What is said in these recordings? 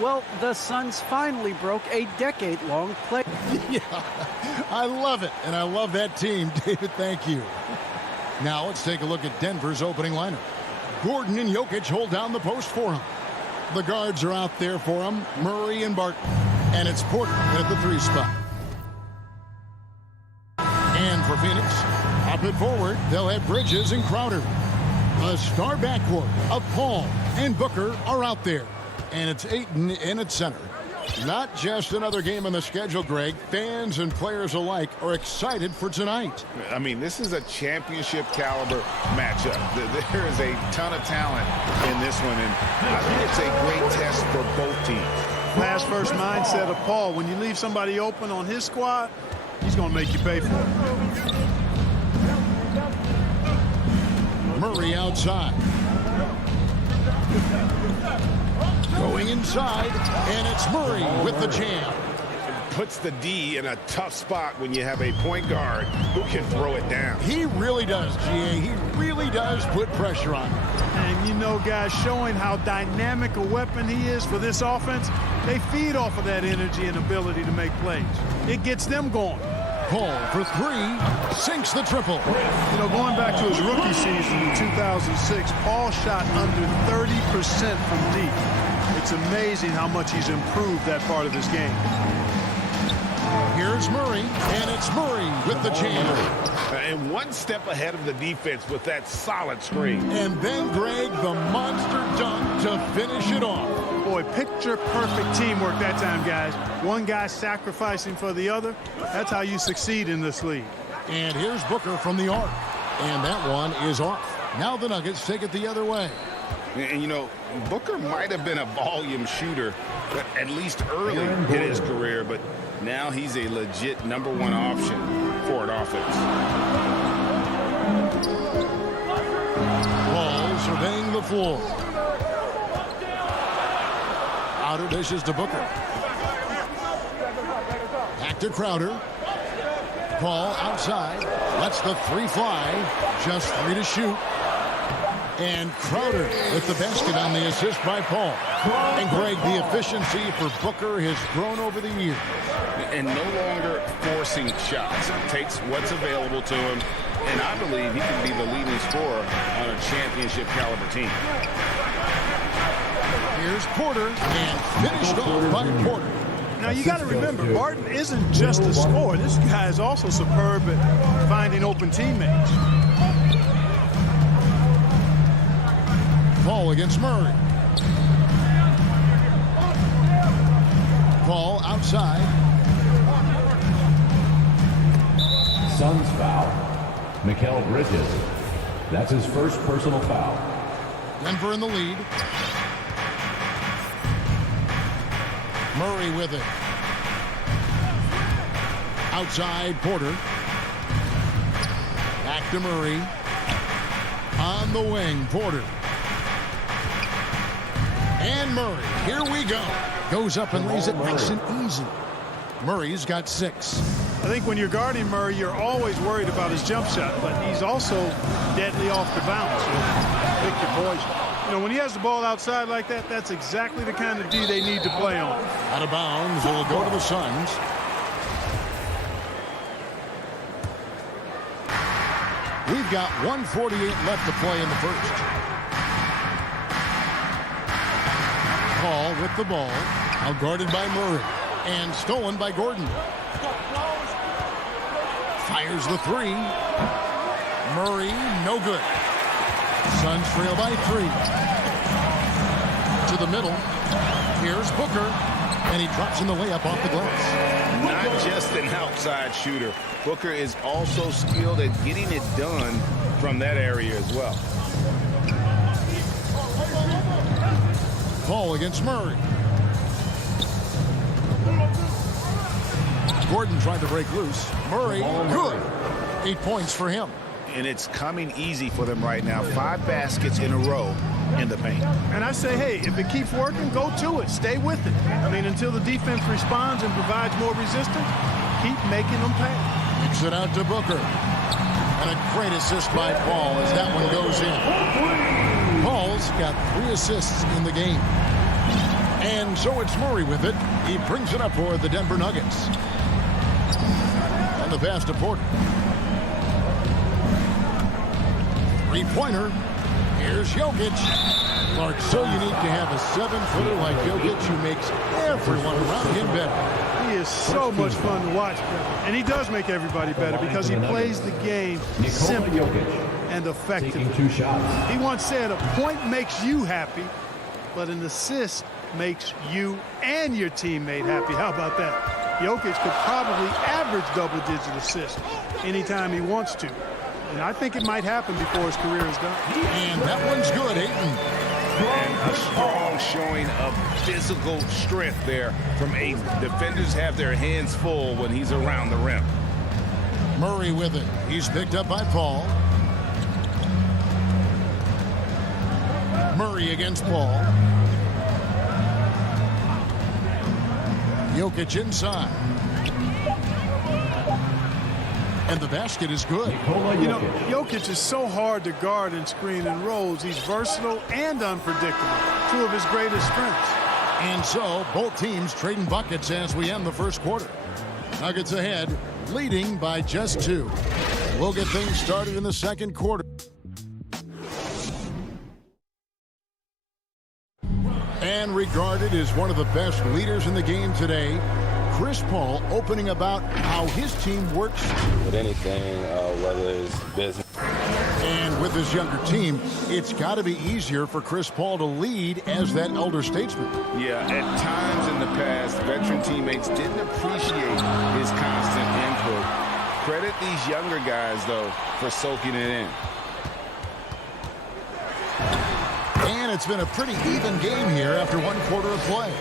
Well, the Suns finally broke a decade-long play. Yeah, I love it, and I love that team. David, thank you. Now let's take a look at Denver's opening lineup. Gordon and Jokic hold down the post for him. The guards are out there for him, Murray and Barton. And it's Porter at the 3 spot. And for Phoenix, up and forward, they'll have Bridges and Crowder. A star backcourt of Paul and Booker are out there. And it's Ayton in at center. Not just another game on the schedule, Greg. Fans and players alike are excited for tonight. I mean, this is a championship caliber matchup. There is a ton of talent in this one, and I think it's a great test for both teams. Pass first mindset of Paul. When you leave somebody open on his squad, he's going to make you pay for it. Murray outside. Going inside, and it's Murray with the jam. Puts the D in a tough spot when you have a point guard who can throw it down. He really does, GA. He really does put pressure on him. And you know, guys, showing how dynamic a weapon he is for this offense, they feed off of that energy and ability to make plays. It gets them going. Paul for 3, sinks the triple. You know, going back to his rookie season in 2006, Paul shot under 30% from deep. It's amazing how much he's improved that part of his game. Here's Murray, and it's Murray with the jam. And one step ahead of the defense with that solid screen. And then, Greg, the monster dunk to finish it off. Boy, picture-perfect teamwork that time, guys. One guy sacrificing for the other. That's how you succeed in this league. And here's Booker from the arc. And that one is off. Now the Nuggets take it the other way. And, you know, Booker might have been a volume shooter, but at least early in his career, but now he's a legit #1 option for an offense. Ball surveying the floor. Outer dishes to Booker. Back to Crowder. Ball outside. Lets the 3 fly. Just 3 to shoot. And Crowder with the basket on the assist by Paul. And Greg, the efficiency for Booker has grown over the years. And no longer forcing shots. Takes what's available to him. And I believe he can be the leading scorer on a championship caliber team. Here's Porter, and finished off by Porter. Now, you got to remember, Barton isn't just a scorer. This guy is also superb at finding open teammates. Paul against Murray. Paul outside. Suns foul. Mikal Bridges. That's his first personal foul. Denver in the lead. Murray with it. Outside, Porter. Back to Murray. On the wing, Porter. And Murray, here we go. Goes up and lays it nice and easy. Murray's got 6. I think when you're guarding Murray, you're always worried about his jump shot, but he's also deadly off the bounce. So pick your poison. You know, when he has the ball outside like that, that's exactly the kind of D they need to play on. Out of bounds, it'll go to the Suns. We've got 1:48 left to play in the first. Paul with the ball, out guarded by Murray, and stolen by Gordon. Fires the 3. Murray, no good. Suns trail by 3. To the middle. Here's Booker, and he drops in the layup off the glass. Not just an outside shooter. Booker is also skilled at getting it done from that area as well. Paul against Murray. Gordon tried to break loose. Murray, good. 8 points for him. And it's coming easy for them right now. 5 baskets in a row in the paint. And I say, hey, if it keeps working, go to it. Stay with it. I mean, until the defense responds and provides more resistance, keep making them pay. Kicks it out to Booker. And a great assist by Paul as that one goes in. Paul's got 3 assists in the game. And so it's Murray with it. He brings it up for the Denver Nuggets. And the pass to Porter. Three-pointer. Here's Jokic. Clark, so unique to have a 7-footer like Jokic who makes everyone around him better. He is so much fun to watch, and he does make everybody better because he plays the game simply and effectively. Taking 2 shots. He once said, a point makes you happy, but an assist makes you and your teammate happy. How about that? Jokic could probably average double-digit assists anytime he wants to. And I think it might happen before his career is done. And that one's good, Ayton. And a strong showing of physical strength there from Ayton. Defenders have their hands full when he's around the rim. Murray with it. He's picked up by Paul. Murray against Paul. Jokic inside. And the basket is good. You know, Jokic is so hard to guard and screen and rolls. He's versatile and unpredictable. 2 of his greatest strengths. And so both teams trading buckets as we end the first quarter. Nuggets ahead, leading by just 2. We'll get things started in the second quarter. And regarded as one of the best leaders in the game today, Chris Paul opening about how his team works. With anything, whether it's business. And with his younger team, it's got to be easier for Chris Paul to lead as that elder statesman. Yeah, at times in the past, veteran teammates didn't appreciate his constant input. Credit these younger guys, though, for soaking it in. And it's been a pretty even game here after 1 quarter of play.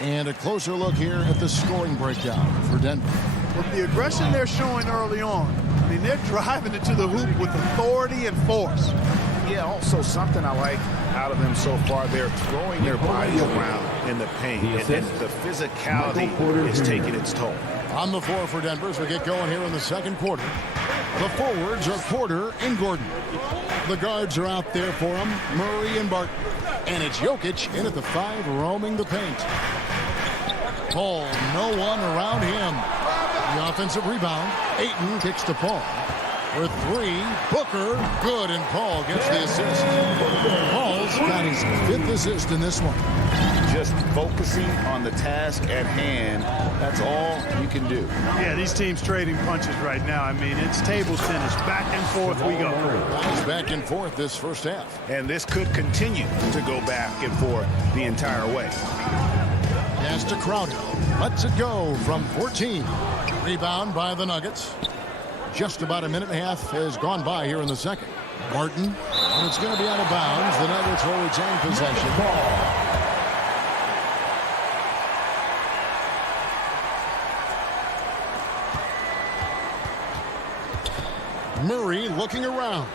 And a closer look here at the scoring breakdown for Denver. With the aggression they're showing early on, I mean, they're driving it to the hoop with authority and force. Yeah, also something I like out of them so far, they're throwing their bodies around in the paint. And the physicality is taking its toll. On the floor for Denver as we get going here in the second quarter. The forwards are Porter and Gordon. The guards are out there for them, Murray and Barton. And it's Jokic in at the 5, roaming the paint. Paul, no one around him. The offensive rebound. Ayton kicks to Paul. For 3, Booker, good, and Paul gets the assist. Paul's got his 5th assist in this one. Just focusing on the task at hand, that's all you can do. Yeah, these teams trading punches right now. I mean, it's table tennis. Back and forth we go. He's back and forth this first half. And this could continue to go back and forth the entire way. Pass to Crowder. Lets it go from 14. Rebound by the Nuggets. Just about a minute and a half has gone by here in the second. Barton, and it's going to be out of bounds. The Nuggets will retain possession. Murray looking around.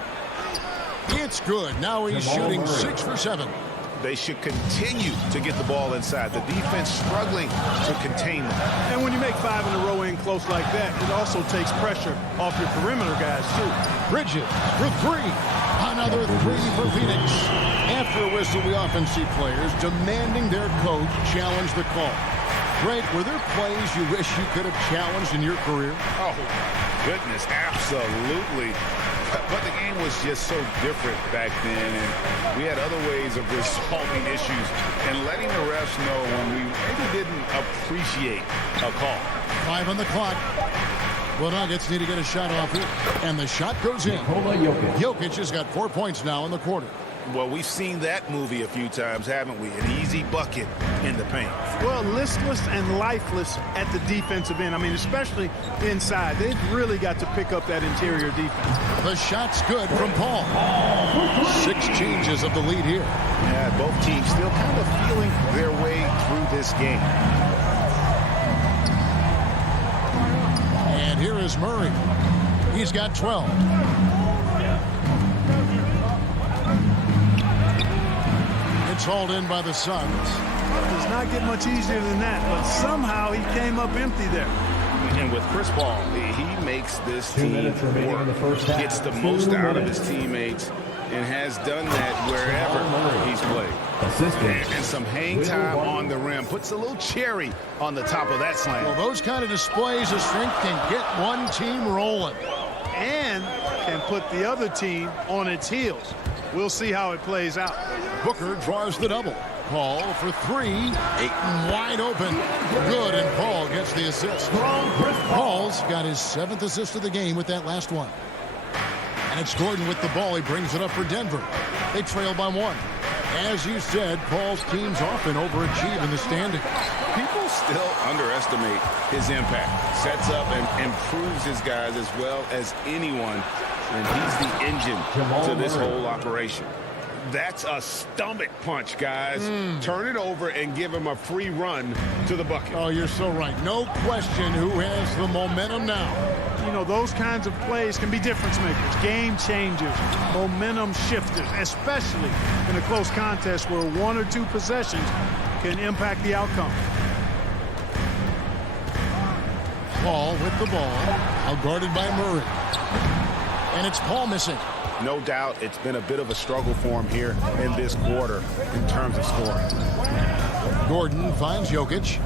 It's good. Now he's shooting 6 for 7. They should continue to get the ball inside. The defense struggling to contain them. And when you make 5 in a row in close like that, it also takes pressure off your perimeter guys, too. Bridges for 3. Another 3 for Phoenix. After a whistle, we often see players demanding their coach challenge the call. Greg, were there plays you wish you could have challenged in your career? Oh, goodness, absolutely. But the game was just so different back then, and we had other ways of resolving issues and letting the refs know when we maybe didn't appreciate a call. 5 on the clock. Well, Nuggets need to get a shot off here, and the shot goes in. Jokic has got 4 points now in the quarter. Well, we've seen that movie a few times, haven't we? An easy bucket in the paint. Well, listless and lifeless at the defensive end. I mean, especially inside. They've really got to pick up that interior defense. The shot's good from Paul. 6 changes of the lead here. Yeah, both teams still kind of feeling their way through this game. And here is Murray. He's got 12. It's hauled in by the Suns. It does not get much easier than that, but somehow he came up empty there. And with Chris Paul, he makes this 2 team minutes remaining in the first half. gets the most out of his teammates, and has done that wherever he's played. Assistant. And some hang time on the rim. Puts a little cherry on the top of that slam. Well, those kind of displays of strength can get one team rolling. And can put the other team on its heels. We'll see how it plays out. Booker draws the double. Paul for 3. Ayton wide open. Good, and Paul gets the assist. Paul's got his 7th assist of the game with that last one. And it's Gordon with the ball. He brings it up for Denver. They trail by 1. As you said, Paul's teams often overachieve in the standings. People still underestimate his impact. Sets up and improves his guys as well as anyone. And he's the engine to this whole operation. That's a stomach punch, guys. Turn it over and give him a free run to the bucket. Oh, you're so right. No question who has the momentum now. You know, those kinds of plays can be difference makers, game changers, momentum shifters, especially in a close contest where 1 or 2 possessions can impact the outcome. Paul with the ball, now guarded by Murray. And it's Paul missing. No doubt it's been a bit of a struggle for him here in this quarter in terms of scoring. Gordon finds Jokic.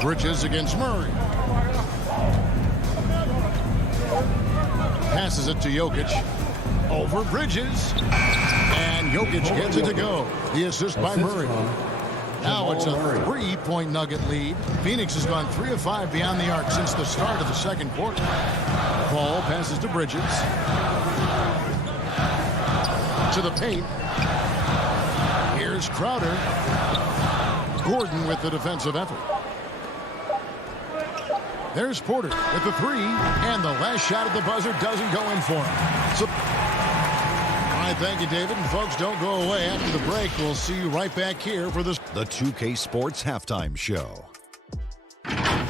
Bridges against Murray. Passes it to Jokic. Over Bridges. And Jokic gets it to go. The assist by Murray. Now it's a 3-point Nugget lead. Phoenix has gone 3 of 5 beyond the arc since the start of the second quarter. Paul passes to Bridges. To the paint. Here's Crowder. Gordon with the defensive effort. There's Porter with the 3, and the last shot at the buzzer doesn't go in for him. So, all right, thank you, David. And folks, don't go away after the break. We'll see you right back here for the 2K Sports Halftime Show.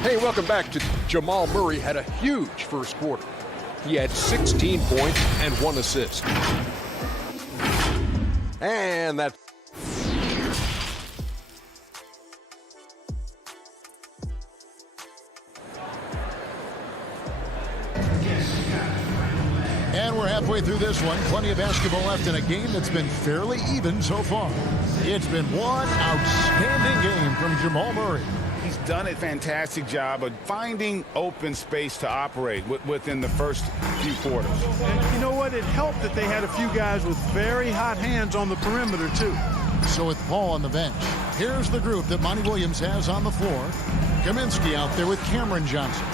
Hey, welcome back to Jamal Murray had a huge first quarter. He had 16 points and 1 assist. And that's And we're halfway through this one. Plenty of basketball left in a game that's been fairly even so far. It's been one outstanding game from Jamal Murray. He's done a fantastic job of finding open space to operate within the first few quarters. And you know what? It helped that they had a few guys with very hot hands on the perimeter, too. So with Paul on the bench, here's the group that Monty Williams has on the floor. Kaminsky out there with Cameron Johnson.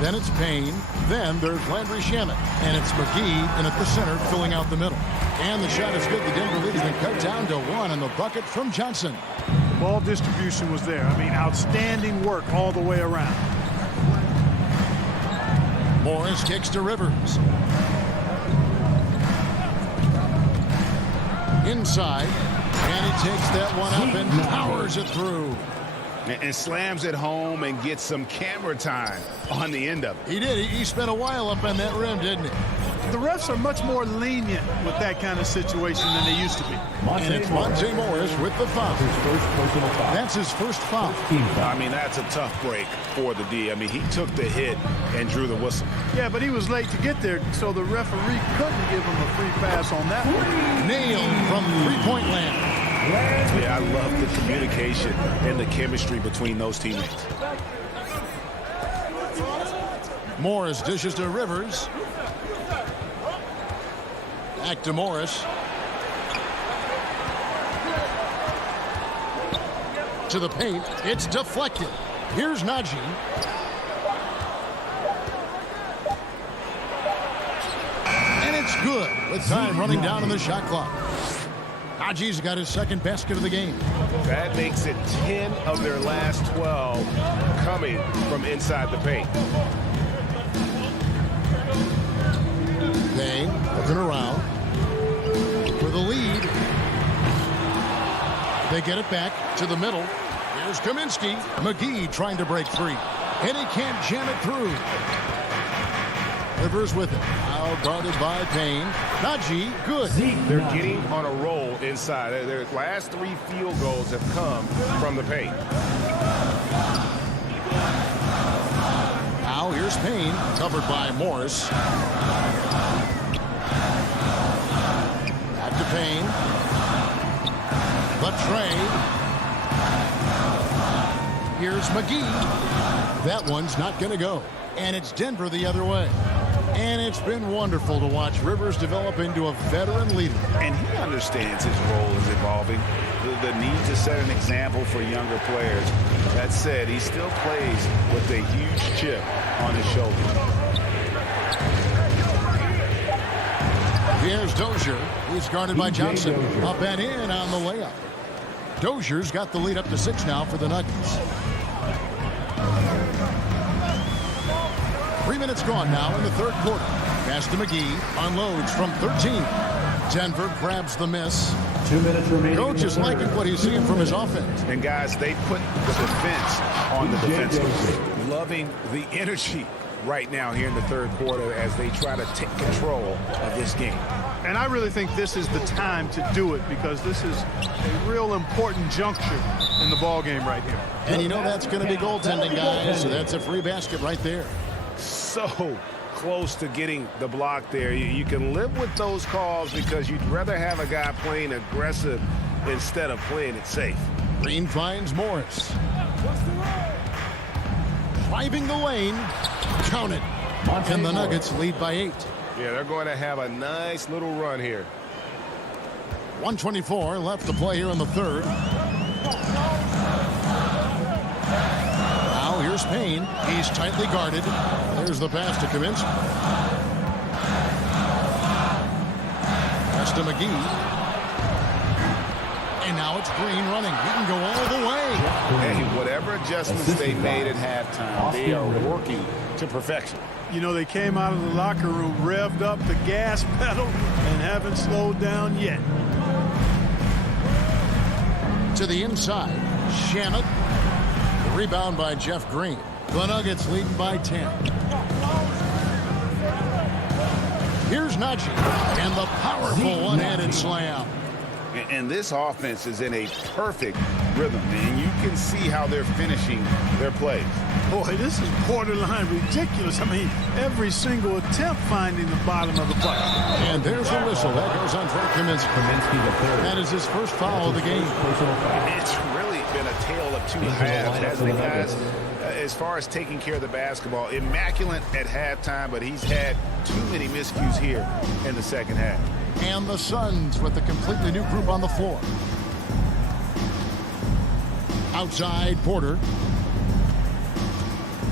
Then it's Payne. Then there's Landry Shamet. And it's McGee in at the center filling out the middle. And the shot is good. The Denver lead has been cut down to 1 on the bucket from Johnson. Ball distribution was there. I mean, outstanding work all the way around. Morris kicks to Rivers. Inside. And he takes that one up and powers it through. And slams it home and gets some camera time on the end of it. He did. He spent a while up on that rim, didn't he? The refs are much more lenient with that kind of situation than they used to be. And it's Monte Morris with the foul. That's his first foul. I mean, that's a tough break for the D. I mean, he took the hit and drew the whistle. Yeah, but he was late to get there, so the referee couldn't give him a free pass on that one. Nailed from three-point land. Yeah, I love the communication and the chemistry between those teammates. Morris dishes to Rivers. Back to Morris. To the paint. It's deflected. Here's Najee. And it's Good, with time running down on the shot clock. Najee's got his second basket of the game. That makes it 10 of their last 12 coming from inside the paint. They looking around for the lead. They get it back to the middle. Here's Kaminsky. McGee trying to break free. And he can't jam it through. Rivers with it. Now guarded by Payne. Najee, good. They're getting on a roll inside. Their last 3 field goals have come from the paint. Now here's Payne, covered by Morris. Back to Payne. The trade. Here's McGee. That one's not going to go. And it's Denver the other way. And it's been wonderful to watch Rivers develop into a veteran leader. And he understands his role is evolving. The need to set an example for younger players. That said, he still plays with a huge chip on his shoulder. Here's Dozier. He's guarded by Johnson. Up and in on the layup. Dozier's got the lead up to 6 now for the Nuggets. 3 minutes gone now in the third quarter. Pass to McGee. Unloads from 13. Denver grabs the miss. 2 minutes remaining. Coach is liking what he's seeing from his offense. And guys, they put the defense on the defensive. Loving the energy right now here in the third quarter as they try to take control of this game. And I really think this is the time to do it because this is a real important juncture in the ball game right here. And you know that's going to be goaltending, guys. So that's a free basket right there. So close to getting the block there. You can live with those calls because you'd rather have a guy playing aggressive instead of playing it safe. Green finds Morris. Driving the lane. Count it. And the Nuggets lead by 8. Yeah, they're going to have a nice little run here. 1:24 left to play here in the third. Now here's Payne. He's tightly guarded. There's the pass to Kaminsky. Pass to McGee. And now it's Green running. He can go all the way. Hey, whatever adjustments they made at halftime, they are working to perfection. You know, they came out of the locker room, revved up the gas pedal, and haven't slowed down yet. To the inside. Shannon. The rebound by Jeff Green. The Nuggets leading by 10. Here's Najee. And the powerful one-handed slam. And this offense is in a perfect rhythm, and you can see how they're finishing their plays. Boy, this is borderline ridiculous. I mean, every single attempt finding the bottom of the bucket. And there's the whistle. That goes on for Kaminsky. That is his first foul of the game. It's really been a tale of two halves, hasn't it, guys? As far as taking care of the basketball, immaculate at halftime, but he's had too many miscues here in the second half. And the Suns with a completely new group on the floor. Outside, Porter.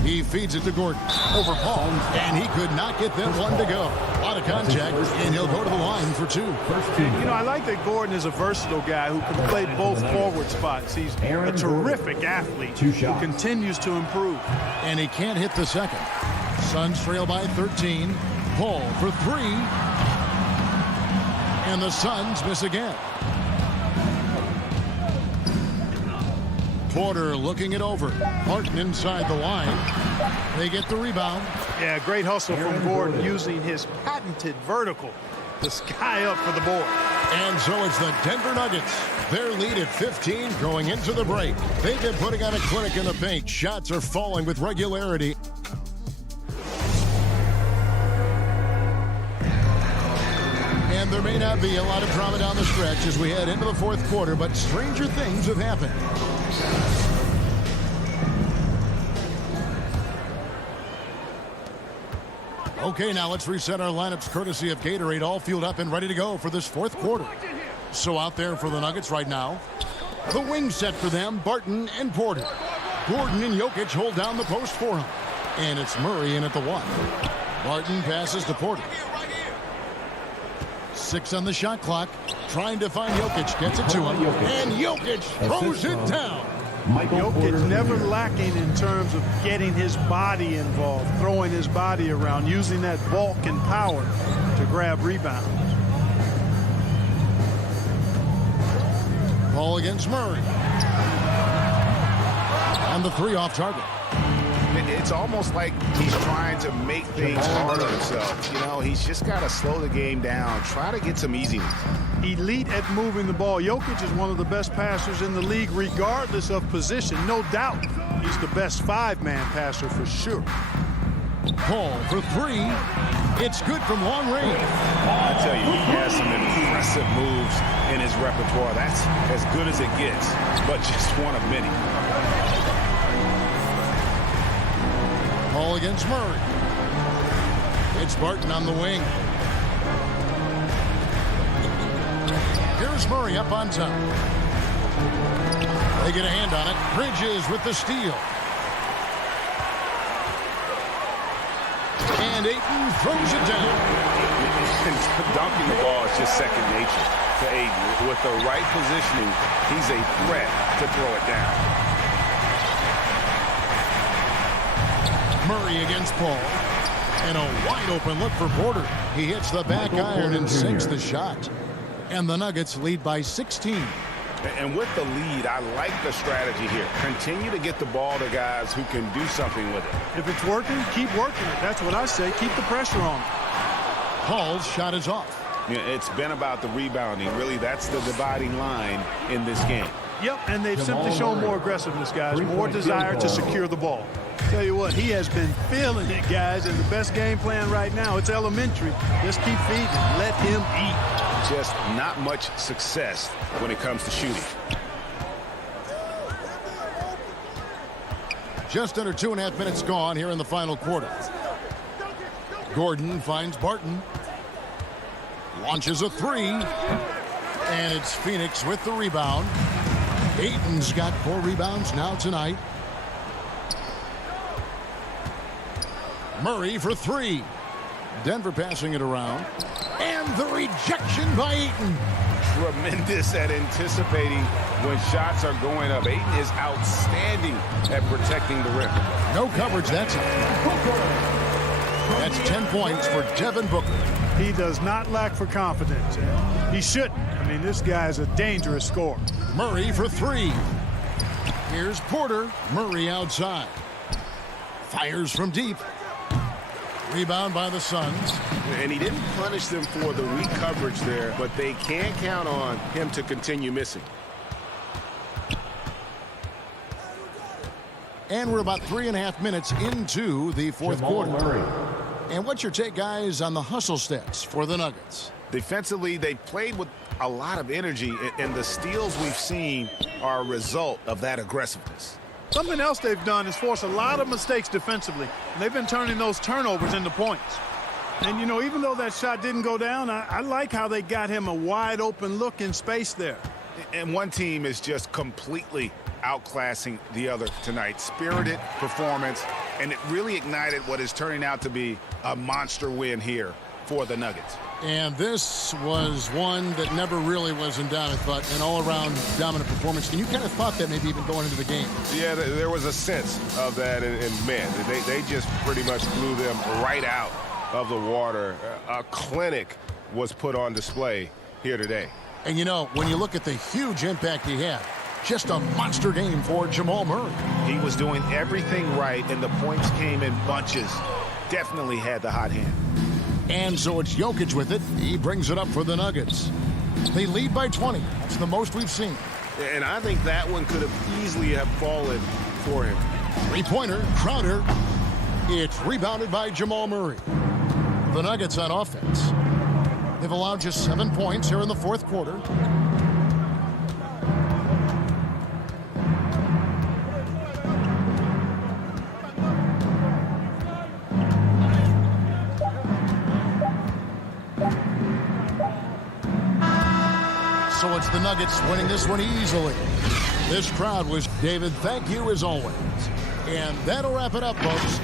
He feeds it to Gordon. Over Paul. And he could not get that one to go. A lot of contact, and he'll go to the line for 2. You know, I like that Gordon is a versatile guy who can play both forward spots. He's a terrific athlete who continues to improve. And he can't hit the second. Suns trail by 13. Paul for 3. And the Suns miss again. Porter looking it over. Martin inside the line. They get the rebound. Yeah, great hustle from Gordon using his patented vertical to sky up for the board. And so it's the Denver Nuggets. Their lead at 15 going into the break. They've been putting on a clinic in the paint. Shots are falling with regularity. And there may not be a lot of drama down the stretch as we head into the fourth quarter, but stranger things have happened. Okay, now let's reset our lineups courtesy of Gatorade, all fueled up and ready to go for this fourth quarter. So out there for the Nuggets right now, the wing set for them, Barton and Porter. Gordon and Jokic hold down the post for him. And it's Murray in at the 1. Barton passes to Porter. 6 on the shot clock. Trying to find Jokic. Gets it to him. And Jokic throws it down. Jokic never lacking in terms of getting his body involved, throwing his body around, using that bulk and power to grab rebounds. Ball against Murray. And the 3 off target. It's almost like he's trying to make things hard on himself. You know, he's just got to slow the game down, try to get some easiness. Elite at moving the ball. Jokic is one of the best passers in the league, regardless of position. No doubt he's the best 5-man passer for sure. Paul for 3. It's good from long range. I tell you, he has some impressive moves in his repertoire. That's as good as it gets, but just one of many. Paul against Murray. It's Barton on the wing. Here's Murray up on top. They get a hand on it. Bridges with the steal. And Ayton throws it down. Dunking the ball is just second nature to Ayton. With the right positioning, he's a threat to throw it down. Murray against Paul. And a wide open look for Porter. He hits the back iron and sinks the shot. And the Nuggets lead by 16. And with the lead, I like the strategy here. Continue to get the ball to guys who can do something with it. If it's working, keep working it. That's what I say. Keep the pressure on. Paul's shot is off. Yeah, it's been about the rebounding. Really, that's the dividing line in this game. Yep, and they've simply shown more aggressiveness, guys. More desire to secure the ball. Tell you what, he has been feeling it, guys, and the best game plan right now, it's elementary. Just keep feeding. Let him eat. Just not much success when it comes to shooting. Just under 2.5 minutes gone here in the final quarter. Gordon finds Barton. Launches a 3. And it's Phoenix with the rebound. Ayton's got 4 rebounds now tonight. Murray for 3. Denver passing it around. And the rejection by Ayton. Tremendous at anticipating when shots are going up. Ayton is outstanding at protecting the rim. No coverage, that's it. That's 10 points for Devin Booker. He does not lack for confidence. He shouldn't. I mean, this guy is a dangerous scorer. Murray for 3. Here's Porter. Murray outside. Fires from deep. Rebound by the Suns. And he didn't punish them for the weak coverage there, but they can't count on him to continue missing. And we're about 3.5 minutes into the fourth quarter. Murray. And what's your take, guys, on the hustle stats for the Nuggets? Defensively, they played with a lot of energy, and the steals we've seen are a result of that aggressiveness. Something else they've done is force a lot of mistakes defensively, and they've been turning those turnovers into points. And, you know, even though that shot didn't go down, I like how they got him a wide open look in space there. And one team is just completely outclassing the other tonight. Spirited performance, and it really ignited what is turning out to be a monster win here for the Nuggets. And this was one that never really was in doubt, I thought, an all-around dominant performance. And you kind of thought that maybe even going into the game. Yeah, there was a sense of that, and man, they just pretty much blew them right out of the water. A clinic was put on display here today. And, you know, when you look at the huge impact he had, just a monster game for Jamal Murray. He was doing everything right, and the points came in bunches. Definitely had the hot hand. And so it's Jokic with it. He brings it up for the Nuggets. They lead by 20. That's the most we've seen. And I think that one could have easily have fallen for him. Three-pointer, Crowder. It's rebounded by Jamal Murray. The Nuggets on offense. They've allowed just 7 points here in the fourth quarter. So it's the Nuggets winning this one easily. This crowd was David. Thank you as always. And that'll wrap it up, folks.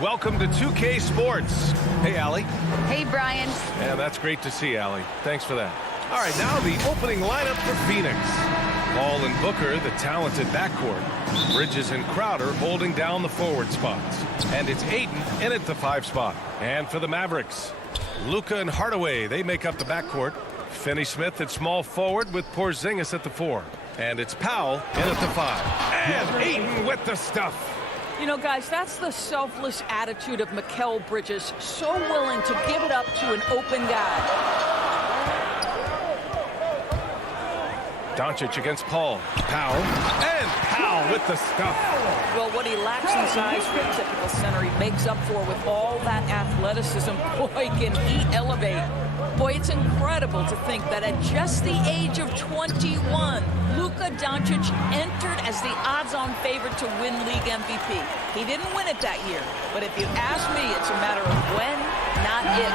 Welcome to 2K Sports. Hey, Allie. Hey, Brian. Yeah, that's great to see, Allie. Thanks for that. All right, now the opening lineup for Phoenix. Paul and Booker, the talented backcourt. Bridges and Crowder holding down the forward spots. And it's Ayton in at the 5 spot. And for the Mavericks, Luka and Hardaway, they make up the backcourt. Finney-Smith at small forward with Porzingis at the 4. And it's Powell in at the 5. And Ayton with the stuff. You know, guys, that's the selfless attitude of Mikal Bridges, so willing to give it up to an open guy. Doncic against Paul. Powell. And Powell with the stuff. Well, what he lacks in size for a typical center, he makes up for with all that athleticism. Boy, can he elevate. Boy, it's incredible to think that at just the age of 21, Luka Doncic entered as the odds-on favorite to win league MVP. He didn't win it that year, but if you ask me, it's a matter of when, not if.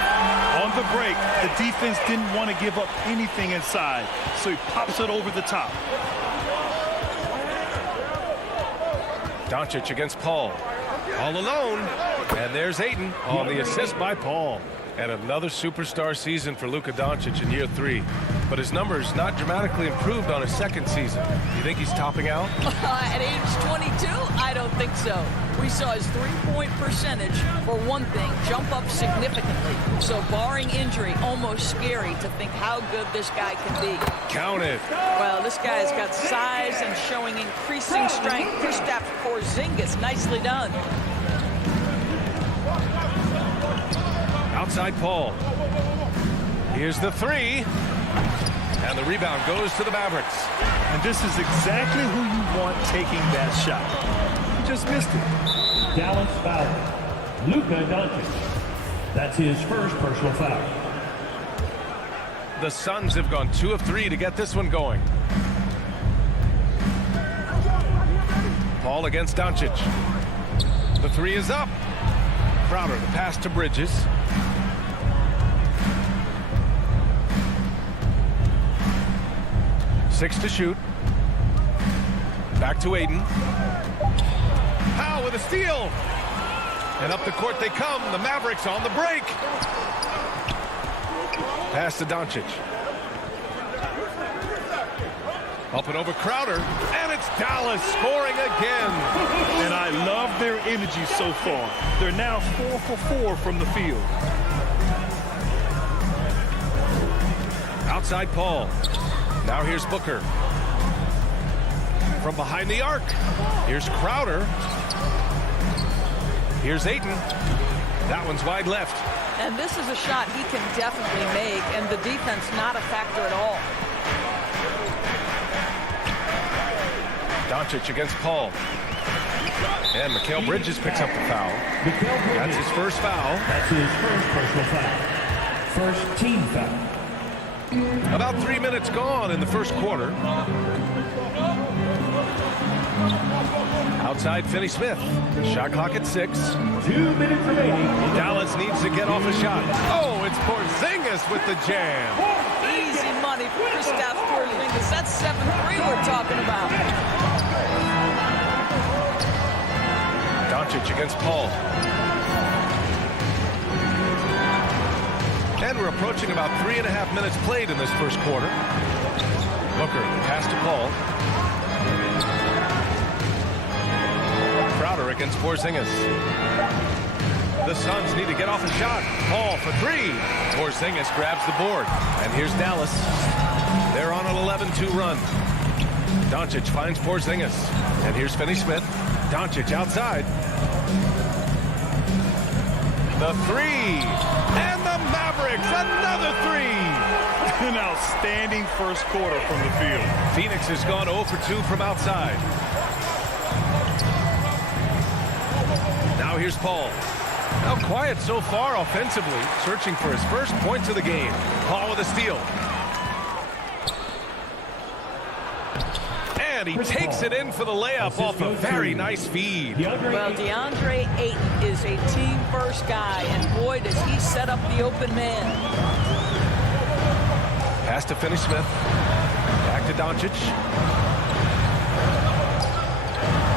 On the break, the defense didn't want to give up anything inside, so he pops it over the top. Doncic against Paul. All alone. And there's Ayton on the assist by Paul. And another superstar season for Luka Doncic in year 3. But his numbers not dramatically improved on his second season. You think he's topping out? At age 22? I don't think so. We saw his three-point percentage, for one thing, jump up significantly. So barring injury, almost scary to think how good this guy can be. Count it. Well, this guy's got size and showing increasing strength. Kristaps Porzingis, nicely done. Outside Paul. Here's the 3. And the rebound goes to the Mavericks. And this is exactly who you want taking that shot. He just missed it. Dallas foul. Luka Doncic. That's his first personal foul. The Suns have gone 2 of 3 to get this one going. Paul against Doncic. The 3 is up. Crowder, the pass to Bridges. Six to shoot. Back to Ayton. Powell with a steal. And up the court they come. The Mavericks on the break. Pass to Doncic. Up and over Crowder. And it's Dallas scoring again. And I love their energy so far. They're now 4 for 4 from the field. Outside Paul. Now here's Booker. From behind the arc. Here's Crowder. Here's Ayton. That one's wide left. And this is a shot he can definitely make, and the defense not a factor at all. Doncic against Paul. And Mikal Bridges picks up the foul. That's his first foul. That's his first personal foul. First team foul. About 3 minutes gone in the first quarter. Outside Finney-Smith. Shot clock at 6. 2 minutes remaining. Dallas needs to get off a shot. Oh, it's Porzingis with the jam. Easy money for Kristaps Porzingis. That's 7-3 we're talking about. Doncic against Paul. And we're approaching about 3.5 minutes played in this first quarter. Booker, pass to Paul. Crowder against Porzingis. The Suns need to get off a shot. Paul for 3. Porzingis grabs the board. And here's Dallas. They're on an 11-2 run. Doncic finds Porzingis. And here's Finney-Smith. Doncic outside. The 3. And the Mavericks, another 3. An outstanding first quarter from the field. Phoenix has gone 0 for 2 from outside. Now here's Paul. Now quiet so far offensively, searching for his first points of the game. Paul with a steal. And he takes it in for the layup off a very nice feed. Well, DeAndre Ayton is a team-first guy, and boy, does he set up the open man. Pass to Finney-Smith. Back to Doncic.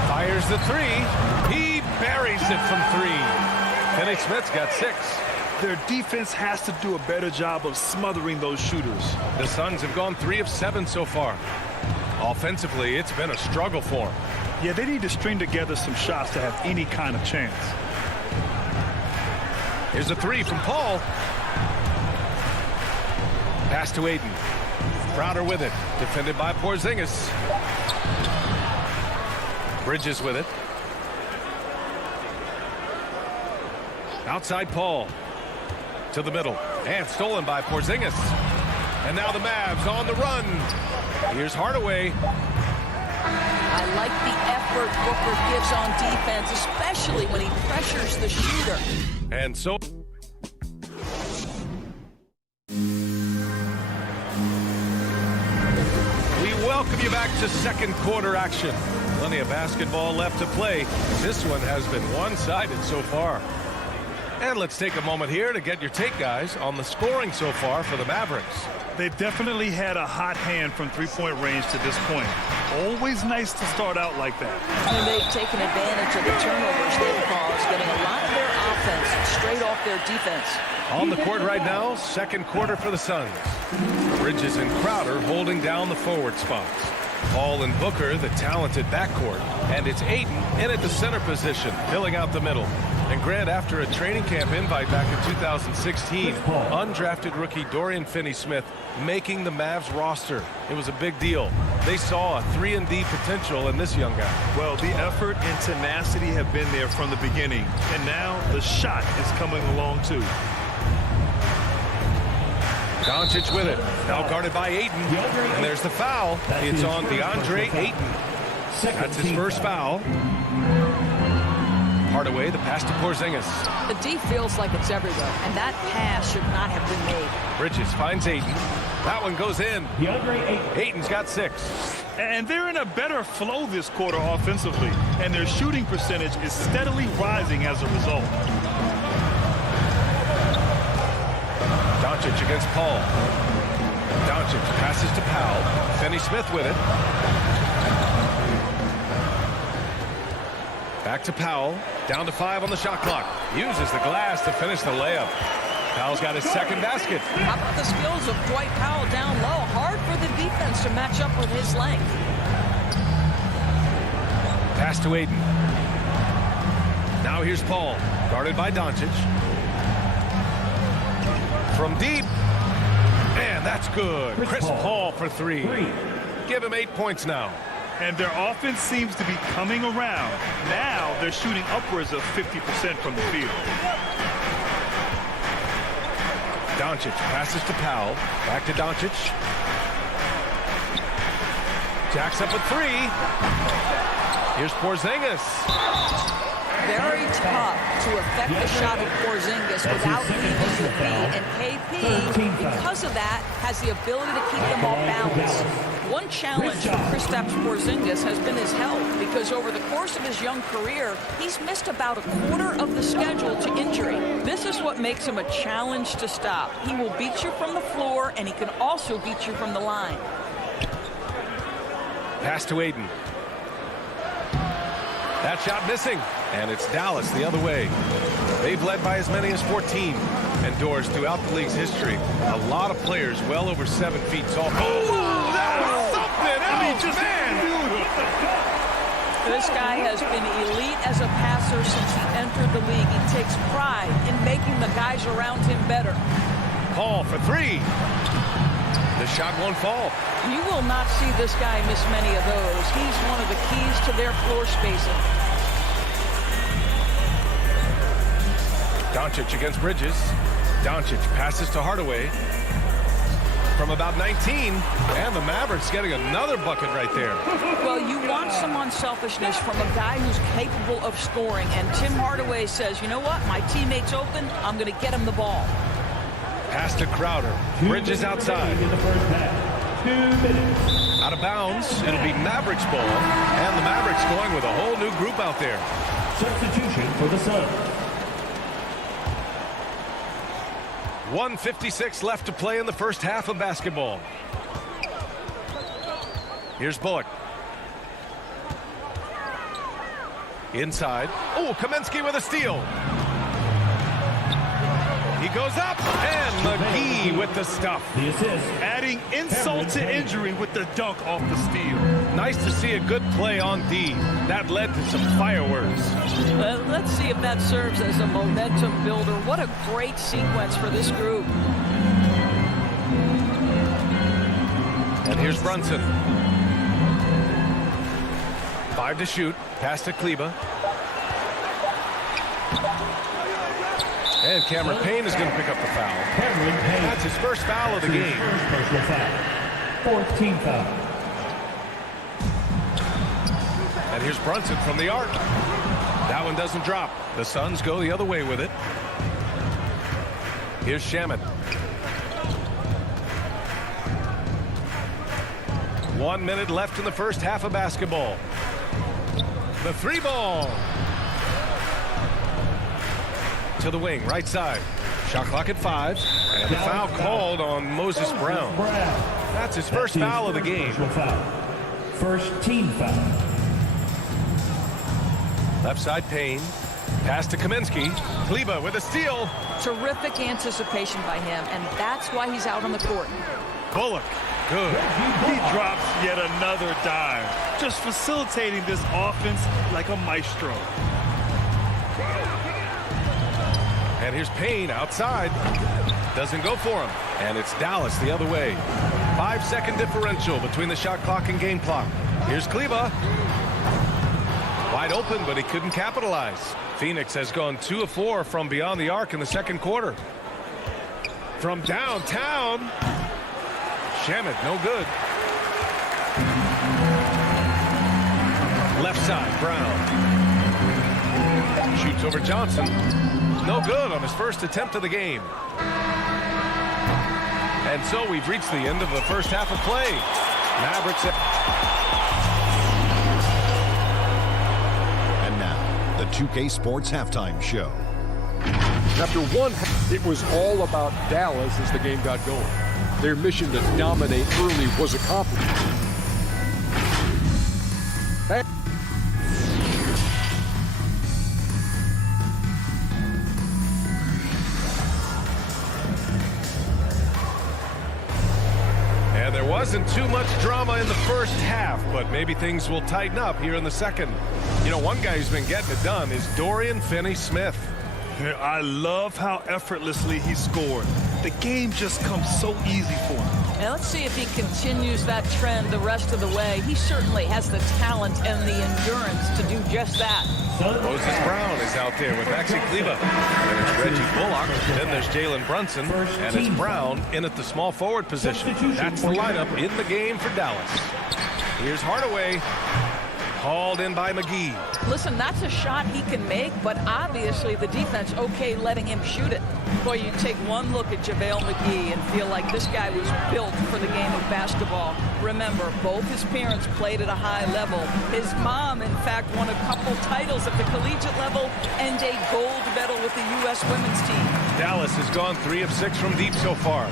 Fires the 3. He buries it from 3. Finney-Smith's got 6. Their defense has to do a better job of smothering those shooters. The Suns have gone 3 of 7 so far. Offensively, it's been a struggle for them. Yeah, they need to string together some shots to have any kind of chance. Here's a 3 from Paul. Pass to Ayton. Crowder with it. Defended by Porzingis. Bridges with it. Outside Paul. To the middle. And stolen by Porzingis. And now the Mavs on the run. Here's Hardaway. I like the effort Booker gives on defense, especially when he pressures the shooter. And so we welcome you back to second quarter action. Plenty of basketball left to play. This one has been one-sided so far. And let's take a moment here to get your take, guys, on the scoring so far for the Mavericks. They've definitely had a hot hand from three-point range to this point. Always nice to start out like that. And they've taken advantage of the turnovers they've caused, getting a lot of their offense straight off their defense. On the court right now, second quarter for the Suns. Bridges and Crowder holding down the forward spots. Paul and Booker, the talented backcourt. And it's Ayton in at the center position, filling out the middle. And Grant, after a training camp invite back in 2016, undrafted rookie Dorian Finney-Smith making the Mavs roster. It was a big deal. They saw a 3-and-D potential in this young guy. Well, the effort and tenacity have been there from the beginning. And now the shot is coming along, too. Doncic with it. Now guarded by Ayton. And there's the foul. It's on DeAndre Ayton. That's his first foul. Hardaway, the pass to Porzingis. The D feels like it's everywhere, and that pass should not have been made. Bridges finds Ayton. That one goes in. Ayton's got 6. And they're in a better flow this quarter offensively, and their shooting percentage is steadily rising as a result. Doncic against Paul. Doncic passes to Powell. Finney-Smith with it. Back to Powell. Down to 5 on the shot clock. Uses the glass to finish the layup. Powell's got his second basket. How about the skills of Dwight Powell down low? Hard for the defense to match up with his length. Pass to Ayton. Now here's Paul. Guarded by Doncic. From deep. And that's good. Chris Paul for 3. Give him 8 points now. And their offense seems to be coming around. Now they're shooting upwards of 50% from the field. Doncic passes to Powell. Back to Doncic. Jacks up with 3. Here's Porzingis. Very tough to affect the shot of Porzingis without leaving the B. And KP, because of that, has the ability to keep them off balance. One challenge for Kristaps Porzingis has been his health, because over the course of his young career, he's missed about a quarter of the schedule to injury. This is what makes him a challenge to stop. He will beat you from the floor, and he can also beat you from the line. Pass to Ayton. That shot missing. And it's Dallas the other way. They've led by as many as 14. And Doors, throughout the league's history, a lot of players well over 7 feet tall. Oh, that was something else, man! This guy has been elite as a passer since he entered the league. He takes pride in making the guys around him better. Paul for 3. The shot won't fall. You will not see this guy miss many of those. He's one of the keys to their floor spacing. Doncic against Bridges. Doncic passes to Hardaway from about 19. And the Mavericks getting another bucket right there. Well, you want some unselfishness from a guy who's capable of scoring. And Tim Hardaway says, you know what? My teammate's open. I'm going to get him the ball. Pass to Crowder. Bridges outside. Out of bounds. It'll be Mavericks ball. And the Mavericks going with a whole new group out there. Substitution for the Suns. 1:56 left to play in the first half of basketball. Here's Bullock. Inside. Oh, Kaminsky with a steal. He goes up, and McGee with the stuff. The assist. Adding insult to injury with the dunk off the steal. Nice to see a good play on D. That led to some fireworks. Let's see if that serves as a momentum builder. What a great sequence for this group. And here's Brunson. 5 to shoot. Pass to Kleba. And Cameron Payne is going to pick up the foul. That's his first foul of the game. Personal foul. Fourth team foul. And here's Brunson from the arc. That one doesn't drop. The Suns go the other way with it. Here's Shamet. 1 minute left in the first half of basketball. The three ball. To the wing, right side. Shot clock at 5. And the foul called on Moses Brown. That's his first foul of the game. First team foul. Left side Payne. Pass to Kaminsky. Kleba with a steal. Terrific anticipation by him, and that's why he's out on the court. Bullock. Good. He drops yet another dime. Just facilitating this offense like a maestro. And here's Payne outside. Doesn't go for him. And it's Dallas the other way. 5-second differential between the shot clock and game clock. Here's Kleba. Wide open, but he couldn't capitalize. Phoenix has gone 2 of 4 from beyond the arc in the second quarter. From downtown. Shamet, no good. Left side, Brown. Shoots over Johnson. No good on his first attempt of the game. And so we've reached the end of the first half of play. Mavericks. And now, the 2K Sports Halftime Show. After one, it was all about Dallas as the game got going. Their mission to dominate early was accomplished. And there wasn't too much drama in the first half, but maybe things will tighten up here in the second. You know, one guy who's been getting it done is Dorian Finney-Smith. I love how effortlessly he scored. The game just comes so easy for him. Now let's see if he continues that trend the rest of the way. He certainly has the talent and the endurance to do just that. Moses Brown is out there with Maxi Kleba. And it's Reggie Bullock. Then there's Jalen Brunson. And it's Brown in at the small forward position. That's the lineup in the game for Dallas. Here's Hardaway. Hauled in by McGee. Listen, that's a shot he can make, but obviously the defense okay letting him shoot it. Boy, you take one look at JaVale McGee and feel like this guy was built for the game of basketball. Remember, both his parents played at a high level. His mom, in fact, won a couple titles at the collegiate level and a gold medal with the U.S. women's team. Dallas has gone 3 of 6 from deep so far.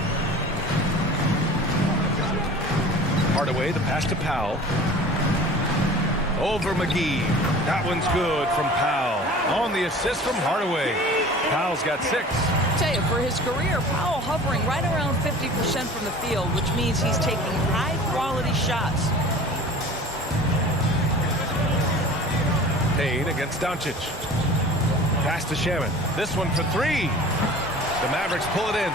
Hardaway, the pass to Powell. Over McGee. That one's good from Powell. On the assist from Hardaway. Powell's got 6. I tell you, for his career, Powell hovering right around 50% from the field, which means he's taking high-quality shots. Payne against Doncic. Pass to Shamet. This one for 3. The Mavericks pull it in.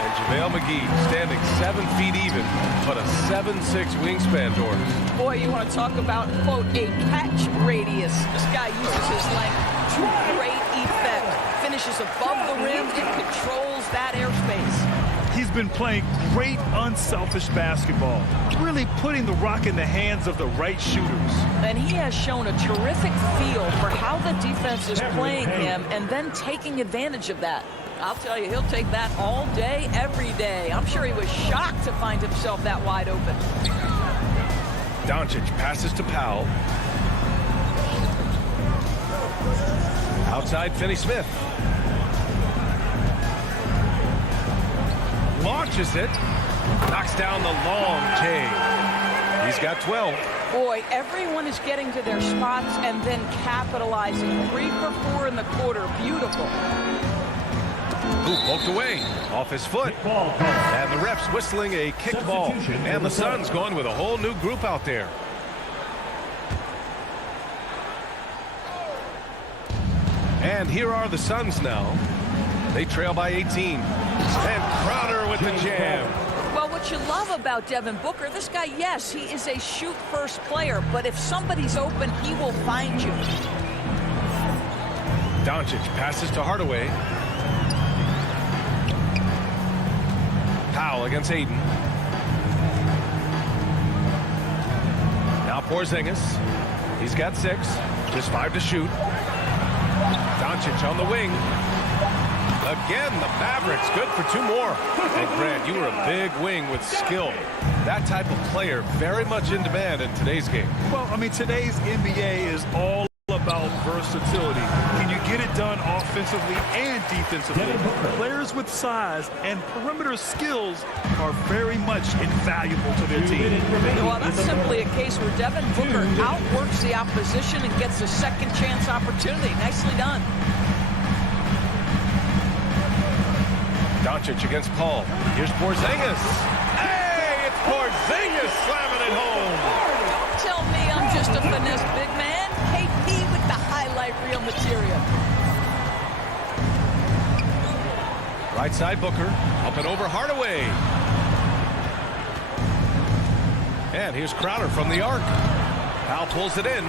And JaVale McGee standing 7 feet even, but a 7'6" wingspan, Doris. Boy, you want to talk about, quote, a catch radius. This guy uses his length to great effect. Finishes above the rim and controls that airspace. He's been playing great unselfish basketball, really putting the rock in the hands of the right shooters. And he has shown a terrific feel for how the defense is playing him and then taking advantage of that. I'll tell you, he'll take that all day, every day. I'm sure he was shocked to find himself that wide open. Doncic passes to Powell. Outside Finney-Smith. Launches it. Knocks down the long J. He's got 12. Boy, everyone is getting to their spots and then capitalizing. 3 for 4 in the quarter. Beautiful. Who poked away off his foot. And the refs whistling a kick ball. And the Suns going with a whole new group out there. And here are the Suns now. They trail by 18. And Crowder with the jam. Well, what you love about Devin Booker, this guy, yes, he is a shoot-first player, but if somebody's open, he will find you. Doncic passes to Hardaway. foul against Aiden. Now Porzingis. He's got 6. Just 5 to shoot. Doncic on the wing. Again, the Mavericks good for 2 more. And Grant, you were a big wing with skill. That type of player very much in demand in today's game. Well, I mean, today's NBA is all about versatility. Can you get it done offensively and defensively? Players with size and perimeter skills are very much invaluable to their team. Well, that's simply a case where Devin Booker outworks the opposition and gets a second chance opportunity. Nicely done. Doncic against Paul. Here's Porzingis. Hey, it's Porzingis slamming it home. Don't tell me I'm just a finesse big man. KP with the highlight reel material. Right side Booker. Up and over Hardaway. And here's Crowder from the arc. Powell pulls it in.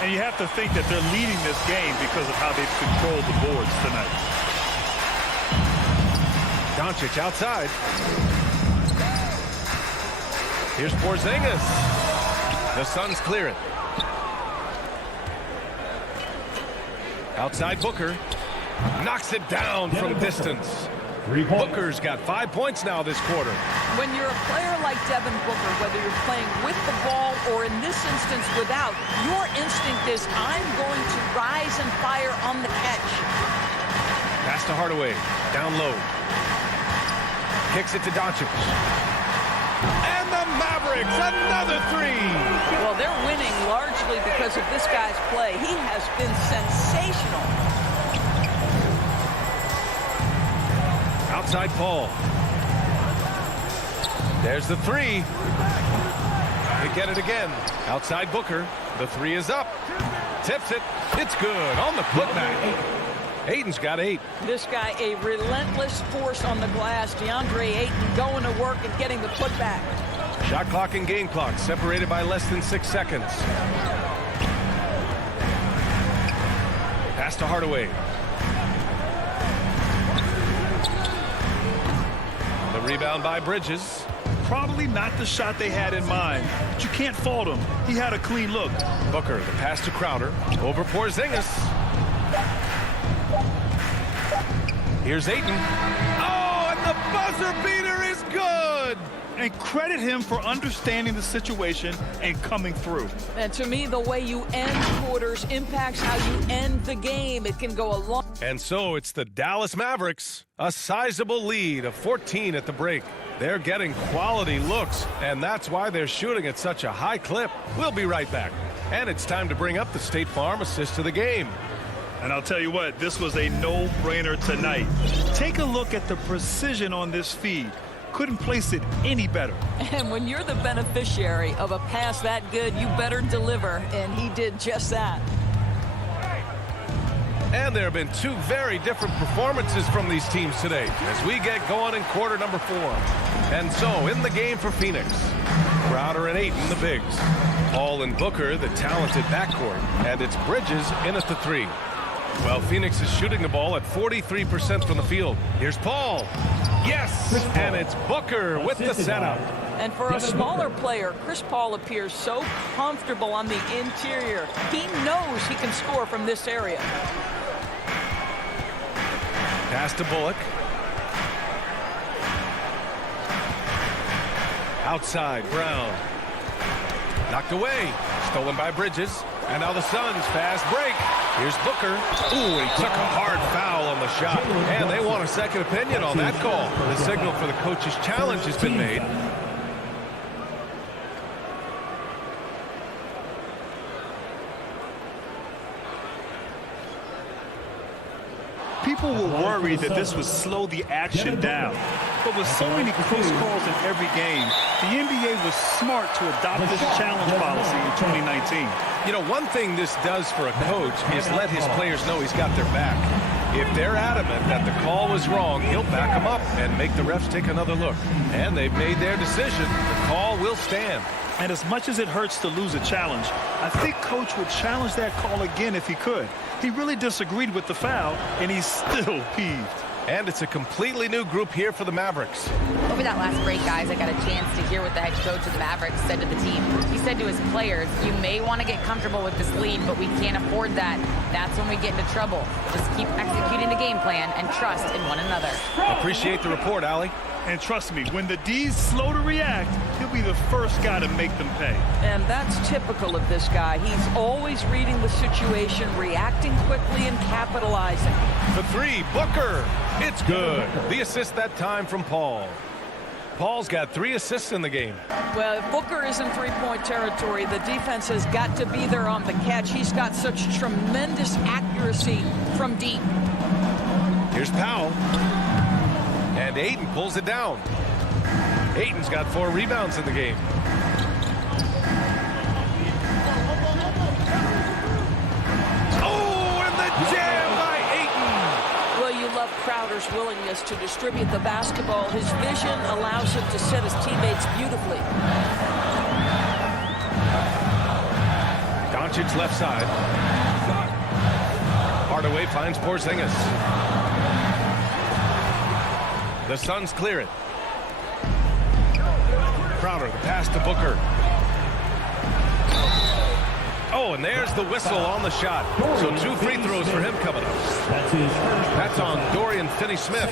And you have to think that they're leading this game because of how they've controlled the boards tonight. Doncic outside. Here's Porzingis. The Suns clear it. Outside Booker. Knocks it down from distance. Booker's got 5 points now this quarter. When you're a player like Devin Booker, whether you're playing with the ball or in this instance without, your instinct is I'm going to rise and fire on the catch. Pass to Hardaway. Down low. Kicks it to Doncic. And the Mavericks, another 3. Well, they're winning largely because of this guy's play. He has been sensational. Outside Paul. There's the 3. They get it again. Outside Booker. The 3 is up. Tips it. It's good on the putback. Aiden's got 8. This guy, a relentless force on the glass. DeAndre Ayton going to work and getting the putback. Shot clock and game clock separated by less than 6 seconds. Pass to Hardaway. The rebound by Bridges. Probably not the shot they had in mind, but you can't fault him. He had a clean look. Booker, the pass to Crowder. Over Porzingis. Here's Ayton. Oh, and the buzzer beater is good. And credit him for understanding the situation and coming through. And to me, the way you end quarters impacts how you end the game. It can go a long... And so it's the Dallas Mavericks, a sizable lead of 14 at the break. They're getting quality looks, and that's why they're shooting at such a high clip. We'll be right back. And it's time to bring up the State Farm assist to the game. And I'll tell you what, this was a no-brainer tonight. Take a look at the precision on this feed. Couldn't place it any better. And when you're the beneficiary of a pass that good, you better deliver, and he did just that. And there have been 2 very different performances from these teams today as we get going in quarter number 4. And so in the game for Phoenix, Crowder and Ayton, the bigs. Paul and Booker, the talented backcourt. And it's Bridges in at the 3. Well, Phoenix is shooting the ball at 43% from the field. Here's Paul. Yes, and it's Booker with the setup. And for a smaller player, Chris Paul appears so comfortable on the interior. He knows he can score from this area. Pass to Bullock. Outside, Brown. Knocked away. Stolen by Bridges. And now the Suns fast break. Here's Booker. Ooh, he took a hard foul on the shot. And they want a second opinion on that call. The signal for the coach's challenge has been made. People were worried that this would slow the action down. But with so many close calls in every game, the NBA was smart to adopt this challenge policy in 2019. You know, one thing this does for a coach is let his players know he's got their back. If they're adamant that the call was wrong, he'll back them up and make the refs take another look. And they've made their decision. The call will stand. And as much as it hurts to lose a challenge, I think Coach would challenge that call again if he could. He really disagreed with the foul, and he's still peeved. And it's a completely new group here for the Mavericks. Over that last break, guys, I got a chance to hear what the head coach of the Mavericks said to the team. He said to his players, you may want to get comfortable with this lead, but we can't afford that. That's when we get into trouble. Just keep executing the game plan and trust in one another. Appreciate the report, Allie. And trust me, when the D's slow to react, he'll be the first guy to make them pay. And that's typical of this guy. He's always reading the situation, reacting quickly, and capitalizing. The three, Booker. It's good. The assist that time from Paul. Paul's got 3 assists in the game. Well, if Booker is in three-point territory, the defense has got to be there on the catch. He's got such tremendous accuracy from deep. Here's Powell. And Ayton pulls it down. Ayton's got 4 rebounds in the game. Oh, and the jam by Ayton. Well, you love Crowder's willingness to distribute the basketball. His vision allows him to set his teammates beautifully. Doncic left side. Hardaway finds Porzingis. The Suns clear it. Crowder, the pass to Booker. Oh, and there's the whistle on the shot. So 2 free throws for him coming up. That's on Dorian Finney-Smith.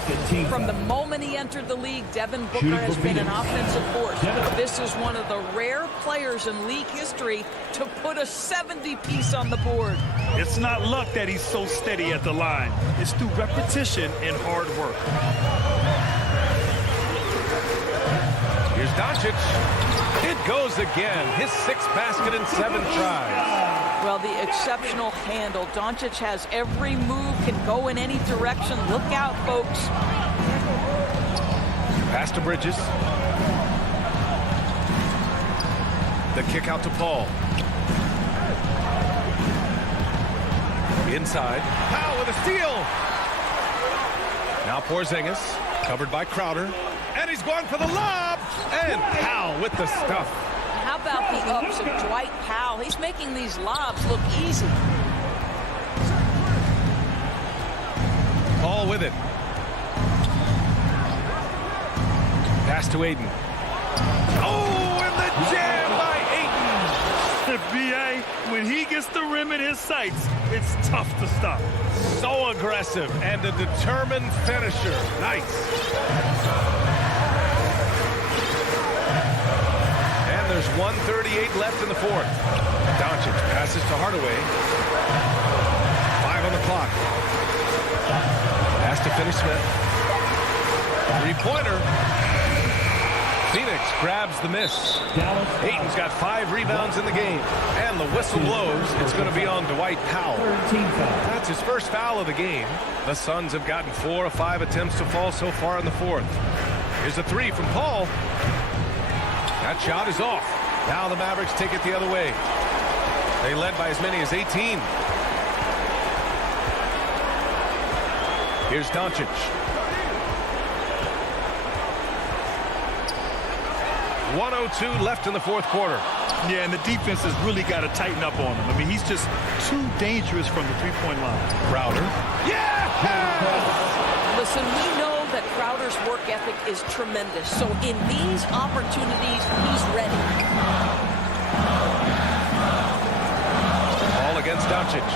From the moment he entered the league, Devin Booker has been an offensive force. This is one of the rare players in league history to put a 70-piece on the board. It's not luck that he's so steady at the line. It's through repetition and hard work. Here's Doncic. It goes again. His 6th basket in 7 tries. Well, the exceptional handle. Doncic has every move, can go in any direction. Look out, folks. Pass to Bridges. The kick out to Paul. Inside. Powell with a steal. Now Porzingis, covered by Crowder. And he's going for the lob. And Powell with the stuff. How about the ups of Dwight Powell? He's making these lobs look easy. Paul with it. Pass to Ayton. Oh, and the jam by Ayton. B.A., when he gets the rim in his sights, it's tough to stop. So aggressive and a determined finisher. Nice. There's 1:38 left in the 4th. Doncic passes to Hardaway. 5 on the clock. Pass to Finney-Smith. 3-pointer. Phoenix grabs the miss. Ayton's got 5 rebounds in the game. And the whistle blows. It's going to be on Dwight Powell. That's his first foul of the game. The Suns have gotten 4 of 5 attempts to fall so far in the 4th. Here's a 3 from Paul. That shot is off. Now the Mavericks take it the other way. They led by as many as 18. Here's Doncic. .102 left in the 4th quarter. Yeah, and the defense has really got to tighten up on him. I mean, he's just too dangerous from the 3-point line. Crowder. Yeah! Listen, we know that Crowder's work ethic is tremendous. So in these opportunities, he's ready. Ball against Doncic.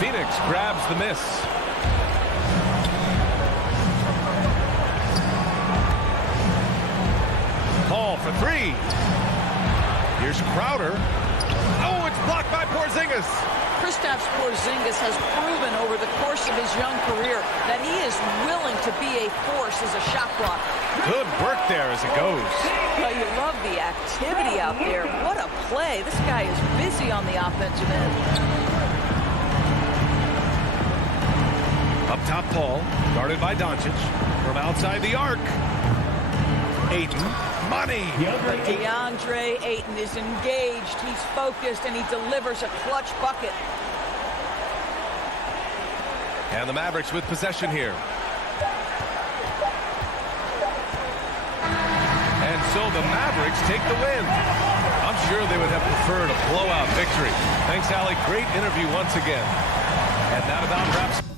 Phoenix grabs the miss. Paul for 3. Here's Crowder. Oh, it's blocked by Porzingis. Kristaps Porzingis has proven over the course of his young career that he is willing to be a force as a shot blocker. Good work there as it goes. Well, you love the activity out there. What a play. This guy is busy on the offensive end. Up top, Paul, guarded by Doncic. From outside the arc. Ayton. Money. But DeAndre Ayton is engaged. He's focused, and he delivers a clutch bucket. And the Mavericks with possession here. And so the Mavericks take the win. I'm sure they would have preferred a blowout victory. Thanks, Allie. Great interview once again. And that about wraps.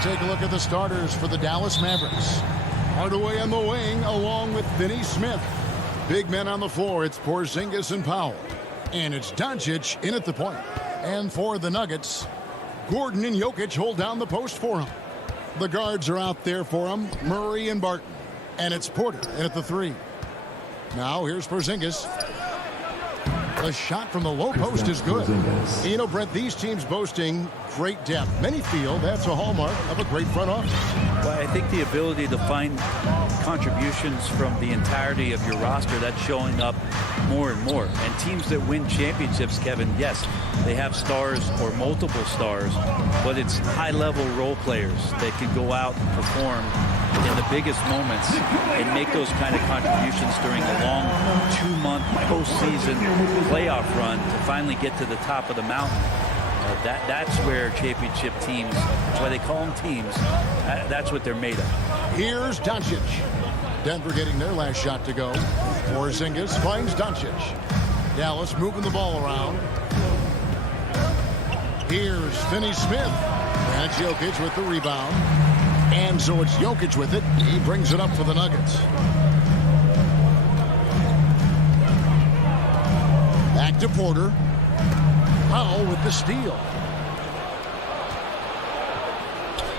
Take a look at the starters for the Dallas Mavericks. Hardaway on the wing along with Finney Smith. Big men on the floor, it's Porzingis and Powell. And it's Doncic in at the point. And for the Nuggets, Gordon and Jokic hold down the post for him. The guards are out there for him, Murray and Barton. And it's Porter in at the three. Now here's Porzingis. The shot from the low post is good. You know, Brett, these teams boasting great depth. Many feel that's a hallmark of a great front office. Well, I think the ability to find contributions from the entirety of your roster, that's showing up more and more. And teams that win championships, Kevin, yes, they have stars or multiple stars, but it's high-level role players that can go out and perform in the biggest moments and make those kind of contributions during a long 2-month postseason playoff run to finally get to the top of the mountain. That's where championship teams, that's why they call them teams, that's what they're made of. Here's Doncic. Denver getting their last shot to go. Porzingis finds Doncic. Dallas moving the ball around. Here's Finney-Smith. And it's Jokic with the rebound. And so it's Jokic with it. He brings it up for the Nuggets. Back to Porter. Powell with the steal.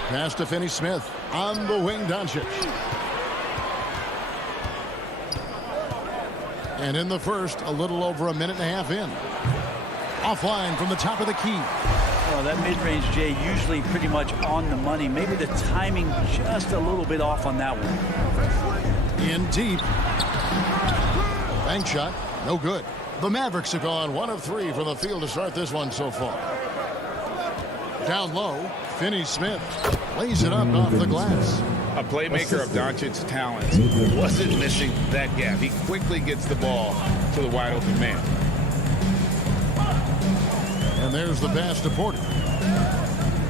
Pass to Finney-Smith. On the wing, Doncic. And in the first, a little over a minute and a half in. Offline from the top of the key. Well, that mid-range, Jay, usually pretty much on the money. Maybe the timing just a little bit off on that one. In deep. Bank shot. No good. The Mavericks have gone 1 of 3 from the field to start this one so far. Down low, Finney-Smith lays it up off the glass. A playmaker of Doncic's talents wasn't missing that gap. He quickly gets the ball to the wide open man. And there's the pass to Porter.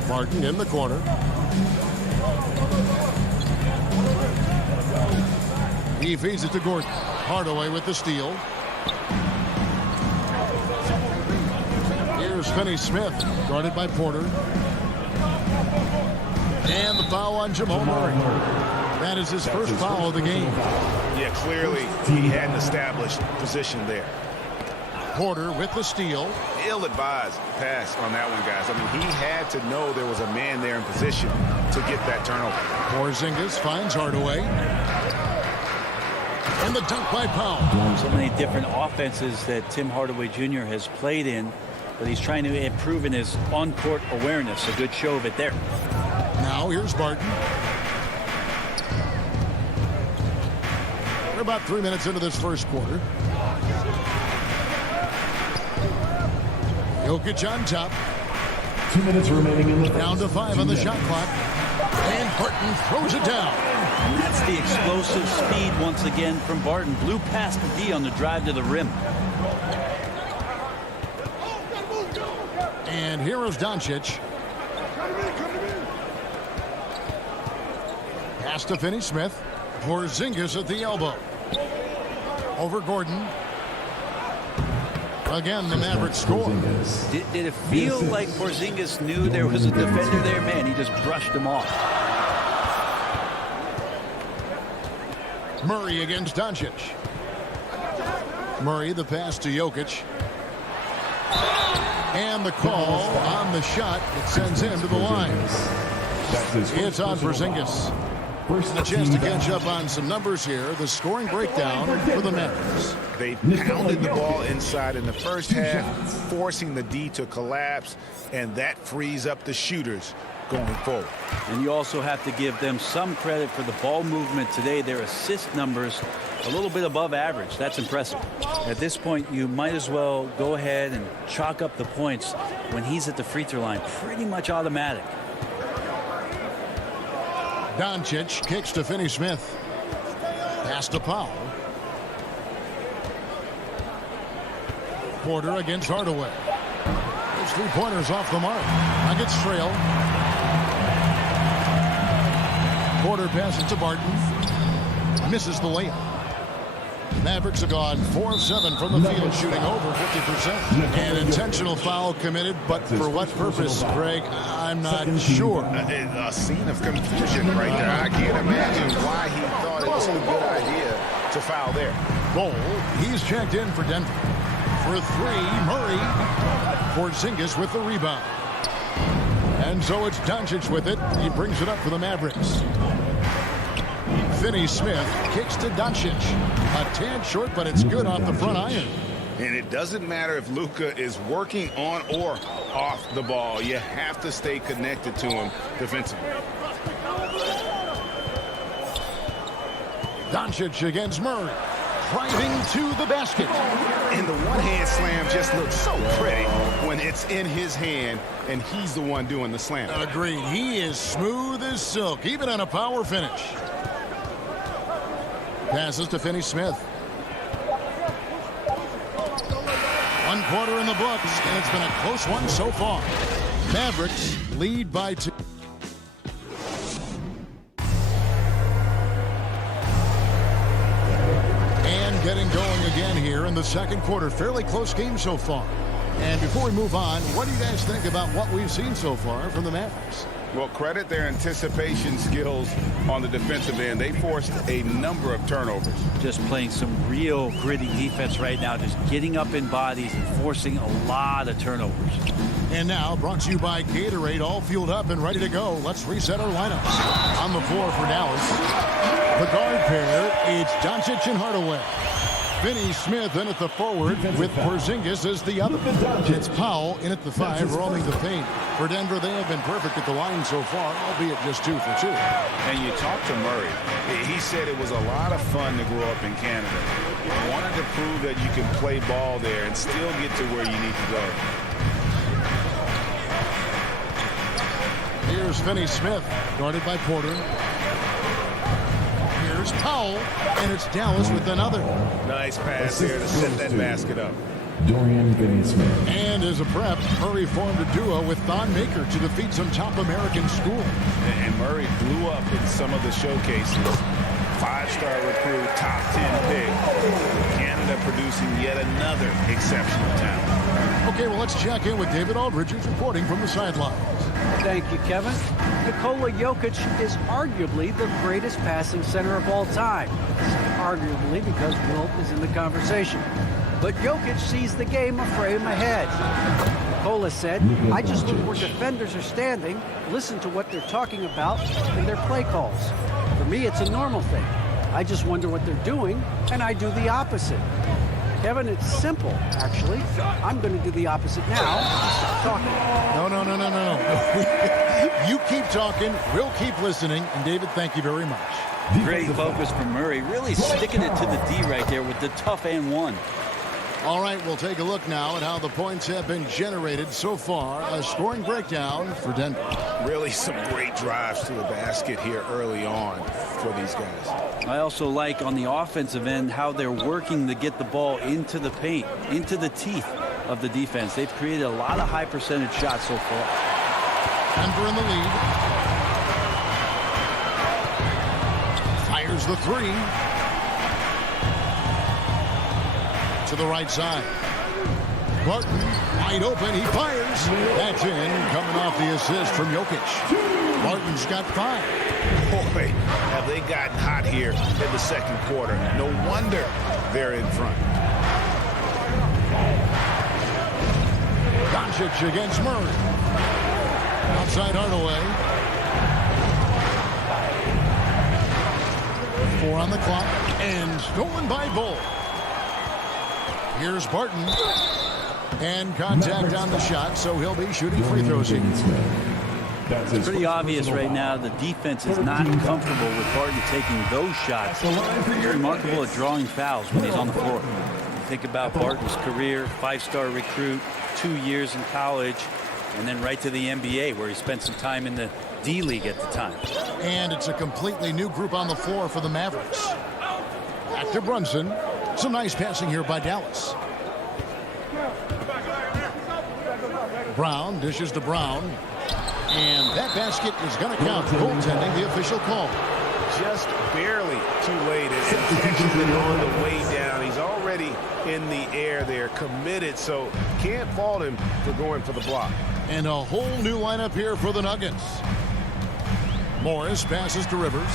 Martin in the corner. He feeds it to Gordon. Hardaway with the steal. Here's Finney-Smith, guarded by Porter. And the foul on Jamal Murray. That is his first foul of the game. Yeah, clearly he had an established position there. Porter with the steal. Ill-advised pass on that one, guys. I mean, he had to know there was a man there in position to get that turnover. Porzingis finds Hardaway. And the dunk by Powell. So many different offenses that Tim Hardaway Jr. has played in, but he's trying to improve in his on-court awareness. A good show of it there. Now here's Barton. We're about 3 minutes into this first quarter. Jokic on top. 2 minutes remaining in the down to 5 on the shot clock. And Barton throws it down. And that's the explosive speed once again from Barton. Blew past the D on the drive to the rim. And here is Doncic. Pass to Finney-Smith. Porzingis at the elbow. Over Gordon. Again, the Mavericks score. Did it feel like Porzingis knew there was a defender there? Man, he just brushed him off. Murray against Doncic. Murray, the pass to Jokic. And the call on the shot. It sends him to the line. It's on Porzingis. A chance to catch up on some numbers here. The scoring breakdown for the Mavericks. They pounded the ball inside in the first half, forcing the D to collapse, and that frees up the shooters going forward. And you also have to give them some credit for the ball movement today. Their assist numbers a little bit above average. That's impressive. At this point, you might as well go ahead and chalk up the points when he's at the free throw line. Pretty much automatic. Doncic kicks to Finney-Smith. Pass to Powell. Porter against Hardaway. Those 3-pointers off the mark. Nuggets trail. Porter passes to Barton. Misses the layup. Mavericks have gone 4 of 7 from the field, shooting over 50%. An intentional foul committed, but for what purpose, Greg? I'm not sure. A scene of confusion right there. I can't imagine why he thought it was a good idea to foul there. Bol, he's checked in for Denver. For 3, Murray. Porzingis with the rebound. And so it's Doncic with it. He brings it up for the Mavericks. Finney-Smith kicks to Doncic. A tad short, but it's good off the front iron. And it doesn't matter if Luka is working on or off the ball. You have to stay connected to him defensively. Doncic against Murray. Driving to the basket. And the one-hand slam just looks so pretty when it's in his hand and he's the one doing the slam. Agreed. He is smooth as silk, even on a power finish. Passes to Finney-Smith. 1 quarter in the books, and it's been a close one so far. Mavericks lead by 2. And getting going again here in the second quarter. Fairly close game so far. And before we move on, what do you guys think about what we've seen so far from the Mavericks? Well, credit their anticipation skills on the defensive end. They forced a number of turnovers. Just playing some real gritty defense right now, just getting up in bodies and forcing a lot of turnovers. And now, brought to you by Gatorade, all fueled up and ready to go. Let's reset our lineups. On the floor for Dallas, the guard pair, it's Doncic and Hardaway. Finney Smith in at the forward with Porzingis as the other. It's Powell in at the 5, roaming the paint. For Denver, they have been perfect at the line so far, albeit just 2 for 2. And you talk to Murray. He said it was a lot of fun to grow up in Canada. He wanted to prove that you can play ball there and still get to where you need to go. Here's Finney Smith, guarded by Porter. Here's Powell, and it's Dallas with another. Nice pass there to set that basket up. Dorian Finney-Smith. And as a prep, Murray formed a duo with Thon Maker to defeat some top American school. And Murray blew up in some of the showcases. 5-star recruit, top 10 pick. Canada producing yet another exceptional talent. Okay, well, let's check in with David Aldridge, who's reporting from the sidelines. Thank you, Kevin. Nikola Jokic is arguably the greatest passing center of all time. Arguably because Wilt is in the conversation. But Jokic sees the game a frame ahead. Nikola said, I just look where defenders are standing, listen to what they're talking about, and their play calls. For me, it's a normal thing. I just wonder what they're doing, and I do the opposite. Kevin, it's simple, actually. I'm going to do the opposite now. Stop talking. No. You keep talking. We'll keep listening. And, David, thank you very much. Great focus from Murray. Really sticking it to the D right there with the tough and one. All right, we'll take a look now at how the points have been generated so far. A scoring breakdown for Denver. Really some great drives to the basket here early on for these guys. I also like on the offensive end how they're working to get the ball into the paint, into the teeth of the defense. They've created a lot of high percentage shots so far. Denver in the lead. Fires the 3. To the right side. Barton wide open. He fires. That's in. Coming off the assist from Jokic. Barton's got 5. Boy, have they gotten hot here in the second quarter. No wonder they're in front. Doncic against Murray. Outside Hardaway. 4 on the clock. And stolen by Bull. Here's Barton. And contact on the shot, so he'll be shooting free throws here. It's pretty obvious right now the defense is not comfortable with Barton taking those shots. It's remarkable at drawing fouls when he's on the floor. You think about Barton's career, 5-star recruit, 2 years in college, and then right to the NBA where he spent some time in the D-League at the time. And it's a completely new group on the floor for the Mavericks. Back to Brunson. Some nice passing here by Dallas. Brown dishes to Brown. And that basket is going to count. Goaltending, the official call. Just barely too late. And catches it on the way down. He's already in the air there, committed. So can't fault him for going for the block. And a whole new lineup here for the Nuggets. Morris passes to Rivers.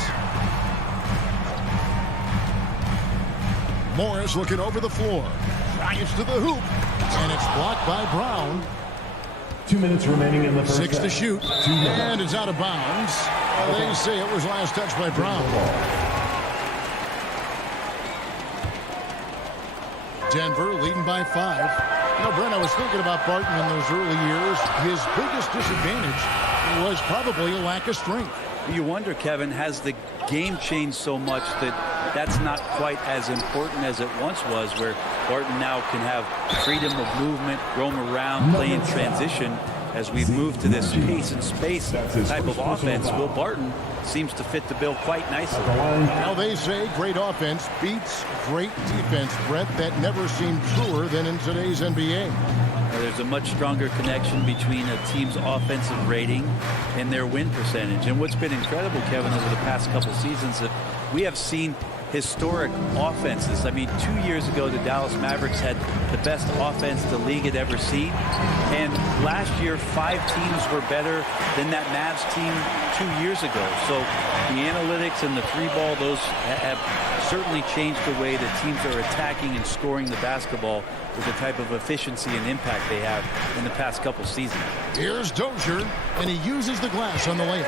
Morris looking over the floor. Drives to the hoop. And it's blocked by Brown. 2 minutes remaining in the first 6 to shoot. And it's out of bounds. They say it was last touched by Brown. Denver leading by 5. You know, Brent, I was thinking about Barton in those early years. His biggest disadvantage was probably a lack of strength. You wonder, Kevin, has the game changed so much that that's not quite as important as it once was, where Barton now can have freedom of movement, roam around, play in transition. As we've moved to this pace and space type of offense, Will Barton seems to fit the bill quite nicely. Now they say great offense beats great defense, Brett. That never seemed truer than in today's NBA. There's a much stronger connection between a team's offensive rating and their win percentage. And what's been incredible, Kevin, over the past couple seasons, that we have seen historic offenses. I mean, 2 years ago, the Dallas Mavericks had the best offense the league had ever seen. And last year, 5 teams were better than that Mavs team 2 years ago. So the analytics and the 3-ball, those have certainly changed the way that teams are attacking and scoring the basketball with the type of efficiency and impact they have in the past couple seasons. Here's Dozier, and he uses the glass on the layup.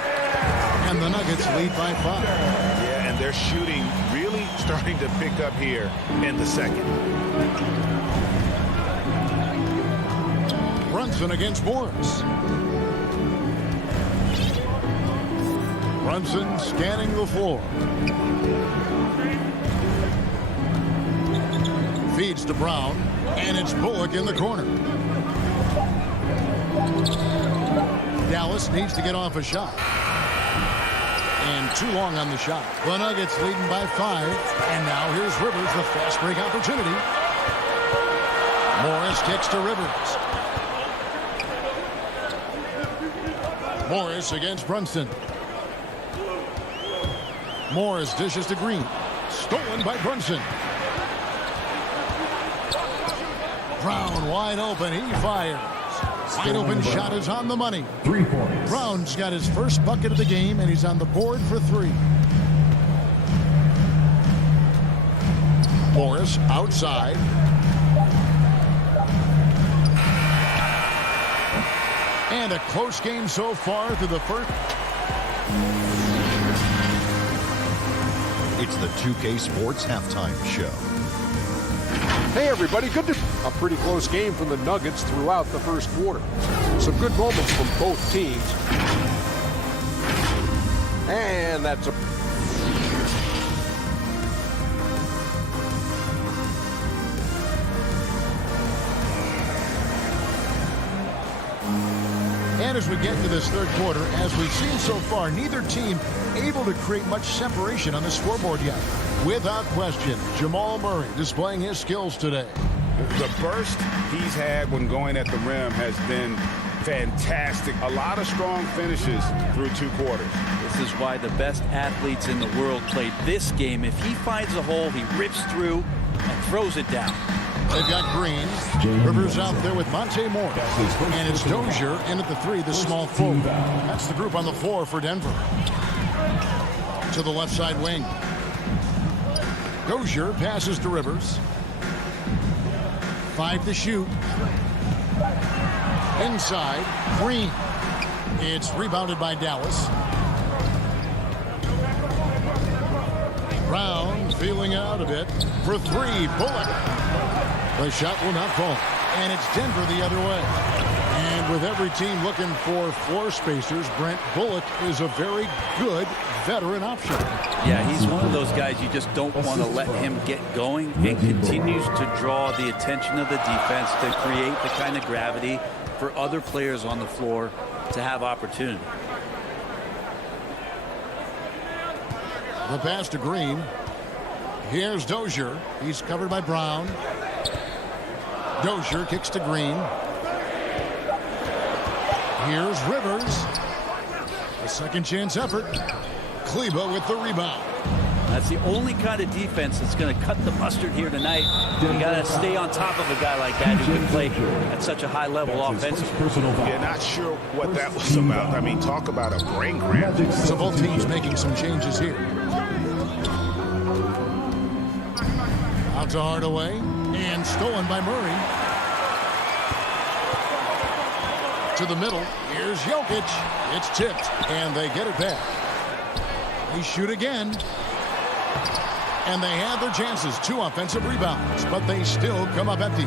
And the Nuggets lead by 5. Yeah, and they're shooting really starting to pick up here in the second. Brunson against Morris. Brunson scanning the floor. Feeds to Brown, and it's Bullock in the corner. Dallas needs to get off a shot. And too long on the shot. The Nuggets leading by 5. And now here's Rivers, the fast break opportunity. Morris kicks to Rivers. Morris against Brunson. Morris dishes to Green. Stolen by Brunson. Brown wide open. He fires. Wide open shot is on the money. 3 points. Brown's got his first bucket of the game, and he's on the board for 3. Morris outside. And a close game so far through the first. It's the 2K Sports Halftime Show. Hey everybody, good to a pretty close game from the Nuggets throughout the first quarter. Some good moments from both teams. And that's a And as we get into this third quarter, as we've seen so far, neither team able to create much separation on the scoreboard yet. Without question, Jamal Murray displaying his skills today. The burst he's had when going at the rim has been fantastic. A lot of strong finishes through 2 quarters. This is why the best athletes in the world play this game. If he finds a hole, he rips through and throws it down. They've got Green. Rivers out there with Monte Morris. And it's Dozier in at the 3, the small forward. That's the group on the floor for Denver. To the left side wing. Dozier passes to Rivers. 5 to shoot. Inside, Green. It's rebounded by Dallas. Brown feeling out a bit for 3. Bullock. The shot will not fall. And it's Denver the other way. And with every team looking for floor spacers, Brent, Bullock is a very good veteran option. Yeah, he's one of those guys you just don't want to let him get going. It continues to draw the attention of the defense to create the kind of gravity for other players on the floor to have opportunity. The pass to Green. Here's Dozier. He's covered by Brown. Dozier kicks to Green. Here's Rivers. A second chance effort. Kleba with the rebound. That's the only kind of defense that's going to cut the mustard here tonight. You got to stay on top of a guy like that who can play at such a high level offensively. Yeah, not sure what that was about. I mean, talk about a brain cramp. So both teams making some changes here. Out to Hardaway. And stolen by Murray. To the middle. Here's Jokic. It's tipped. And they get it back. They shoot again. And they have their chances. 2 offensive rebounds. But they still come up empty.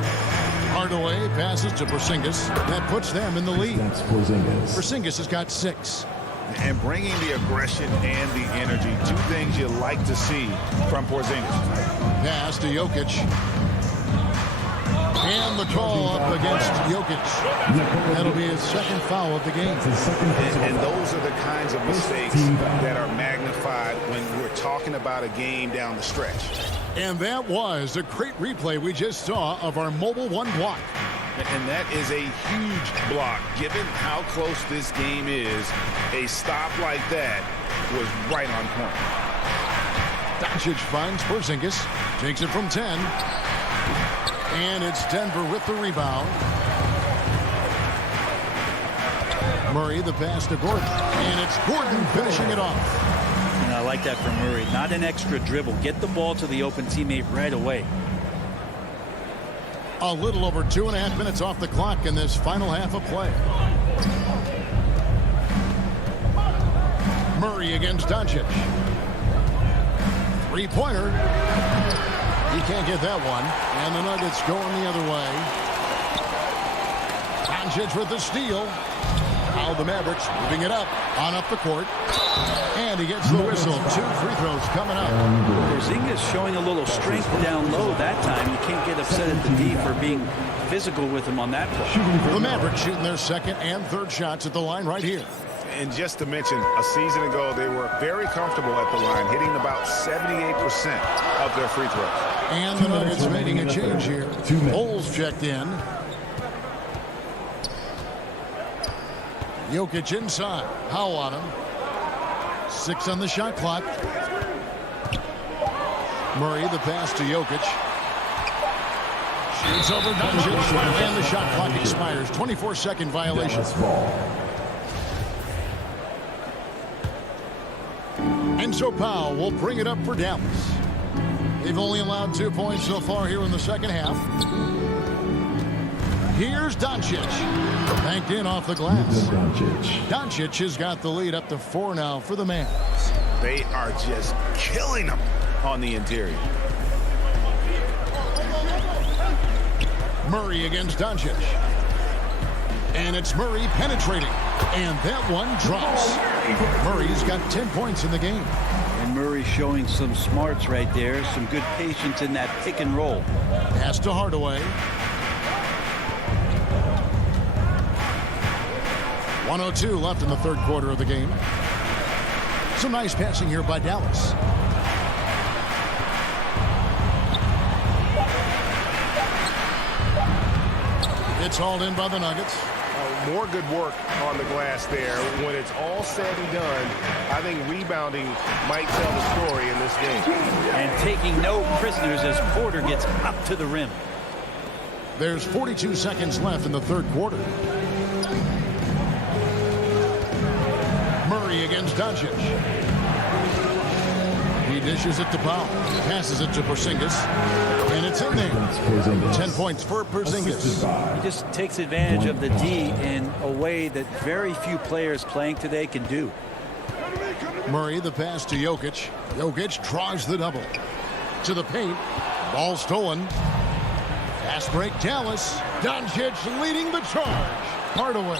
Hardaway passes to Porzingis. That puts them in the lead. That's Porzingis. Porzingis has got 6. And bringing the aggression and the energy. 2 things you like to see from Porzingis. Pass to Jokic. And the call up against Jokic. That'll be his second foul of the game. And those are the kinds of mistakes that are magnified when we're talking about a game down the stretch. And that was a great replay we just saw of our Mobile One block. And that is a huge block. Given how close this game is, a stop like that was right on point. Doncic finds Porzingis. Takes it from 10. And it's Denver with the rebound. Murray, the pass to Gordon. And it's Gordon finishing it off. And I like that from Murray. Not an extra dribble. Get the ball to the open teammate right away. A little over 2.5 minutes off the clock in this final half of play. Murray against Doncic. Three-pointer. He can't get that one. And the Nuggets going the other way. Doncic with the steal. Now the Mavericks moving it up on up the court. And he gets the whistle. 2 free throws coming up. Porzingis showing a little strength down low that time. You can't get upset at the D for being physical with him on that play. The Mavericks shooting their second and third shots at the line right here. And just to mention, a season ago, they were very comfortable at the line, hitting about 78% of their free throws. And the Nuggets making a change here. Holes checked in. Jokic inside. Powell on him. 6 on the shot clock. Murray, the pass to Jokic. Shoots over Doncic. And the shot clock expires. 24-second violation. And so Powell will bring it up for Dallas. They've only allowed 2 points so far here in the second half. Here's Doncic. Banked in off the glass. Doncic has got the lead up to 4 now for the Mavs. They are just killing them on the interior. Murray against Doncic. And it's Murray penetrating. And that one drops. Murray's got 10 points in the game. And Murray showing some smarts right there. Some good patience in that pick and roll. Pass to Hardaway. 1:02 left in the third quarter of the game. Some nice passing here by Dallas. It's hauled in by the Nuggets. More good work on the glass there. When it's all said and done, I think rebounding might tell the story in this game. And taking no prisoners as Porter gets up to the rim. There's 42 seconds left in the third quarter. Murray against Doncic. He dishes it to Powell. Passes it to Porzingis. And it's in there. 10 points for Porzingis. He just takes advantage of the D in a way that very few players playing today can do. Murray, the pass to Jokic. Jokic draws the double. To the paint. Ball stolen. Fast break Dallas. Doncic leading the charge. Hardaway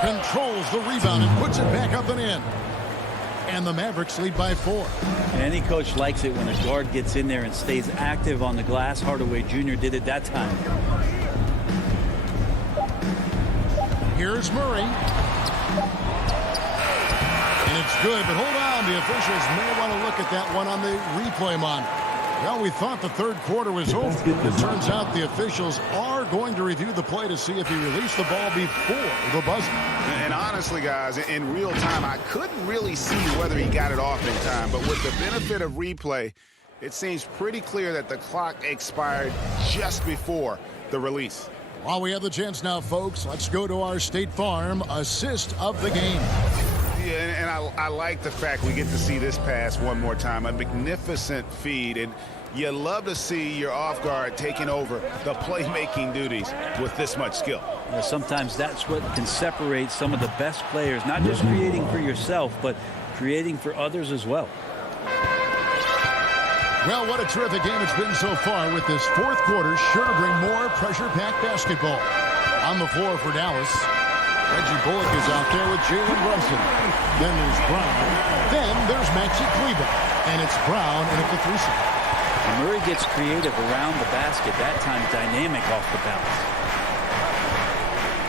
controls the rebound and puts it back up and in. And the Mavericks lead by 4. Any coach likes it when a guard gets in there and stays active on the glass. Hardaway Jr. did it that time. Here's Murray. And it's good, but hold on. The officials may want to look at that one on the replay monitor. Well, we thought the third quarter was over. It turns out the officials are going to review the play to see if he released the ball before the buzzer. And honestly, guys, in real time, I couldn't really see whether he got it off in time. But with the benefit of replay, it seems pretty clear that the clock expired just before the release. While we have the chance now, folks, let's go to our State Farm assist of the game. Yeah, and I like the fact we get to see this pass one more time. A magnificent feed, and you love to see your off guard taking over the playmaking duties with this much skill. Yeah, sometimes that's what can separate some of the best players, not just creating for yourself, but creating for others as well. Well, what a terrific game it's been so far, with this fourth quarter sure to bring more pressure-packed basketball. On the floor for Dallas, Reggie Bullock is out there with Jalen Brunson. Then there's Brown. Then there's Maxi Kleber. And it's Brown in at the 3-seed. Murray gets creative around the basket. That time dynamic off the bounce.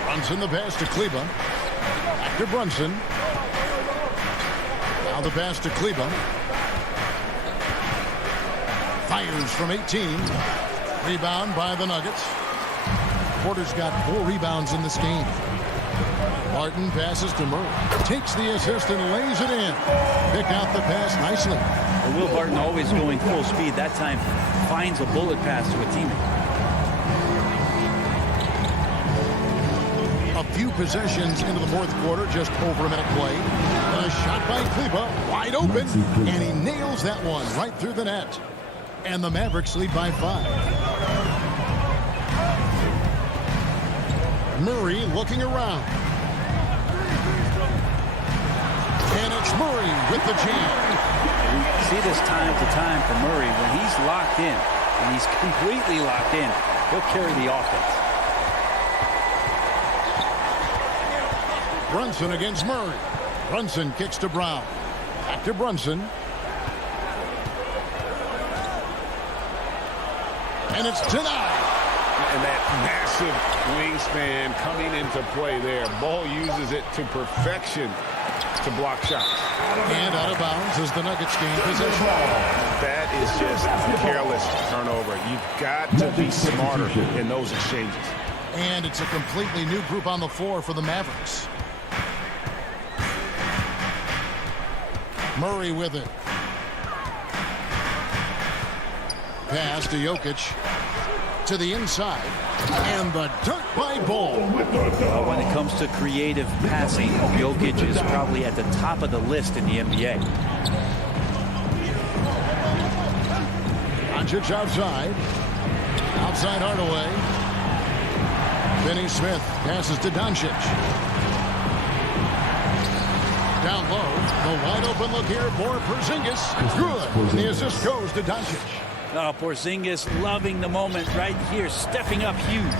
Brunson the pass to Kleber. Back to Brunson. Now the pass to Kleber. Fires from 18. Rebound by the Nuggets. Porter's got 4 rebounds in this game. Martin passes to Murray. Takes the assist and lays it in. Pick out the pass nicely. Well, Will Barton always going full speed. That time finds a bullet pass to a teammate. A few possessions into the fourth quarter, just over a minute played. A shot by Kleber, wide open, and he nails that one right through the net. And the Mavericks lead by 5. Murray looking around. And it's Murray with the jam. We see this time to time from Murray. When he's locked in, and he's completely locked in, he'll carry the offense. Brunson against Murray. Brunson kicks to Brown. Back to Brunson. And it's denied. And that massive wingspan coming into play there. Ball uses it to perfection to block shots. And out of bounds as the Nuggets gain possession. That is just a careless turnover. You've got to be smarter in those exchanges. And it's a completely new group on the floor for the Mavericks. Murray with it. Pass to Jokic. To the inside. And the dunk by Ball. When it comes to creative passing, Jokic is probably at the top of the list in the NBA. Doncic outside. Outside Hardaway. Finney Smith passes to Doncic. Down low. The wide open look here for Porzingis. Good. And the assist goes to Doncic. Oh, Porzingis loving the moment right here, stepping up huge.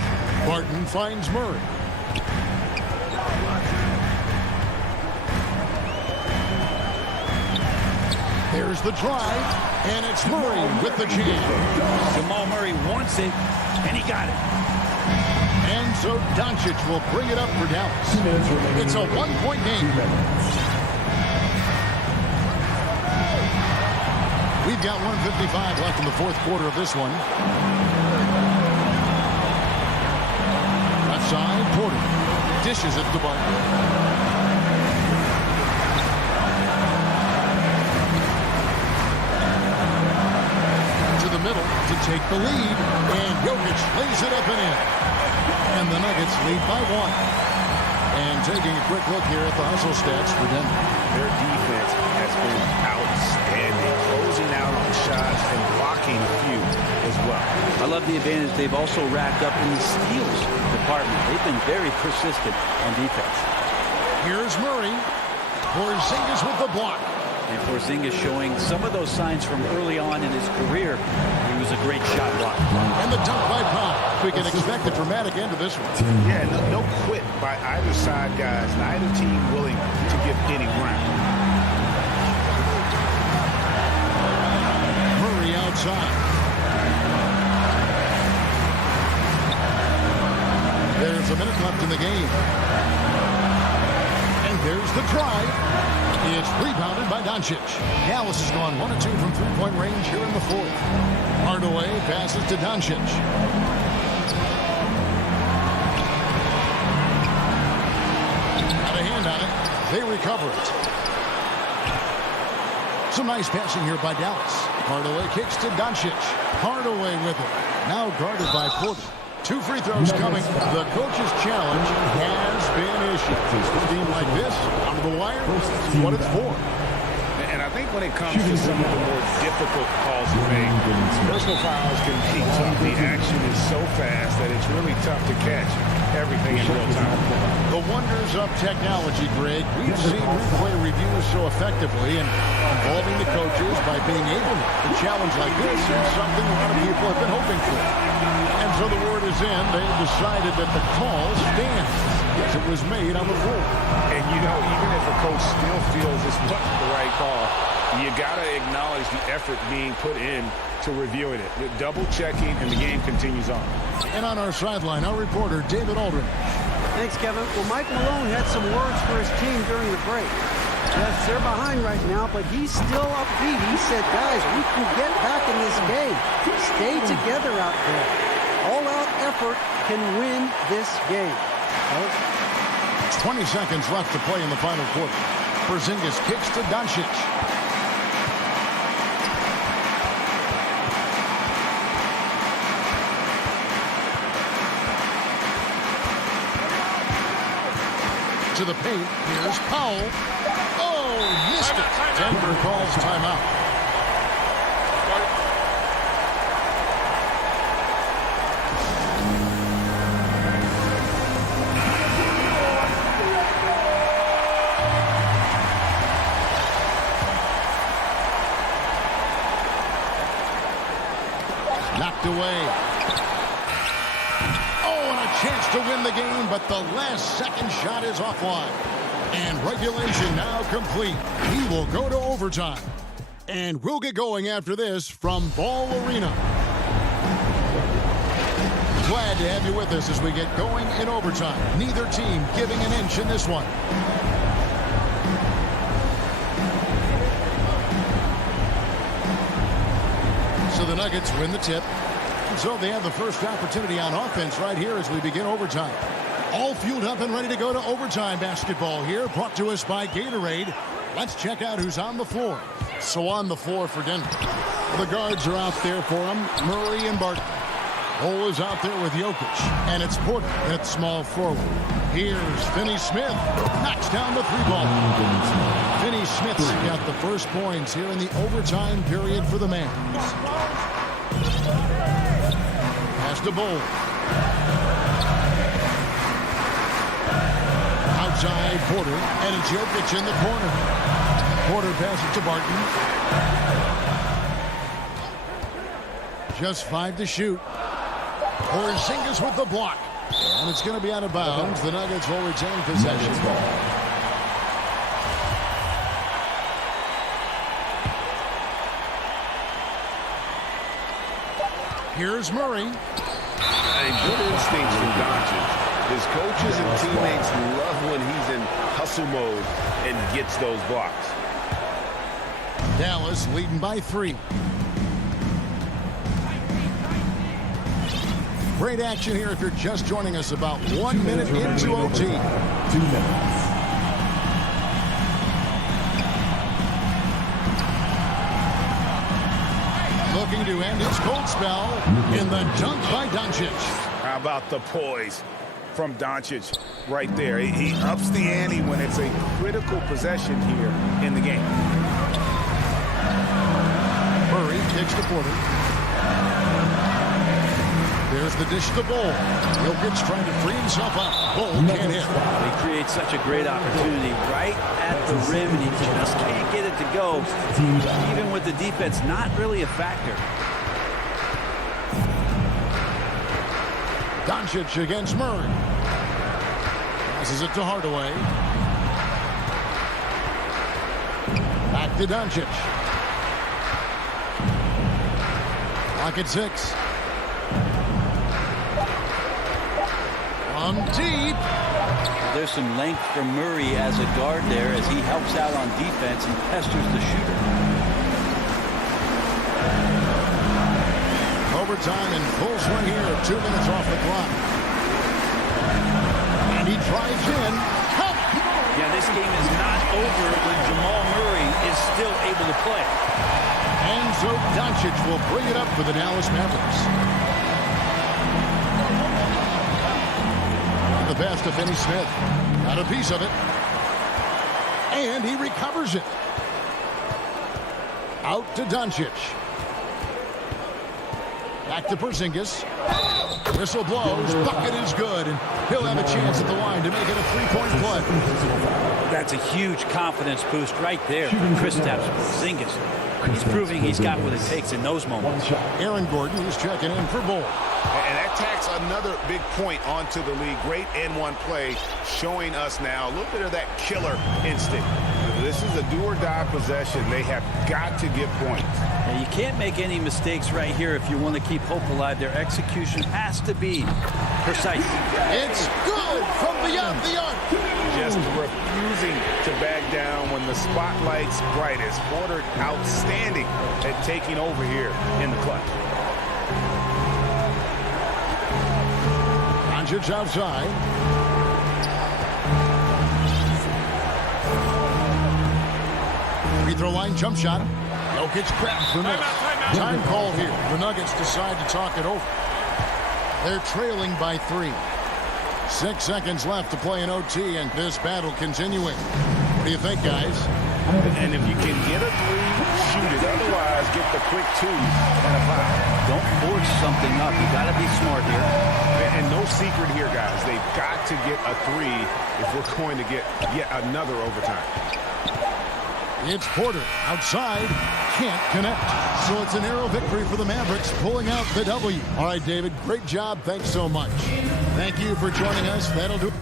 Barton finds Murray. There's the drive, and it's Murray with the jam. Jamal Murray wants it, and he got it. And so Doncic will bring it up for Dallas. It's a one-point game. We've got 1:55 left in the fourth quarter of this one. Left side, Porter dishes it to Barton. To the middle to take the lead, and Jokic lays it up and in. And the Nuggets lead by 1. And taking a quick look here at the hustle stats for Denver. Their defense has been outstanding, closing out on shots and blocking a few as well. I love the advantage they've also racked up in the steals department. They've been very persistent on defense. Here's Murray. Porzingis with the block. And Porzingis showing some of those signs from early on in his career. He was a great shot blocker. And the dunk by Powell. We can expect a dramatic end to this one. Yeah, no quit by either side, guys. Neither team willing to give any ground. Murray outside. There's a minute left in the game. And there's the drive. It's rebounded by Doncic. Dallas has gone 1 of 2 from three-point range here in the fourth. Hardaway passes to Doncic. Got a hand on it. They recover it. Some nice passing here by Dallas. Hardaway kicks to Doncic. Hardaway with it. Now guarded by Porter. 2 free throws coming. The coach's challenge has been issued. A team like this, out of the wire, this is what it's for. And I think when it comes to some of the more difficult calls to make, personal fouls can be tough. The action is so fast that it's really tough to catch everything in real time. The wonders of technology, Greg. We've seen replay reviews so effectively and involving the coaches by being able to challenge like this is something a lot of people have been hoping for. And so the word is in. They've decided that the call stands as it was made on the floor. And, you know, even if a coach still feels this wasn't the right call, you got to acknowledge the effort being put in to reviewing it. With double checking, and the game continues on. And on our sideline, our reporter, David Aldridge. Thanks, Kevin. Well, Mike Malone had some words for his team during the break. Yes, they're behind right now, but he's still upbeat. He said, guys, we can get back in this game. Stay together out there. All-out effort can win this game. Well, 20 seconds left to play in the final quarter. Porzingis kicks to Doncic. To the paint. Here's Powell. Oh, missed it. Denver calls timeout. Knocked away. Oh, and a chance to win the game, but the last second shot is offline. And regulation now complete. He will go to overtime. And we'll get going after this from Ball Arena. Glad to have you with us as we get going in overtime. Neither team giving an inch in this one. So the Nuggets win the tip. So they have the first opportunity on offense right here as we begin overtime. All fueled up and ready to go to overtime basketball here, brought to us by Gatorade. Let's check out who's on the floor. So on the floor for Denver. The guards are out there for him, Murray and Barton. Cole is out there with Jokic, and it's Porter at small forward. Here's Finney-Smith, knocks down the three ball. Finney-Smith's got the first points here in the overtime period for the Mavs. Pass to Bull. Outside Porter, and it's Jokic in the corner. Porter passes to Barton. Just 5 to shoot. Porzingis with the block. And it's going to be out of bounds. The Nuggets will retain possession. Here's Murray. Good instincts from Doncic. His coaches and teammates love when he's in hustle mode and gets those blocks. Dallas leading by 3. Great action here if you're just joining us, about 1 minute into OT. 2 minutes. Looking to end his cold spell in the dunk by Doncic. How about the poise from Doncic right there? He ups the ante when it's a critical possession here in the game. Murray kicks to Porter. There's the dish to Bull. Jokic trying to free himself up. Bull can't hit. They create such a great opportunity right at the rim, and he just can't get it to go. Even with the defense, not really a factor. Doncic against Murray. Passes it to Hardaway. Back to Doncic. Clock at 6. From deep. There's some length from Murray as a guard there as he helps out on defense and pesters the shooter. Overtime in full swing here. 2 minutes off the clock. And he drives in. Count. Yeah, this game is not over when Jamal Murray is still able to play. And so Doncic will bring it up for the Dallas Mavericks. The pass to Finney-Smith. Got a piece of it. And he recovers it. Out to Doncic. Back to Porzingis. Whistle blows. Bucket is good. And he'll have a chance at the line to make it a three-point play. That's a huge confidence boost right there for Kristaps Porzingis. He's proving he's got what it takes in those moments. Aaron Gordon is checking in for Bull. And that tacks another big point onto the league. Great N1 play showing us now a little bit of that killer instinct. This is a do-or-die possession. They have got to get points. And you can't make any mistakes right here if you want to keep hope alive. Their execution has to be precise. It's good from beyond the arc. Just refusing to back down when the spotlight's brightest. Porter outstanding at taking over here in the clutch. Doncic outside. Free throw line jump shot. Jokic grabs the miss. Time call here. The Nuggets decide to talk it over. They're trailing by 3. 6 seconds left to play in OT, and this battle continuing. What do you think, guys? And if you can get a 3, shoot it. Otherwise, get the quick 2 and a foul. Don't force something up. You got to be smart here. And no secret here, guys. They've got to get a 3 if we're going to get yet another overtime. It's Porter outside. Can't connect. So it's a narrow victory for the Mavericks, pulling out the W. All right, David, great job. Thanks so much. Thank you for joining us. That'll do it.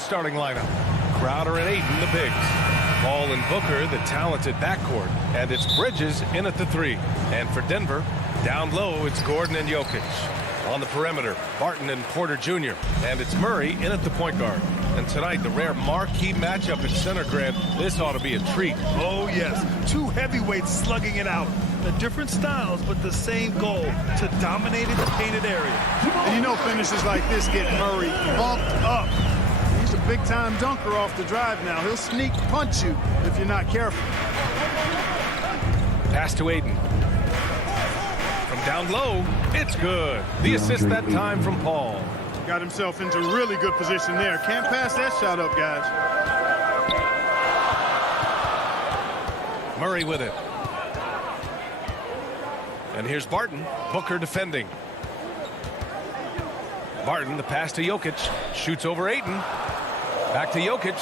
Starting lineup. Crowder and Ayton, the bigs. Paul and Booker, the talented backcourt. And it's Bridges in at the 3. And for Denver, down low, it's Gordon and Jokic. On the perimeter, Barton and Porter Jr. And it's Murray in at the point guard. And tonight, the rare marquee matchup at center, Grant. This ought to be a treat. Oh, yes. Two heavyweights slugging it out. The different styles, but the same goal, to dominate in the painted area. And you know finishes like this get Murray bumped up. He's a big-time dunker off the drive now. He'll sneak punch you if you're not careful. Pass to Aiden. From down low, it's good. The assist that time from Paul. Got himself into really good position there. Can't pass that shot up, guys. Murray with it. And here's Barton. Booker defending. Barton, the pass to Jokic. Shoots over Ayton. Back to Jokic.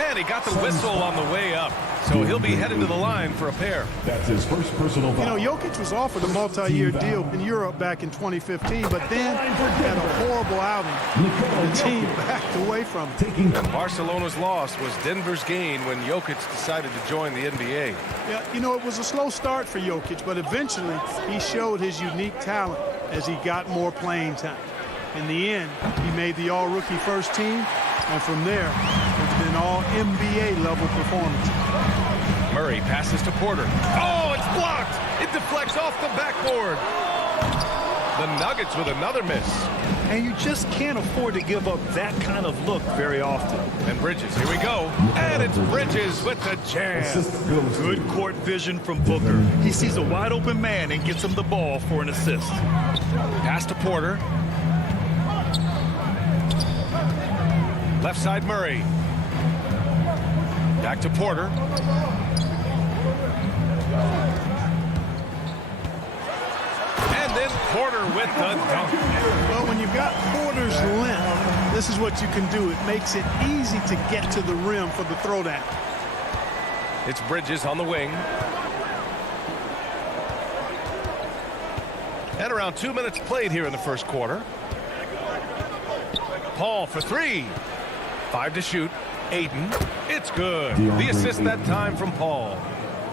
And he got the whistle on the way up. So he'll be headed to the line for a pair. That's his first personal foul. You know, Jokic was offered a multi-year deal in Europe back in 2015, but then had a horrible outing. The team backed away from him. And Barcelona's loss was Denver's gain when Jokic decided to join the NBA. Yeah, you know, it was a slow start for Jokic, but eventually he showed his unique talent as he got more playing time. In the end, he made the all-rookie first team, and from there, it's been all NBA-level performance. Murray passes to Porter. Oh, it's blocked! It deflects off the backboard. The Nuggets with another miss. And you just can't afford to give up that kind of look very often. And Bridges, here we go. And it's Bridges with the jam. Good court vision from Booker. He sees a wide-open man and gets him the ball for an assist. Pass to Porter. Left side Murray. Back to Porter. And then Porter with the dunk. Well, when you've got Porter's length, this is what you can do. It makes it easy to get to the rim for the throwdown. It's Bridges on the wing. And around 2 minutes played here in the first quarter. Paul for 3. 5 to shoot. Ayton. It's good. The assist that time from Paul.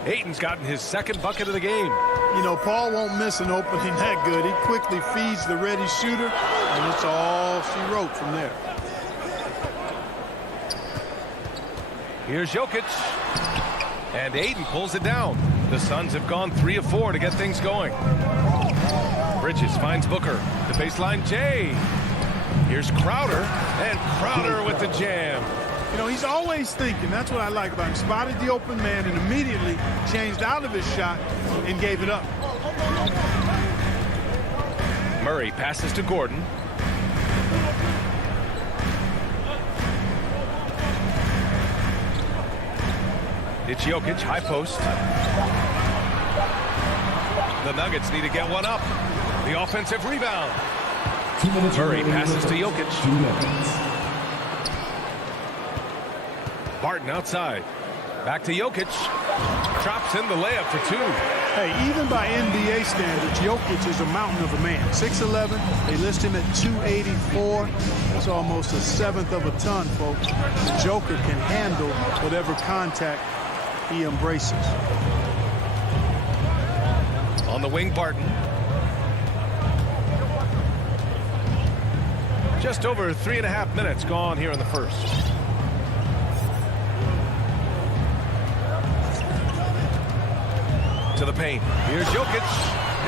Ayton's gotten his second bucket of the game. You know, Paul won't miss an opening that good. He quickly feeds the ready shooter, and it's all she wrote from there. Here's Jokic. And Ayton pulls it down. The Suns have gone 3 of 4 to get things going. Bridges finds Booker. The baseline Jay. Here's Crowder, and Crowder with the jam. You know, he's always thinking. That's what I like about him. Spotted the open man and immediately changed out of his shot and gave it up. Murray passes to Gordon. It's Jokic, high post. The Nuggets need to get one up. The offensive rebound. Murray passes to Jokic. Barton outside. Back to Jokic. Drops in the layup for 2. Hey, even by NBA standards, Jokic is a mountain of a man. 6'11", they list him at 284. That's almost a seventh of a ton, folks. The Joker can handle whatever contact he embraces. On the wing, Barton. Just over 3.5 minutes gone here in the first. To the paint. Here's Jokic.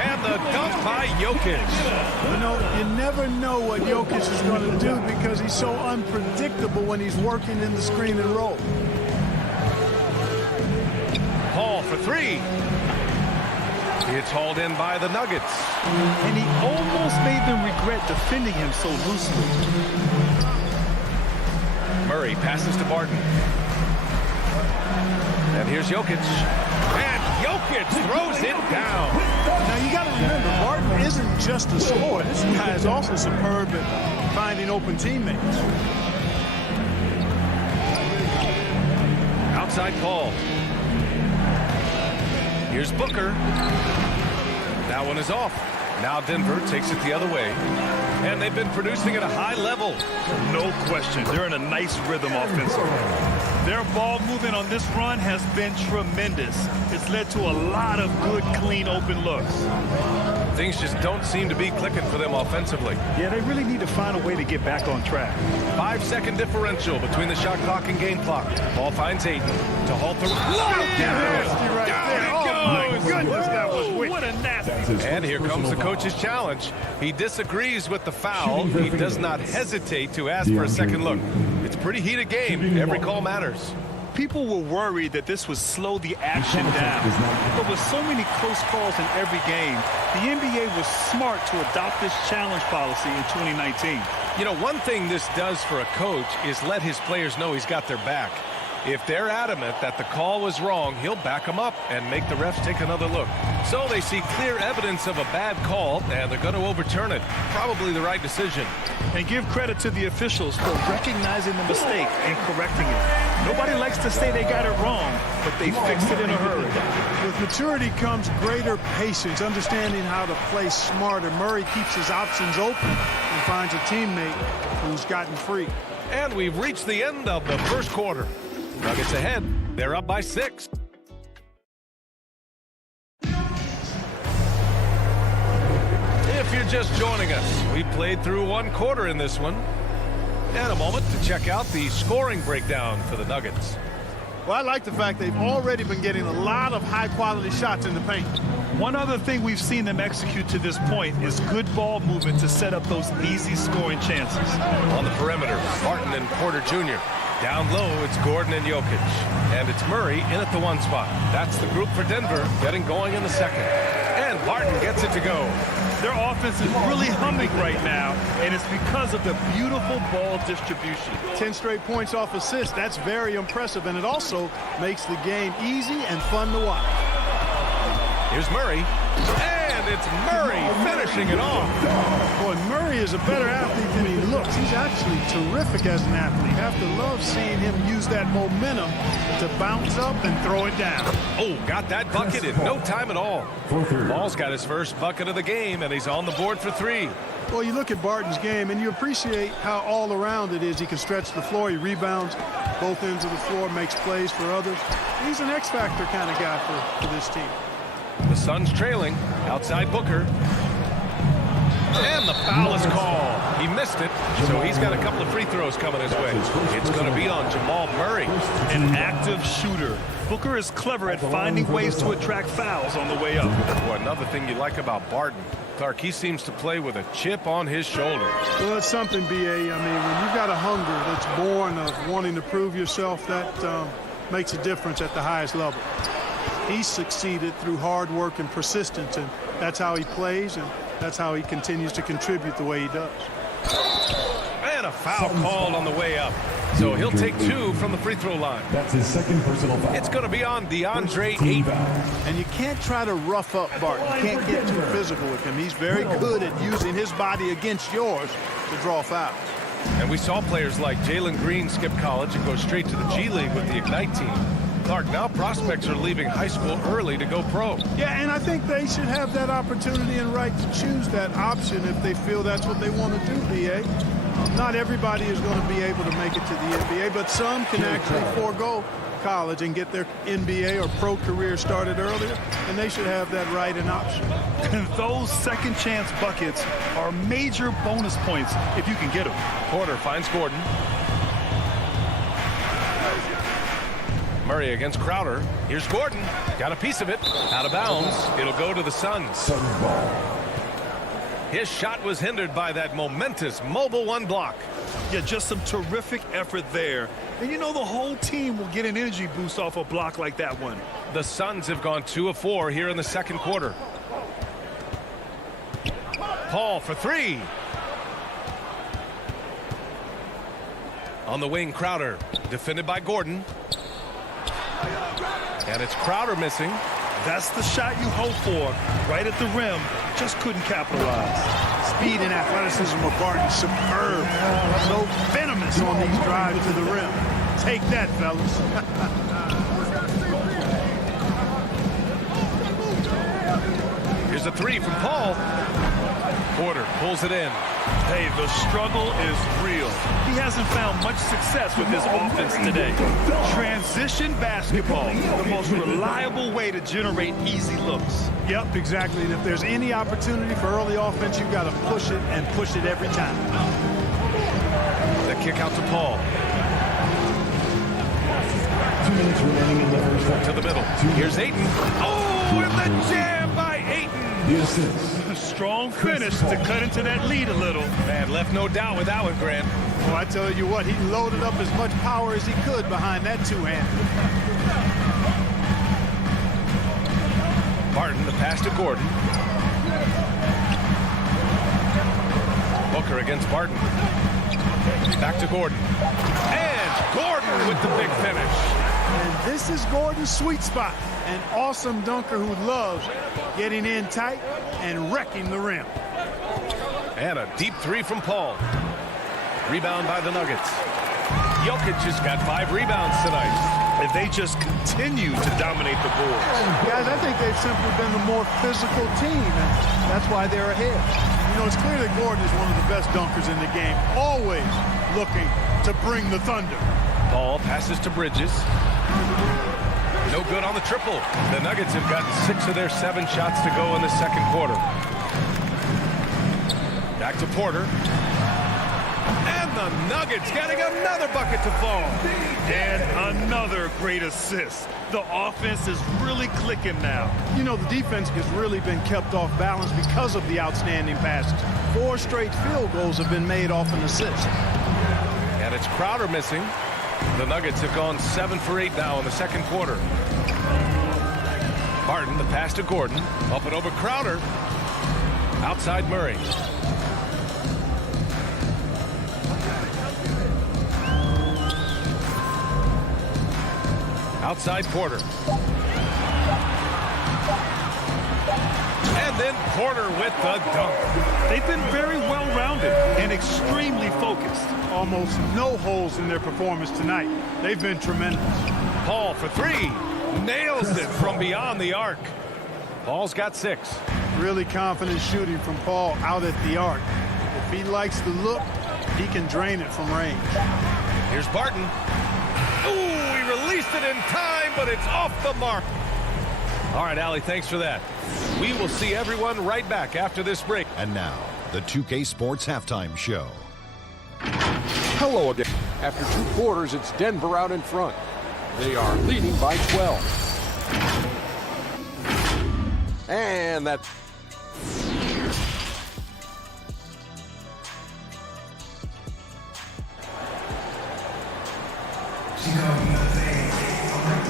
And the dunk by Jokic. You know, you never know what Jokic is going to do because he's so unpredictable when he's working in the screen and roll. Paul for 3. It's hauled in by the Nuggets. And he almost made them regret defending him so loosely. Murray passes to Barton. And here's Jokic. And Jokic throws it down. Now, you got to remember, Barton isn't just a scorer. This guy is also superb at finding open teammates. Outside Paul. Here's Booker. That one is off. Now Denver takes it the other way. And they've been producing at a high level. No question. They're in a nice rhythm offensively. Their ball movement on this run has been tremendous. It's led to a lot of good, clean, open looks. Things just don't seem to be clicking for them offensively. Yeah, they really need to find a way to get back on track. 5-second differential between the shot clock and game clock. Ball finds Ayton to halt the... Nasty right there. Oh, my goodness, that was wicked. What a nasty. And here comes the coach's challenge. He disagrees with the foul. He does not hesitate to ask for a second look. It's a pretty heated game. Every call matters. People were worried that this would slow the action down. But with so many close calls in every game, the NBA was smart to adopt this challenge policy in 2019. You know, one thing this does for a coach is let his players know he's got their back. If they're adamant that the call was wrong, he'll back them up and make the refs take another look. So they see clear evidence of a bad call, and they're going to overturn it. Probably the right decision. And give credit to the officials for recognizing the mistake and correcting it. Nobody likes to say they got it wrong, but they fixed it in a hurry. With maturity comes greater patience, understanding how to play smarter. Murray keeps his options open and finds a teammate who's gotten free. And we've reached the end of the first quarter. Nuggets ahead. They're up by 6. If you're just joining us, we played through one quarter in this one. And a moment to check out the scoring breakdown for the Nuggets. Well, I like the fact they've already been getting a lot of high-quality shots in the paint. One other thing we've seen them execute to this point is good ball movement to set up those easy scoring chances. On the perimeter, Martin and Porter Jr. Down low, it's Gordon and Jokic. And it's Murray in at the 1 spot. That's the group for Denver getting going in the second. And Barton gets it to go. Their offense is really humming right now, and it's because of the beautiful ball distribution. 10 straight points off assists. That's very impressive, and it also makes the game easy and fun to watch. Here's Murray, and it's Murray finishing it off. Boy, Murray is a better athlete than he looks. He's actually terrific as an athlete. You have to love seeing him use that momentum to bounce up and throw it down. Oh, got that bucket in no time at all. Ball's got his first bucket of the game, and he's on the board for 3. Well, you look at Barton's game, and you appreciate how all around it is. He can stretch the floor. He rebounds both ends of the floor, makes plays for others. He's an X-factor kind of guy for this team. The Suns trailing outside Booker. And the foul is called. He missed it, so he's got a couple of free throws coming his way. It's going to be on Jamal Murray. An active shooter. Booker is clever at finding ways to attract fouls on the way up. Well, another thing you like about Barton, Clark, he seems to play with a chip on his shoulder. Well, it's something, B.A. I mean, when you've got a hunger that's born of wanting to prove yourself, that makes a difference at the highest level. He's succeeded through hard work and persistence, and that's how he plays, and that's how he continues to contribute the way he does. And a foul called on the way up. So he'll take 2 from the free throw line. That's his second personal foul. It's going to be on DeAndre Ayton. And you can't try to rough up Barton. You can't get too physical with him. He's very good at using his body against yours to draw fouls. And we saw players like Jalen Green skip college and go straight to the G League with the Ignite team. Clark, now prospects are leaving high school early to go pro. Yeah, and I think they should have that opportunity and right to choose that option if they feel that's what they want to do, B.A. Not everybody is going to be able to make it to the NBA, but some can actually forego college and get their NBA or pro career started earlier, and they should have that right and option. And those second chance buckets are major bonus points if you can get them. Porter finds Gordon. Murray against Crowder. Here's Gordon. Got a piece of it. Out of bounds. It'll go to the Suns. His shot was hindered by that momentous mobile 1 block. Yeah, just some terrific effort there. And you know the whole team will get an energy boost off a block like that one. The Suns have gone 2 of 4 here in the second quarter. Paul for 3. On the wing, Crowder. Defended by Gordon. And it's Crowder missing. That's the shot you hope for. Right at the rim. Just couldn't capitalize. Speed and athleticism of Barton superb. So venomous on these drives to the rim. Take that, fellas. Here's a 3 from Paul. Porter pulls it in. Hey, the struggle is real. He hasn't found much success with his offense today. Transition basketball, the most reliable way to generate easy looks. Yep, exactly. And if there's any opportunity for early offense, you've got to push it and push it every time. The kick out to Paul. 2 minutes remaining in the first half. To the middle. Here's Ayton. Oh, and the jam by Ayton. The assist. A strong finish to cut into that lead a little. Man, left no doubt with that one, Grant. Well, I tell you what, he loaded up as much power as he could behind that two-hand. Barton, the pass to Gordon. Booker against Barton. Back to Gordon. And Gordon with the big finish. And this is Gordon's sweet spot. An awesome dunker who loves getting in tight and wrecking the rim. And a deep three from Paul. Rebound by the Nuggets. Jokic has got 5 rebounds tonight. If they just continue to dominate the boards. Guys, I think they've simply been the more physical team, and that's why they're ahead. You know, it's clear that Gordon is one of the best dunkers in the game, always looking to bring the thunder. Paul passes to Bridges. No good on the triple. The Nuggets have gotten 6 of their 7 shots to go in the second quarter. Back to Porter. And the Nuggets getting another bucket to fall. And another great assist. The offense is really clicking now. You know, the defense has really been kept off balance because of the outstanding passes. 4 straight field goals have been made off an assist. And it's Crowder missing. The Nuggets have gone 7 for 8 now in the second quarter. Barton, the pass to Gordon. Up and over Crowder. Outside Murray. Outside Porter. And then Porter with the dunk. They've been very well-rounded and extremely focused. Almost no holes in their performance tonight. They've been tremendous. Paul for 3. Nails it from beyond the arc. Paul's got 6. Really confident shooting from Paul out at the arc. If he likes the look, he can drain it from range. Here's Barton. Ooh, he released it in time, but it's off the mark. All right, Allie, thanks for that. We will see everyone right back after this break. And now, the 2K Sports Halftime Show. Hello again. After 2 quarters, it's Denver out in front. They are leading by 12. And that...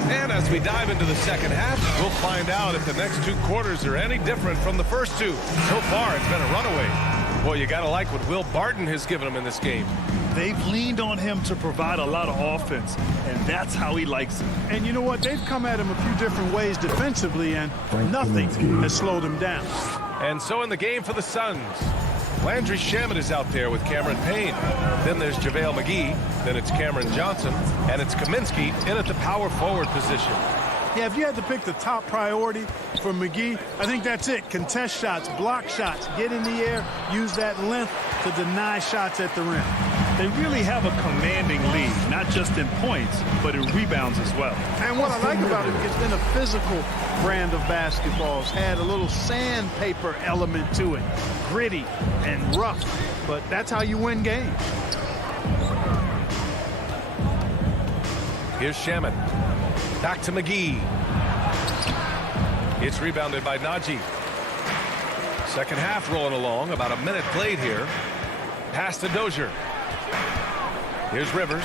And as we dive into the second half, we'll find out if the next 2 quarters are any different from the first 2. So far, it's been a runaway. Boy, you got to like what Will Barton has given them in this game. They've leaned on him to provide a lot of offense, and that's how he likes it. And you know what? They've come at him a few different ways defensively, and nothing has slowed him down. And so in the game for the Suns, Landry Shamet is out there with Cameron Payne. Then there's JaVale McGee. Then it's Cameron Johnson. And it's Kaminsky in at the power forward position. Yeah, if you had to pick the top priority for McGee, I think that's it. Contest shots, block shots, get in the air, use that length to deny shots at the rim. They really have a commanding lead, not just in points, but in rebounds as well. And what I like about it, it's been a physical brand of basketball. It's had a little sandpaper element to it, gritty and rough, but that's how you win games. Here's Shamet. Back to McGee. It's rebounded by Najee. Second half rolling along. About a minute played here. Pass to Dozier. Here's Rivers.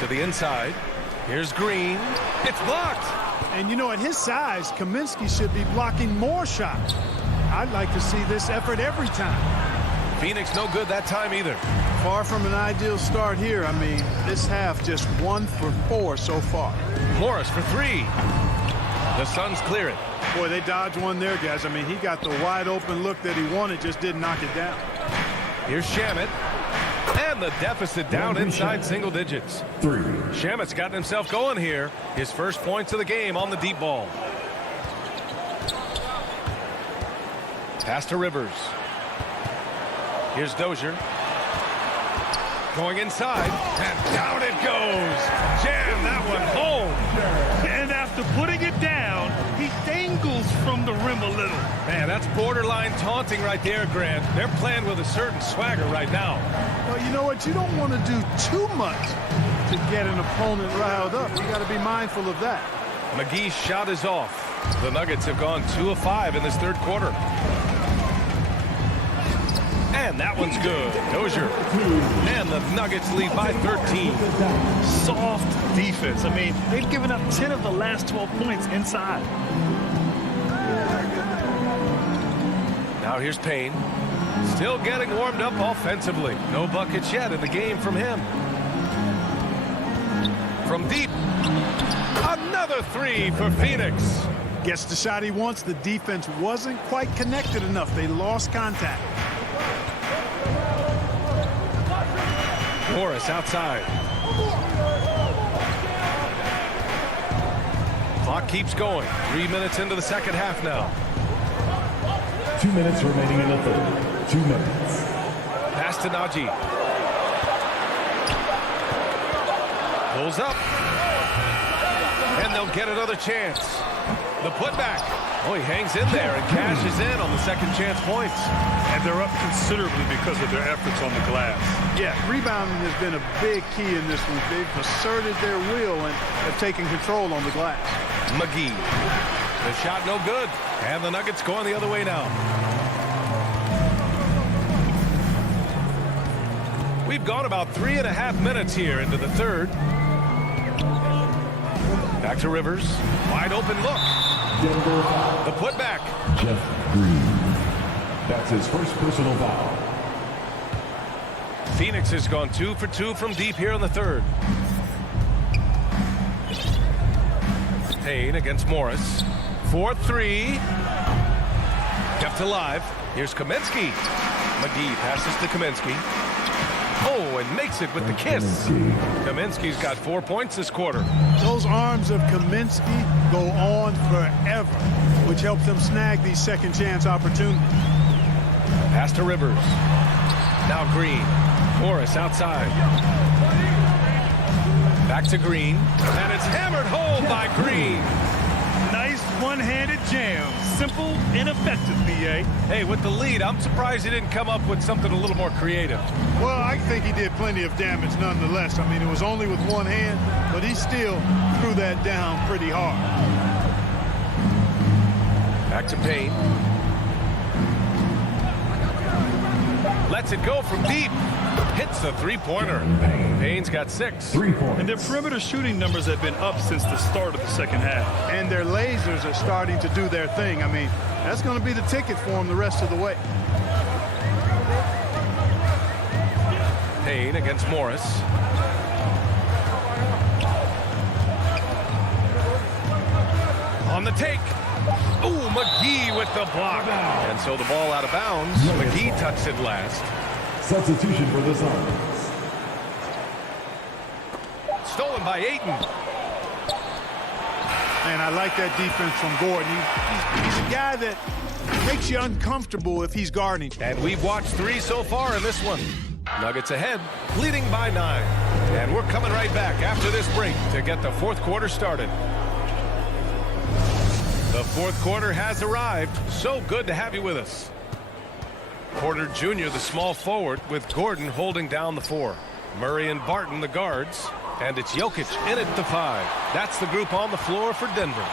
To the inside. Here's Green. It's blocked. And you know, at his size, Kaminsky should be blocking more shots. I'd like to see this effort every time. Phoenix no good that time either. Far from an ideal start here. I mean, this half just 1 for 4 so far. Morris for 3. The Suns clear it. Boy, they dodged one there, guys. I mean, he got the wide open look that he wanted, just didn't knock it down. Here's Shamet. And the deficit down inside single digits. 3. Shamet's gotten himself going here. His first points of the game on the deep ball. Pass to Rivers. Here's Dozier. Going inside, and down it goes. Jam that one home. And after putting it down, he dangles from the rim a little. Man, that's borderline taunting right there, Grant. They're playing with a certain swagger right now. Well, you know what? You don't want to do too much to get an opponent riled up. You got to be mindful of that. McGee's shot is off. The Nuggets have gone 2 of 5 in this third quarter. And that one's good. Dozier. And the Nuggets lead by 13. Soft defense. I mean, they've given up 10 of the last 12 points inside. Now here's Payne. Still getting warmed up offensively. No buckets yet in the game from him. From deep. Another three for Phoenix. Gets the shot he wants. The defense wasn't quite connected enough. They lost contact. Morris outside. Clock keeps going. 3 minutes into the second half now. 2 minutes remaining in the third. 2 minutes. Pass to Najee. Pulls up. And they'll get another chance. The putback. Oh, he hangs in there and cashes in on the second chance points. And they're up considerably because of their efforts on the glass. Yeah, rebounding has been a big key in this one. They've asserted their will and have taken control on the glass. McGee. The shot no good. And the Nuggets going the other way now. We've gone about 3.5 minutes here into the third. Back to Rivers. Wide open look. The putback. Jeff Green. That's his first personal foul. Phoenix has gone 2 for 2 from deep here in the third. Payne against Morris. 4-3. Kept alive. Here's Kaminsky. McGee passes to Kaminsky. Oh, and makes it with the kiss. Kaminsky's got 4 points this quarter. Those arms of Kaminsky go on forever, which helps them snag these second chance opportunities. Pass to Rivers. Now Green. Morris outside. Back to Green. And it's hammered home by Green. Nice one-handed jam. Simple and effective, B.A. Hey, with the lead, I'm surprised he didn't come up with something a little more creative. Well, I think he did plenty of damage nonetheless. I mean, it was only with one hand, but he still threw that down pretty hard. Back to Payne. Lets it go from deep. Hits the three-pointer. Payne's got 6. 3 points. And their perimeter shooting numbers have been up since the start of the second half. And their lasers are starting to do their thing. I mean, that's going to be the ticket for them the rest of the way. Payne against Morris. On the take. Ooh, McGee with the block. And so the ball out of bounds. McGee touched it last. Substitution for the Suns. Stolen by Ayton. Man, I like that defense from Gordon. He's a guy that makes you uncomfortable if he's guarding. And we've watched 3 so far in this one. Nuggets ahead, leading by 9. And we're coming right back after this break to get the fourth quarter started. The fourth quarter has arrived. So good to have you with us. Porter Jr., the small forward, with Gordon holding down the 4. Murray and Barton, the guards. And it's Jokic in at the 5. That's the group on the floor for Denver.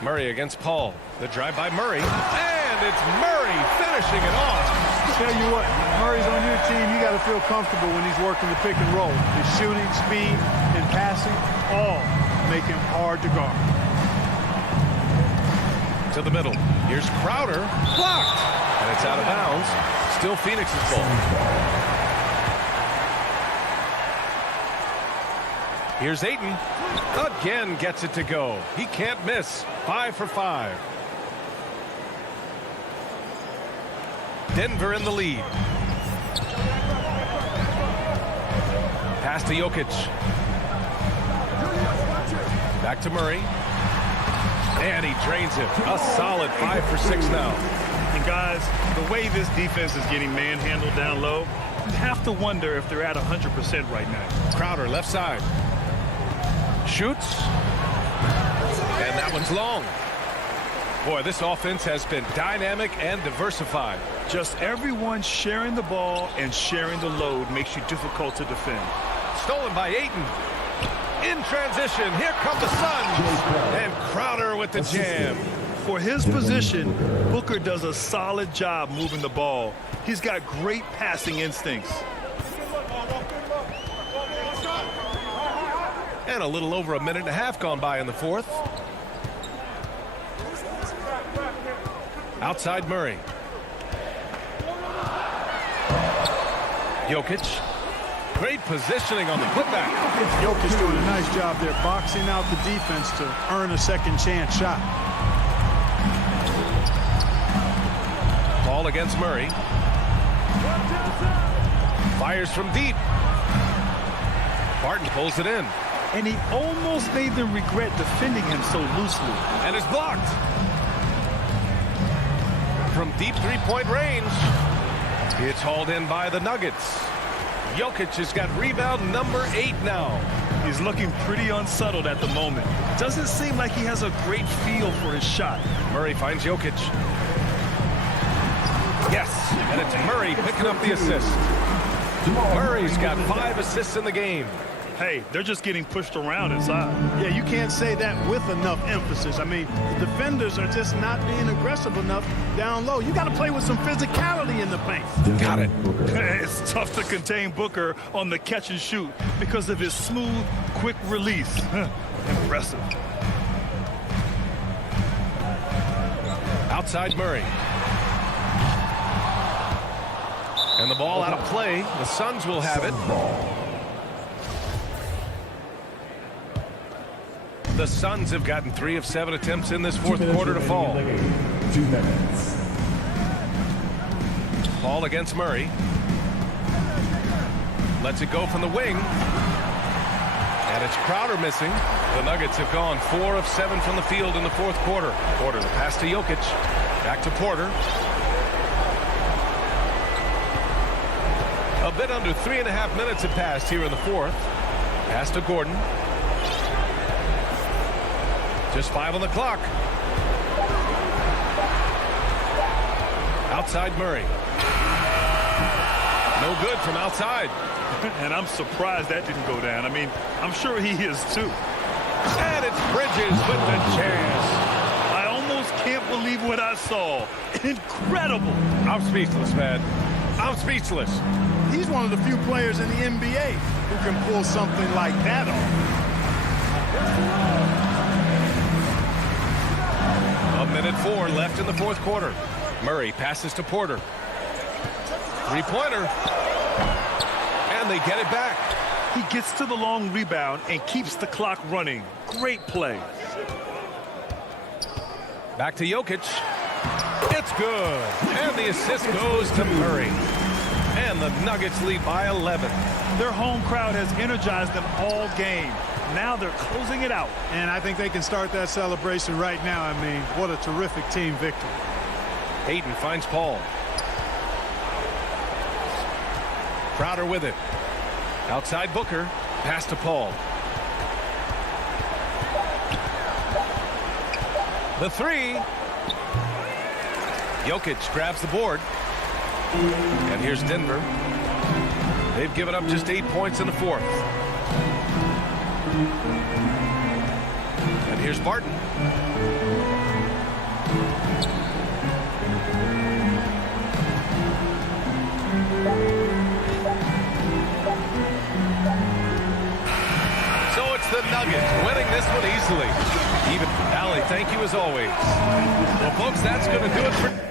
Murray against Paul. The drive by Murray. And it's Murray finishing it off. Tell you what, Murray's on your team. You got to feel comfortable when he's working the pick and roll. His shooting, speed, and passing all make him hard to guard. To the middle. Here's Crowder. Blocked. And it's out of bounds. Still Phoenix's ball. Here's Ayton. Again gets it to go. He can't miss. 5 for 5. Denver in the lead. Pass to Jokic. Back to Murray. And he drains it. A solid 5 for 6 now. And guys, the way this defense is getting manhandled down low, you have to wonder if they're at 100% right now. Crowder left side. Shoots. And that one's long. Boy, this offense has been dynamic and diversified. Just everyone sharing the ball and sharing the load makes you difficult to defend. Stolen by Ayton. In transition, here come the Suns. And Crowder with the jam. For his position, Booker does a solid job moving the ball. He's got great passing instincts. And a little over a minute and a half gone by in the fourth. Outside Murray. Jokic. Great positioning on the putback. Jokic doing a nice job there, boxing out the defense to earn a second chance shot. Ball against Murray. Fires from deep. Barton pulls it in. And he almost made them regret defending him so loosely. And is blocked. From deep three-point range. It's hauled in by the Nuggets. Jokic has got rebound number 8 now. He's looking pretty unsettled at the moment. Doesn't seem like he has a great feel for his shot. Murray finds Jokic. Yes, and it's Murray picking up the assist. Murray's got 5 assists in the game. Hey, they're just getting pushed around inside. Yeah, you can't say that with enough emphasis. I mean, the defenders are just not being aggressive enough down low. You got to play with some physicality in the paint. Got it. It's tough to contain Booker on the catch and shoot because of his smooth, quick release. Impressive. Outside Murray. And the ball out of play. The Suns will have it. The Suns have gotten 3 of 7 attempts in this fourth quarter to fall. 2 minutes. Ball against Murray. Lets it go from the wing. And it's Crowder missing. The Nuggets have gone 4 of 7 from the field in the fourth quarter. Porter, the pass to Jokic. Back to Porter. A bit under 3.5 minutes have passed here in the fourth. Pass to Gordon. Just 5 on the clock. Outside Murray. No good from outside. And I'm surprised that didn't go down. I mean, I'm sure he is too. And it's Bridges with the chance. I almost can't believe what I saw. Incredible. I'm speechless, man. I'm speechless. He's one of the few players in the NBA who can pull something like that off. A minute 4 left in the fourth quarter. Murray passes to Porter. Three-pointer. And they get it back. He gets to the long rebound and keeps the clock running. Great play. Back to Jokic. It's good. And the assist goes to Murray. And the Nuggets lead by 11. Their home crowd has energized them all game. Now they're closing it out. And I think they can start that celebration right now. I mean, what a terrific team victory. Hayden finds Paul. Crowder with it. Outside Booker. Pass to Paul. The 3. Jokic grabs the board. And here's Denver. They've given up just 8 points in the fourth. And here's Barton. So it's the Nuggets winning this one easily. Even Allie, thank you as always. Well, folks, that's going to do it for...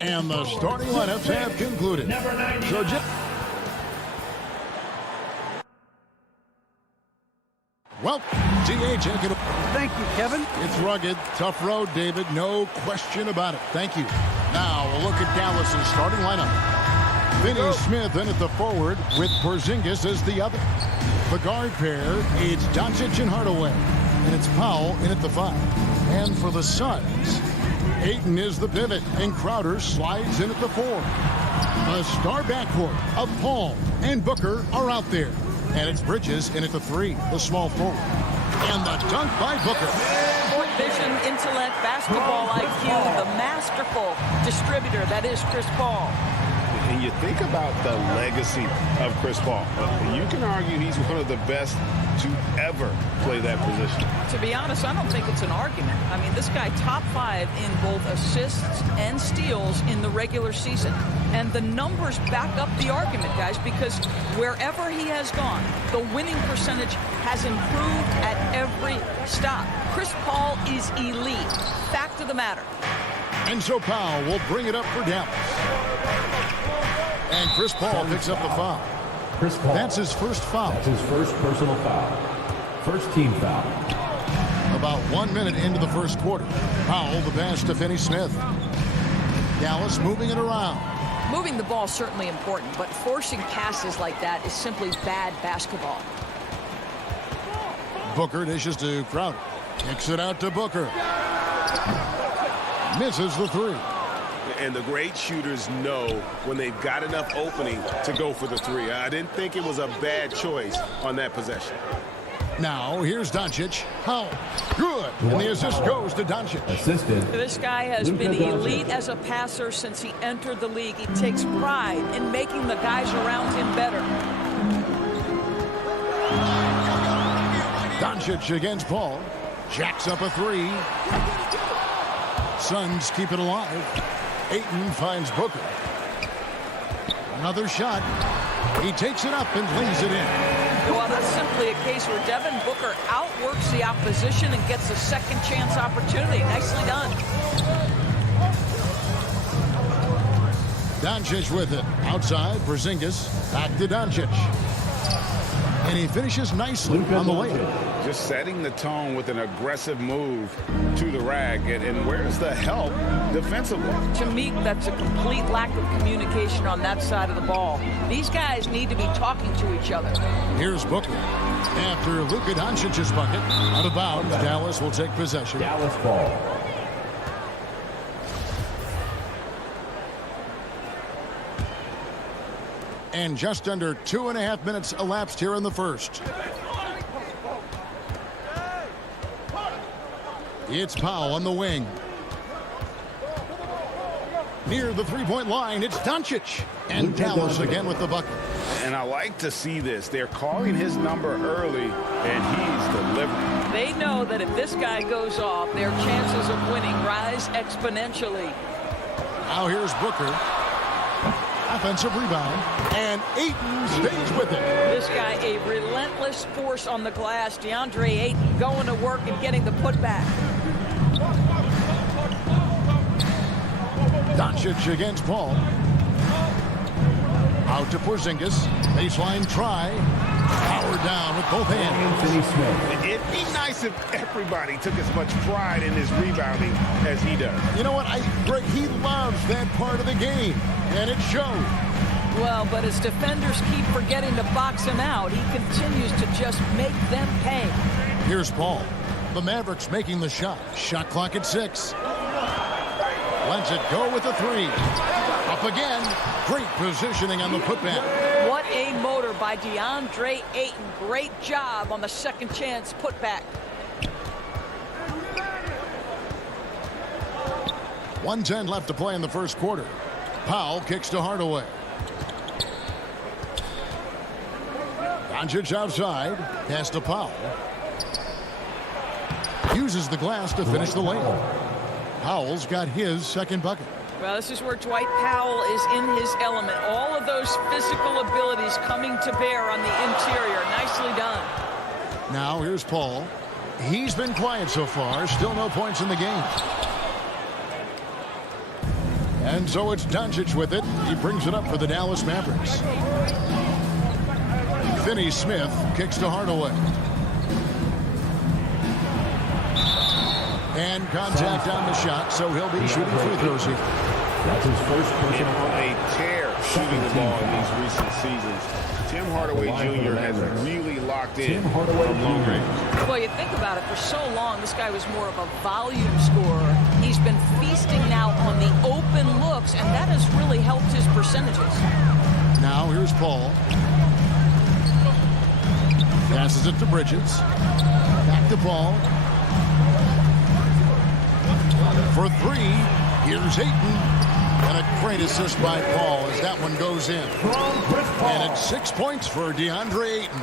And the starting lineups have concluded. So well, DA taking it. Thank you, Kevin. It's rugged, tough road, David. No question about it. Thank you. Now we'll look at Dallas's starting lineup. Finney Smith in at the forward with Porzingis as the other. The guard pair, it's Doncic and Hardaway. And it's Powell in at the 5. And for the Suns, Ayton is the pivot, and Crowder slides in at the 4. The star backcourt of Paul and Booker are out there. And it's Bridges in at the 3, the small forward. And the dunk by Booker. Court vision, intellect, basketball IQ, the masterful distributor that is Chris Paul. And you think about the legacy of Chris Paul. You can argue he's one of the best to ever play that position. To be honest, I don't think it's an argument. I mean, this guy top 5 in both assists and steals in the regular season. And the numbers back up the argument, guys, because wherever he has gone, the winning percentage has improved at every stop. Chris Paul is elite. Fact of the matter. And so Powell will bring it up for Dallas. And Chris Paul picks up the foul. Chris Paul. That's his first foul. That's his first personal foul. First team foul. About 1 minute into the first quarter. Powell the pass to Finney Smith. Dallas moving it around. Moving the ball is certainly important, but forcing passes like that is simply bad basketball. Booker dishes to Crowder. Kicks it out to Booker. Misses the 3. And the great shooters know when they've got enough opening to go for the 3. I didn't think it was a bad choice on that possession. Now, here's Doncic. How good. And the assist goes to Doncic. Assisted. This guy has been elite as a passer since he entered the league. He takes pride in making the guys around him better. Doncic against Paul. Jacks up a 3. Suns keep it alive. Ayton finds Booker. Another shot. He takes it up and lays it in. Well, that's simply a case where Devin Booker outworks the opposition and gets a second chance opportunity. Nicely done. Doncic with it. Outside, Porzingis. Back to Doncic. And he finishes nicely on the layup. Just setting the tone with an aggressive move to the rack. And where's the help defensively? To me, that's a complete lack of communication on that side of the ball. These guys need to be talking to each other. Here's Booker. After Luka Doncic's bucket, out of bounds, Dallas will take possession. Dallas ball. And just under 2.5 minutes elapsed here in the first. It's Powell on the wing. Near the three-point line, it's Doncic. And Dallas again with the bucket. And I like to see this. They're calling his number early, and he's delivering. They know that if this guy goes off, their chances of winning rise exponentially. Now here's Booker. Offensive rebound, and Ayton stays with it. This guy, a relentless force on the glass. DeAndre Ayton going to work and getting the putback. Doncic against Paul. Out to Porzingis. Baseline try. Powered down with both hands. It'd be nice if everybody took as much pride in his rebounding as he does. You know what? Greg, he loves that part of the game, and it shows. Well, but as defenders keep forgetting to box him out, he continues to just make them pay. Here's Paul. The Mavericks making the shot. Shot clock at 6. Lets it go with the 3. Up again. Great positioning on the putback. What a motor by DeAndre Ayton. Great job on the second chance putback. 1:10 left to play in the first quarter. Powell kicks to Hardaway. Doncic outside. Pass to Powell. Uses the glass to finish the layup. Powell's got his second bucket. Well, this is where Dwight Powell is in his element. All of those physical abilities coming to bear on the interior. Nicely done. Now here's Paul. He's been quiet so far. Still no points in the game. And so it's Doncic with it. He brings it up for the Dallas Mavericks. Finney Smith kicks to Hardaway. And contact on the shot, so he'll be shooting free throws here. That's his first personal foul. A tear shooting the ball in these recent seasons. Tim Hardaway Jr. has really locked in from long range. Well, you think about it, for so long, this guy was more of a volume scorer. He's been feasting now on the open looks, and that has really helped his percentages. Now here's Paul. Passes it to Bridges. Back to Paul. For three, here's Ayton. And a great assist by Paul as that one goes in. And it's 6 points for DeAndre Ayton.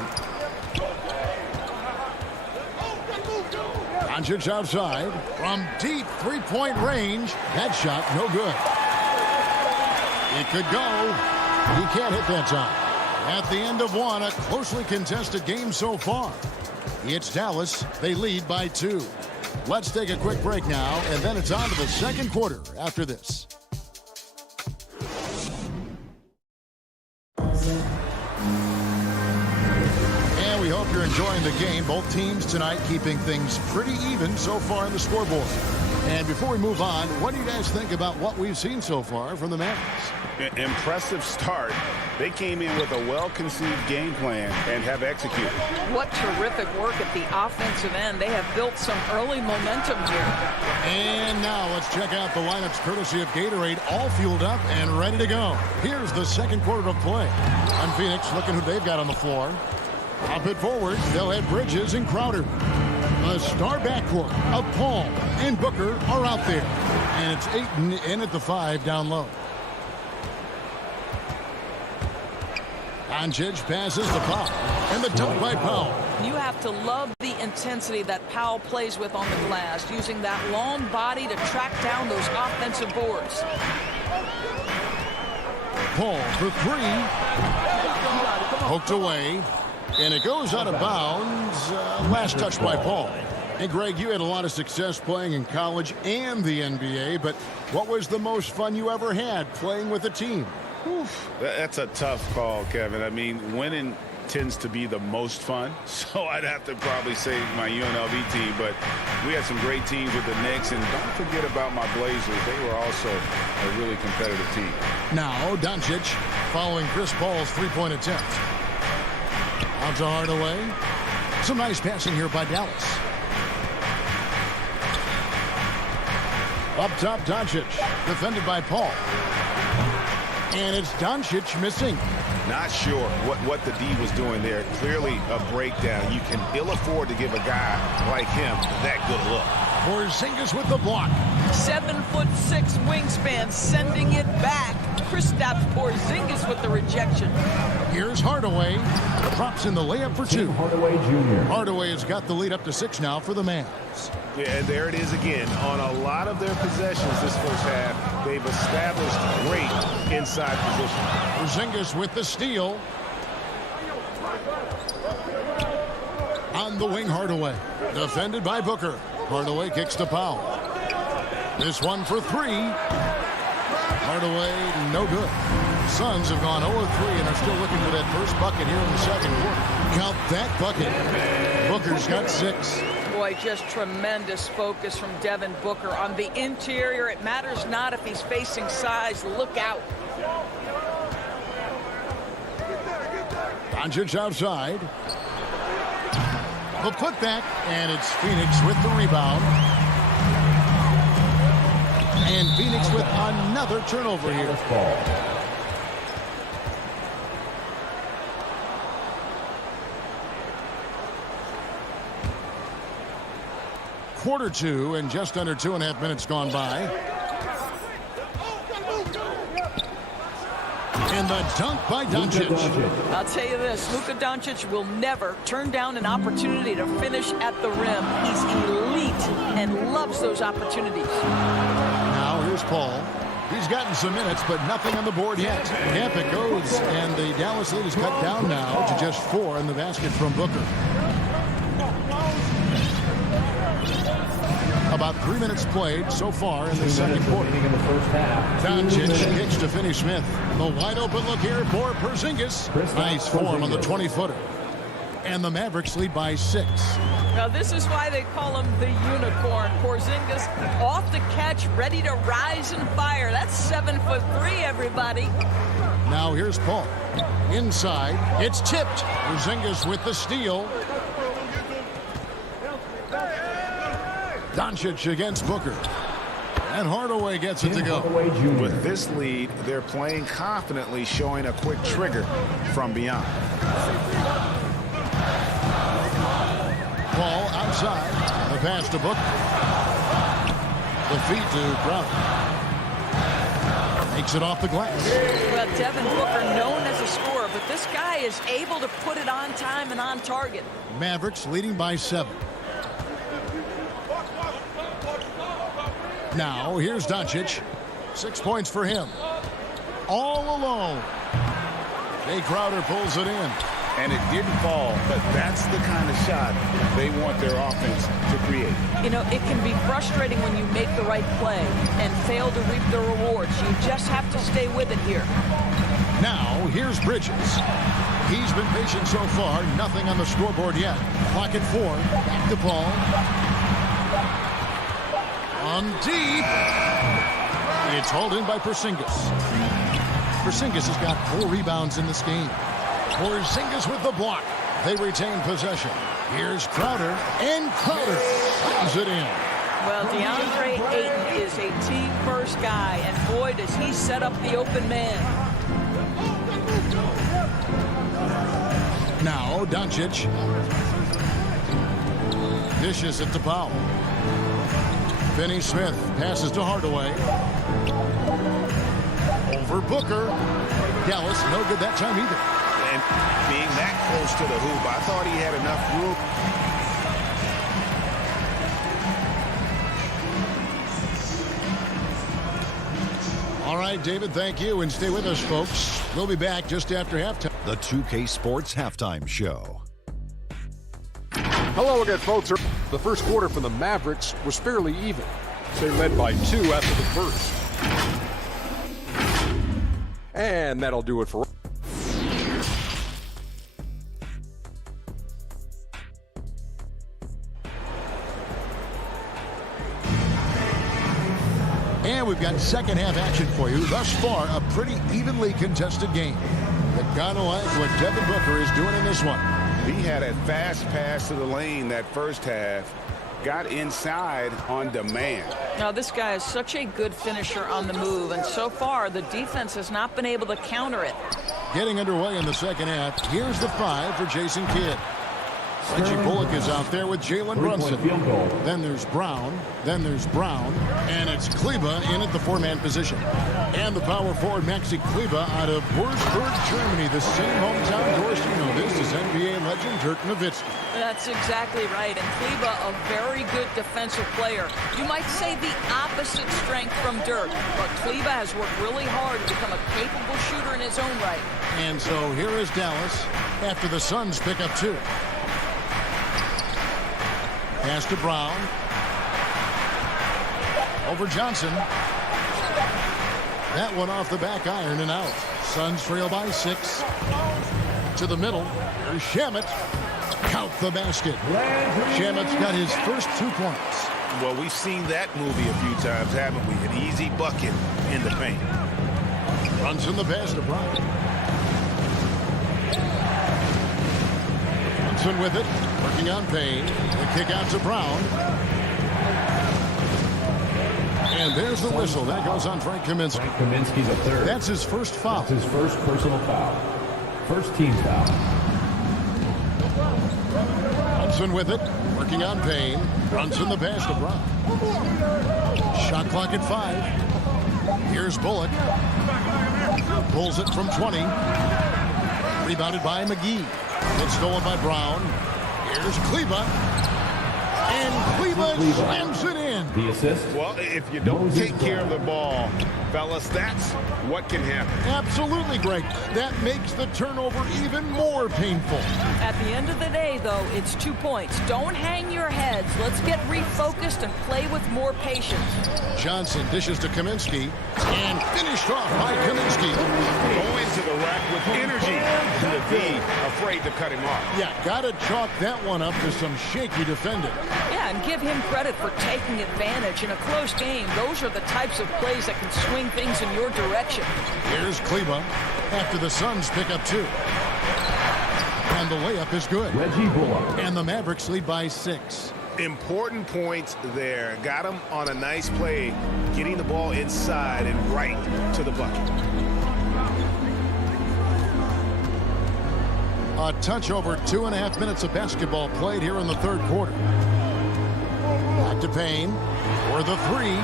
Doncic outside from deep three-point range. That shot no good. It could go. He can't hit that time. At the end of one, a closely contested game so far. It's Dallas. They lead by 2. Let's take a quick break now, and then it's on to the second quarter after this. And we hope you're enjoying the game. Both teams tonight keeping things pretty even so far on the scoreboard. And before we move on, what do you guys think about what we've seen so far from the Mavericks? Impressive start. They came in with a well-conceived game plan and have executed. What terrific work at the offensive end. They have built some early momentum here. And now let's check out the lineups courtesy of Gatorade, all fueled up and ready to go. Here's the second quarter of play. On Phoenix, looking who they've got on the floor. Up it forward, they'll have Bridges and Crowder. A star backcourt of Paul and Booker are out there. And it's Ayton in at the 5 down low. Doncic passes to Powell. And the dunk by Powell. You have to love the intensity that Powell plays with on the glass, using that long body to track down those offensive boards. Paul for 3. Poked away. And it goes out of bounds. Last touch by Paul. Hey, Greg, you had a lot of success playing in college and the NBA, but what was the most fun you ever had playing with a team? Oof, that's a tough call, Kevin. I mean, winning tends to be the most fun, so I'd have to probably say my UNLV team, but we had some great teams with the Knicks, and don't forget about my Blazers. They were also a really competitive team. Now, Doncic following Chris Paul's three-point attempt. Out to Hardaway. Some nice passing here by Dallas. Up top, Doncic. Defended by Paul. And it's Doncic missing. Not sure what the D was doing there. Clearly a breakdown. You can ill afford to give a guy like him that good look. Porzingis with the block. 7'6" wingspan, sending it back. Kristaps Porzingis with the rejection. Here's Hardaway. Drops in the layup for 2. Hardaway Jr. Hardaway has got the lead up to 6 now for the Mavs. Yeah, and there it is again. On a lot of their possessions this first half, they've established great inside position. Porzingis with the steal. On the wing, Hardaway. Defended by Booker. Hardaway kicks to Powell. This one for 3. Hardaway, no good. Suns have gone 0-3 and are still looking for that first bucket here in the second quarter. Count that bucket. Booker's got 6. Boy, just tremendous focus from Devin Booker on the interior. It matters not if he's facing size. Look out. Doncic outside. The putback, and it's Phoenix with the rebound. And Phoenix with another turnover here. Quarter 2 and just under 2.5 minutes gone by. And the dunk by Doncic. I'll tell you this, Luka Doncic will never turn down an opportunity to finish at the rim. He's elite and loves those opportunities. Now here's Paul. He's gotten some minutes, but nothing on the board yet. Camp it goes, and the Dallas lead is cut down now to just 4 in the basket from Booker. about 3 minutes played so far in the second quarter. In the first half. Doncic kicks to Finney Smith. The wide open look here for Porzingis. Nice form on the 20-footer. And the Mavericks lead by 6. Now this is why they call him the unicorn. Porzingis off the catch, ready to rise and fire. That's 7'3", everybody. Now here's Paul. Inside, it's tipped. Porzingis with the steal. Doncic against Booker. And Hardaway gets it to go. With this lead, they're playing confidently, showing a quick trigger from beyond. Paul outside. The pass to Booker. The feed to Crowder. Makes it off the glass. Well, Devin Booker, known as a scorer, but this guy is able to put it on time and on target. Mavericks leading by 7. Now, here's Doncic. 6 points for him. All alone. Jay Crowder pulls it in. And it didn't fall, but that's the kind of shot they want their offense to create. You know, it can be frustrating when you make the right play and fail to reap the rewards. You just have to stay with it here. Now, here's Bridges. He's been patient so far. Nothing on the scoreboard yet. Clock at 4. Back to Paul. On deep. It's hauled in by Porzingis. Porzingis has got 4 rebounds in this game. Porzingis with the block. They retain possession. Here's Crowder, and Crowder slams it in. Well, DeAndre Ayton is a team-first guy, and boy, does he set up the open man. Now, Doncic dishes it to Powell. Finney Smith passes to Hardaway. Over Booker. Dallas, no good that time either. And being that close to the hoop, I thought he had enough room. All right, David, thank you. And stay with us, folks. We'll be back just after halftime. The 2K Sports Halftime Show. Hello again, folks. The first quarter for the Mavericks was fairly even. They led by 2 after the first. And that'll do it for... And we've got second half action for you. Thus far, a pretty evenly contested game. But gotta like what Devin Booker is doing in this one. He had a fast pass to the lane that first half. Got inside on demand. Now, this guy is such a good finisher on the move, and so far, the defense has not been able to counter it. Getting underway in the second half. Here's the 5 for Jason Kidd. Reggie Bullock is out there with Jalen Brunson. Then there's Brown. Then there's Brown. And it's Kleba in at the 4-man position. And the power forward, Maxi Kleba, out of Würzburg, Germany. The same hometown Doris, you know this is NBA legend Dirk Nowitzki. That's exactly right. And Kleba, a very good defensive player. You might say the opposite strength from Dirk. But Kleba has worked really hard to become a capable shooter in his own right. And so here is Dallas after the Suns pick up 2. Pass to Brown. Over Johnson. That one off the back iron and out. Suns trail by 6. To the middle. Here's Shamet. Count the basket. Shamet's got his first 2 points. Well, we've seen that movie a few times, haven't we? An easy bucket in the paint. Brunson the pass to Brown. Brunson with it. Working on Payne. The kick out to Brown. And there's the whistle. That goes on Frank Kaminsky. Frank Kaminsky's a third. That's his first foul. That's his first personal foul. First team foul. Brunson with it. Working on Payne. Brunson the pass to Brown. Shot clock at 5. Here's Bullock. Pulls it from 20. Rebounded by McGee. It's stolen by Brown. Here's Kleba. And Kleba slams it in. The assist. Well, if you don't take care of the ball Fellas, that's what can happen. Absolutely, Greg. That makes the turnover even more painful. At the end of the day, though, it's 2 points. Don't hang your heads. Let's get refocused and play with more patience. Johnson dishes to Kaminsky and finished off by Kaminsky. Going to the rack with energy. And the D afraid to cut him off. Yeah, gotta chalk that one up to some shaky defending. Yeah, and give him credit for taking advantage in a close game. Those are the types of plays that can swing things in your direction. Here's Kleba after the Suns pick up 2. And the layup is good. Reggie Bullock. And the Mavericks lead by 6. Important points there. Got him on a nice play, getting the ball inside and right to the bucket. A touch over 2.5 minutes of basketball played here in the third quarter. Back to Payne for the 3.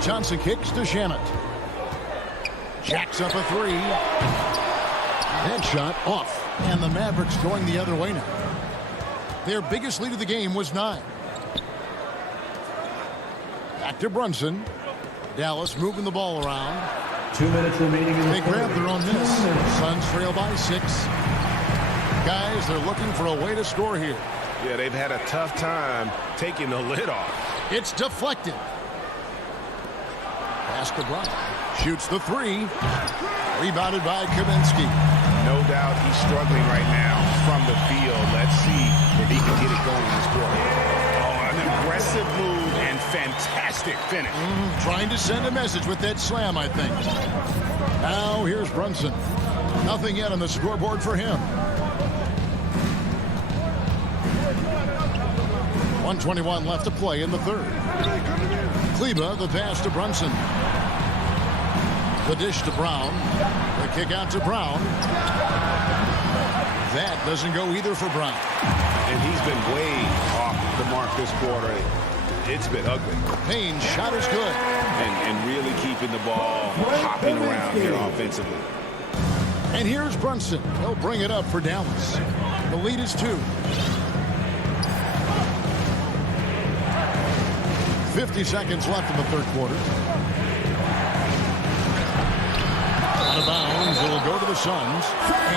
Johnson kicks to Shamet. Jacks up a 3. That shot off. And the Mavericks going the other way now. Their biggest lead of the game was 9. Back to Brunson. Dallas moving the ball around. 2 minutes remaining in the They grab their own miss. Suns trail by 6. Guys, they're looking for a way to score here. Yeah, they've had a tough time taking the lid off. It's deflected. Pass to Brown. Shoots the 3. Rebounded by Kaminsky. No doubt he's struggling right now from the field. Let's see if he can get it going in this quarter. Oh, an aggressive move and fantastic finish. Trying to send a message with that slam, I think. Now here's Brunson. Nothing yet on the scoreboard for him. 1:21 left to play in the third. Kleba, the pass to Brunson. The dish to Brown. The kick out to Brown. That doesn't go either for Brown. And he's been way off the mark this quarter. It's been ugly. Payne's shot is good. And really keeping the ball hopping around here offensively. And here's Brunson. He'll bring it up for Dallas. The lead is 2. 50 seconds left in the third quarter. Out of bounds. It'll go to the Suns.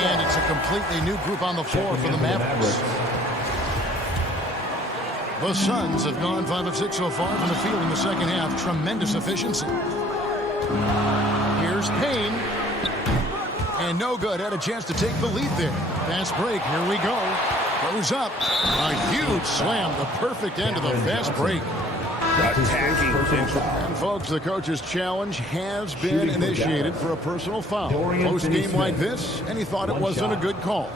And it's a completely new group on the floor for the Mavericks. The Suns have gone 5 of 6 so far from the field in the second half. Tremendous efficiency. Here's Payne. And no good. Had a chance to take the lead there. Fast break. Here we go. Goes up. A huge slam. The perfect end of the fast break. Attacking. And folks, the coach's challenge has been initiated for a personal foul. Close game like this, and he thought it wasn't a good call.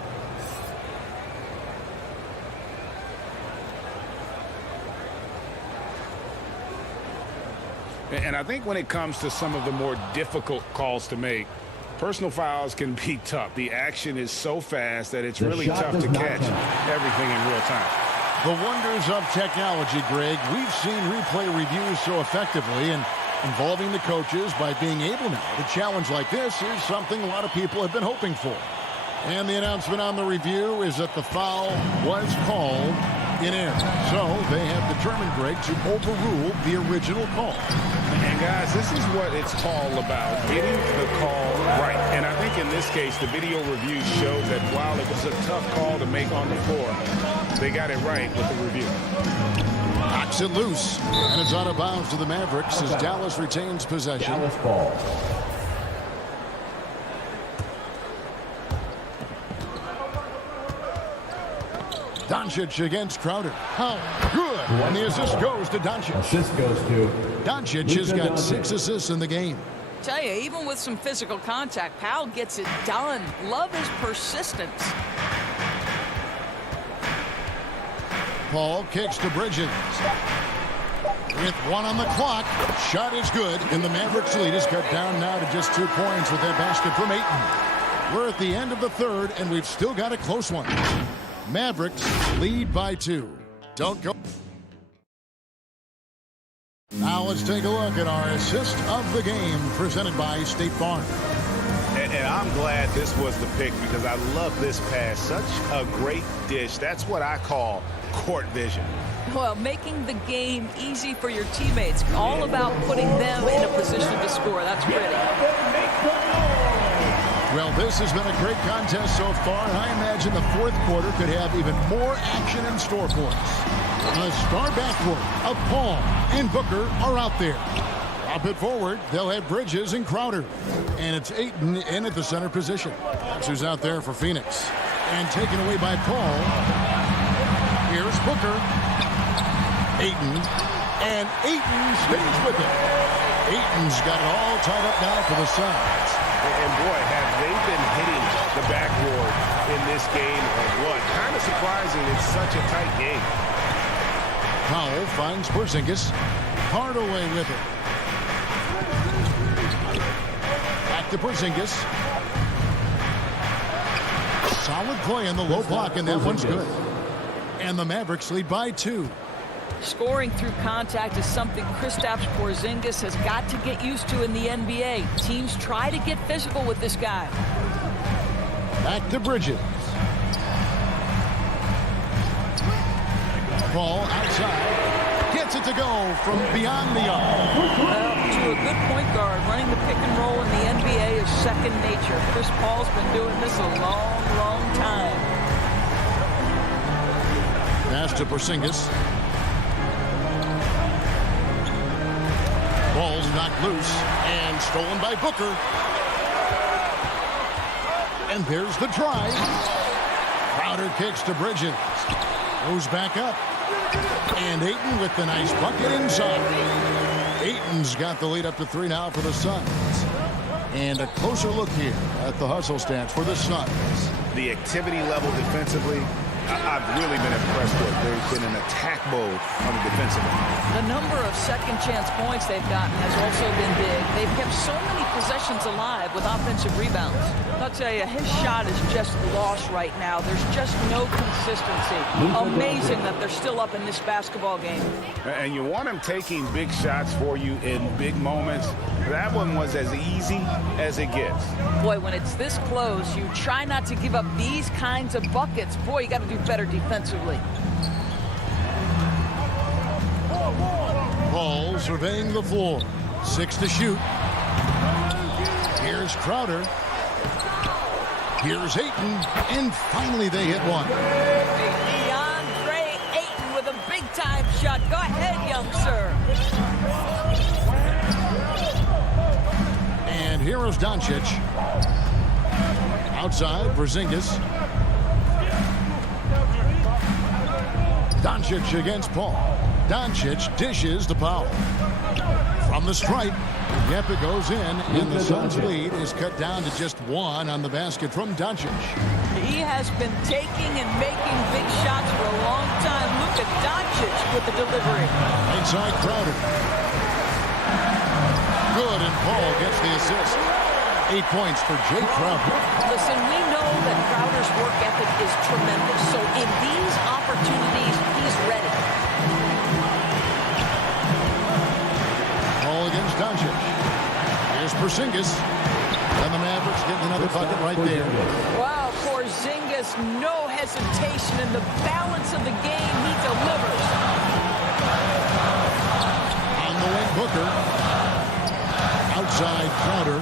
And I think when it comes to some of the more difficult calls to make, personal fouls can be tough. The action is so fast that it's really tough to catch everything in real time. The wonders of technology, Greg. We've seen replay reviews so effectively, and involving the coaches by being able now to challenge like this is something a lot of people have been hoping for. And the announcement on the review is that the foul was called in error. So they have determined, Greg, to overrule the original call. And guys, this is what it's all about, getting the call right. And I think in this case, the video review showed that while it was a tough call to make on the floor, they got it right with the review. Knocks it loose, and it's out of bounds to the Mavericks as Dallas retains possession. Dallas ball. Doncic against Crowder. How good. And the assist goes to Doncic. Assist goes to Doncic has got 6 assists in the game. Tell you, even with some physical contact, Powell gets it done. Love his persistence. Paul kicks to Bridges. With 1 on the clock, shot is good, and the Mavericks lead is cut down now to just 2 points with that basket from Ayton. We're at the end of the third, and we've still got a close one. Mavericks lead by 2. Don't go. Now let's take a look at our assist of the game presented by State Farm. And I'm glad this was the pick because I love this pass. Such a great dish. That's what I call court vision. Well, making the game easy for your teammates. All about putting them in a position to score. score. That's pretty. Well, this has been a great contest so far, and I imagine the fourth quarter could have even more action in store for us. A star backcourt of Paul and Booker are out there. Up it forward, they'll have Bridges and Crowder. And it's Ayton in at the center position. That's who's out there for Phoenix. And taken away by Paul. Here's Booker. Ayton. And Ayton stays with it. Ayton's got it all tied up now for the Suns. And boy, have they been hitting the backboard in this game or what? Kind of surprising. It's such a tight game. Powell finds Porzingis. Hardaway with it. Back to Porzingis. Solid play in the low block, and that one's good. And the Mavericks lead by 2. Scoring through contact is something Kristaps Porzingis has got to get used to in the NBA. Teams try to get physical with this guy. Back to Bridges. Paul outside. Gets it to go from beyond the arc. To a good point guard, running the pick and roll in the NBA is second nature. Chris Paul's been doing this a long, long time. Pass to Porzingis. Ball's knocked loose and stolen by Booker. And there's the drive. Crowder kicks to Bridges. Goes back up. And Ayton with the nice bucket inside. Ayton's got the lead up to 3 now for the Suns. And a closer look here at the hustle stats for the Suns. The activity level defensively, I've really been impressed with. There's been an attack mode on the defensive end. The number of second chance points they've gotten has also been big. They've kept so many possessions alive with offensive rebounds. I'll tell you, his shot is just lost right now. There's just no consistency. Amazing that they're still up in this basketball game. And you want him taking big shots for you in big moments. That one was as easy as it gets. Boy, when it's this close, you try not to give up these kinds of buckets. Boy, you got to do better defensively. Paul surveying the floor. 6 to shoot. Here's Crowder. Here's Ayton. And finally they hit one. DeAndre Ayton with a big-time shot. Go ahead, young sir. And here is Doncic. Outside, Porzingis. Doncic against Paul. Doncic dishes to Powell. From the stripe. Yep, it goes in, and the Suns' lead is cut down to just 1 on the basket from Doncic. He has been taking and making big shots for a long time. Look at Doncic with the delivery. Inside Crowder. Good, and Paul gets the assist. 8 points for Jay Crowder. Listen, we know that Crowder's work ethic is tremendous, so in these opportunities, he's ready. Paul against Doncic. Here's Porzingis. And the Mavericks getting another bucket right there. Wow, Porzingis, no hesitation in the balance of the game. He delivers. On the wing, Booker. Outside, Crowder.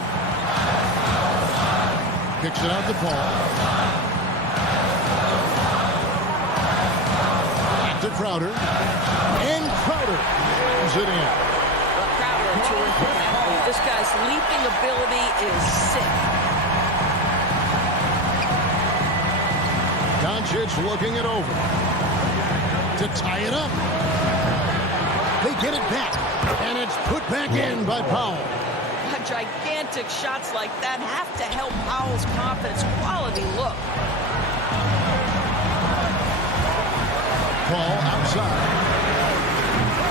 Kicks it out to Paul. Back to Crowder. And Crowder slams it in. Crowder, a terrific athlete. This guy's leaping ability is sick. Doncic looking it over. To tie it up. They get it back. And it's put back in by Powell. Gigantic shots like that have to help Powell's confidence. Quality look. Paul outside.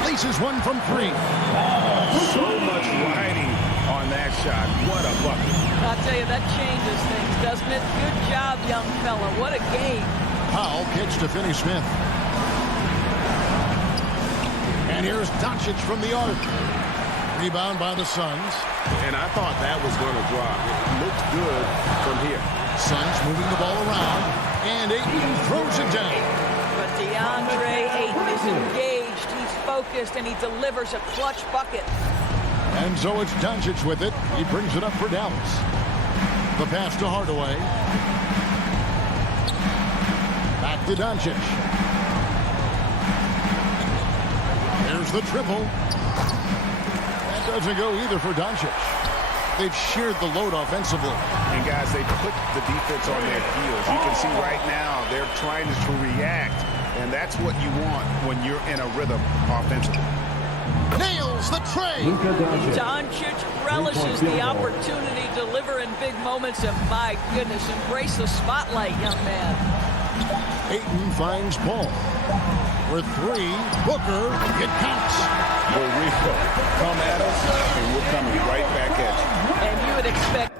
Laces one from 3. So much riding on that shot. What a bucket. I'll tell you, that changes things, doesn't it? Good job, young fella. What a game. Powell kicks to Finney-Smith. And here's Doncic from the arc. Rebound by the Suns. And I thought that was going to drop. It looked good from here. Suns moving the ball around. And Ayton throws it down. But DeAndre Ayton is engaged. He's focused, and he delivers a clutch bucket. And so it's Doncic with it. He brings it up for Dallas. The pass to Hardaway. Back to Doncic. Here's the triple. That doesn't go either for Doncic. They've shared the load offensively. And guys, they put the defense on their heels. You can see right now they're trying to react, and that's what you want when you're in a rhythm offensively. Nails the tray. Doncic relishes the opportunity to deliver in big moments, and my goodness, embrace the spotlight, young man. Ayton finds Paul. For three, Booker, it counts. Well, Rico, come at us, and we're coming right back at you. And you would expect.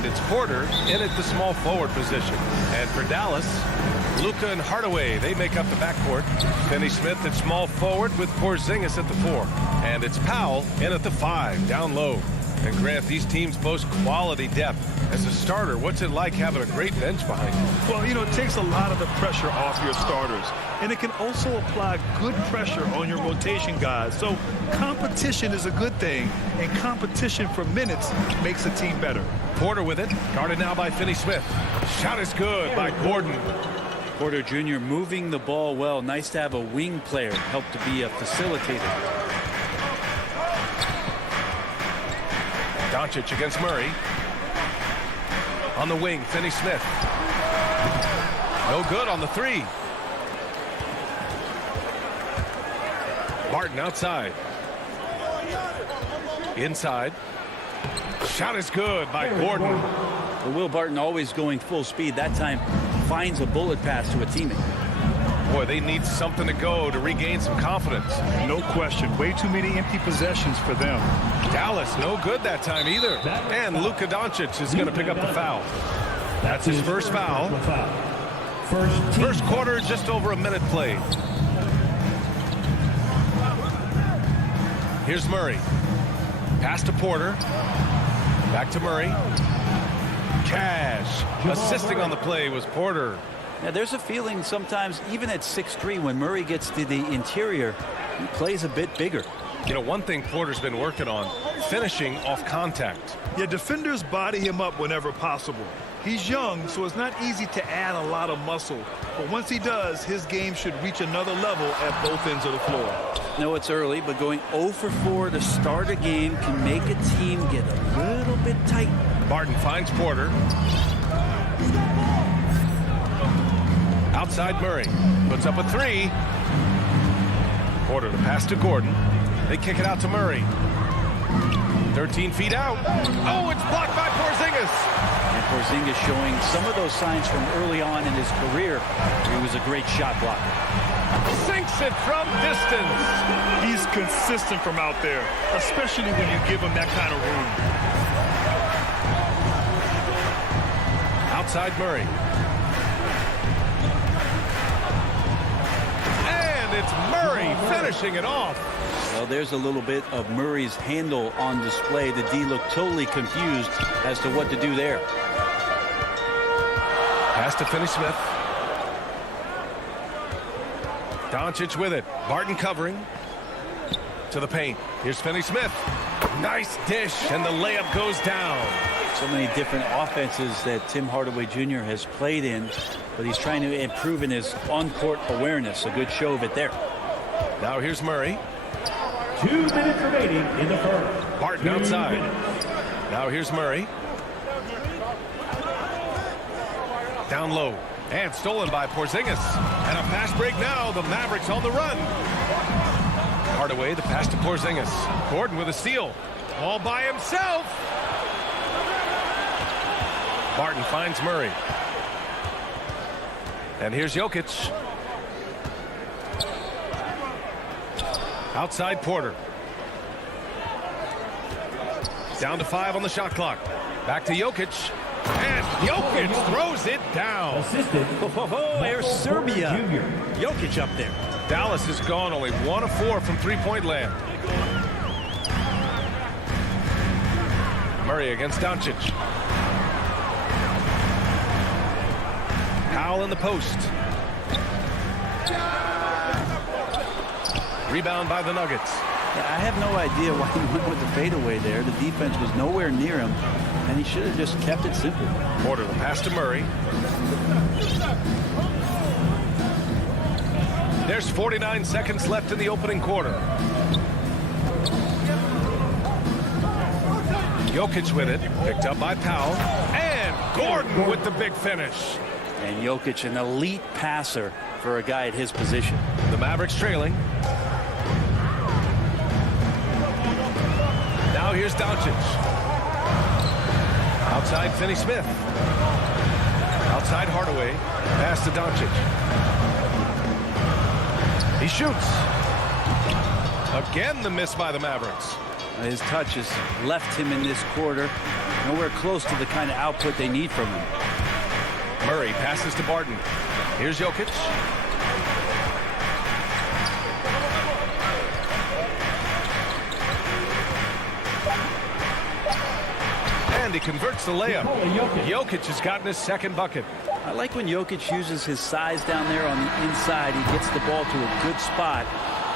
And it's Porter in at the small forward position. And for Dallas, Luka and Hardaway, they make up the backcourt. Finney Smith at small forward with Porzingis at the 4. And it's Powell in at the 5, down low. And Grant, these teams boast quality depth. As a starter, what's it like having a great bench behind you? Well, you know, it takes a lot of the pressure off your starters. And it can also apply good pressure on your rotation guys. So competition is a good thing. And competition for minutes makes a team better. Porter with it. Guarded now by Finney Smith. Shot is good by Gordon. Porter Jr. moving the ball well. Nice to have a wing player help to be a facilitator. Doncic against Murray. On the wing, Finney Smith. No good on the 3. Barton outside. Inside. Shot is good by Gordon. Well, Will Barton always going full speed. That time finds a bullet pass to a teammate. Boy, they need something to go to regain some confidence. No question. Way too many empty possessions for them. Dallas, no good that time either. And Luka Doncic is going to pick up the foul. That's his first foul. First quarter, just over a minute played. Here's Murray. Pass to Porter. Back to Murray. Cash. Assisting on the play was Porter. Now, there's a feeling sometimes, even at 6'3", when Murray gets to the interior, he plays a bit bigger. You know, one thing Porter's been working on, finishing off contact. Yeah, defenders body him up whenever possible. He's young, so it's not easy to add a lot of muscle. But once he does, his game should reach another level at both ends of the floor. No, it's early, but going 0 for 4 to start a game can make a team get a little bit tight. Barton finds Porter. Outside Murray. Puts up a 3. Porter, the pass to Gordon. They kick it out to Murray. 13 feet out. Oh, it's blocked by Porzingis. And Porzingis showing some of those signs from early on in his career. He was a great shot blocker. Sinks it from distance. He's consistent from out there, especially when you give him that kind of room. Outside Murray. And it's Murray finishing it off. Well, there's a little bit of Murray's handle on display. The D looked totally confused as to what to do there. Pass to Finney Smith. Doncic with it. Barton covering. To the paint. Here's Finney Smith. Nice dish, and the layup goes down. So many different offenses that Tim Hardaway Jr. has played in, but he's trying to improve in his on-court awareness. A good show of it there. Now here's Murray. 2 minutes remaining in the first. Barton outside. Now here's Murray. Down low. And stolen by Porzingis. And a fast break now. The Mavericks on the run. Hardaway, the pass to Porzingis. Gordon with a steal. All by himself. Barton finds Murray. And here's Jokic. Outside Porter. Down to 5 on the shot clock. Back to Jokic. And Jokic throws it down. Assisted. There's Serbia. Jokic up there. Dallas has gone only 1 of 4 from three-point land. Murray against Doncic. Powell in the post. Rebound by the Nuggets. Yeah, I have no idea why he went with the fadeaway there. The defense was nowhere near him, and he should have just kept it simple. Porter, the pass to Murray. There's 49 seconds left in the opening quarter. Jokic with it, picked up by Powell, and Gordon with the big finish. And Jokic, an elite passer for a guy at his position. The Mavericks trailing. Now here's Doncic. Outside Finney-Smith. Outside Hardaway. Pass to Doncic. He shoots. Again the miss by the Mavericks. His touches left him in this quarter nowhere close to the kind of output they need from him. Murray passes to Barton. Here's Jokic. And he converts the layup. Jokic has gotten his second bucket. I like when Jokic uses his size down there on the inside. He gets the ball to a good spot,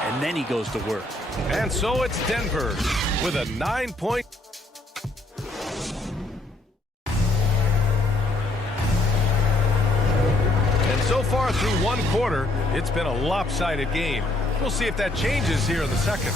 and then he goes to work. And so it's Denver with a 9-point. And so far through one quarter, it's been a lopsided game. We'll see if that changes here in the second.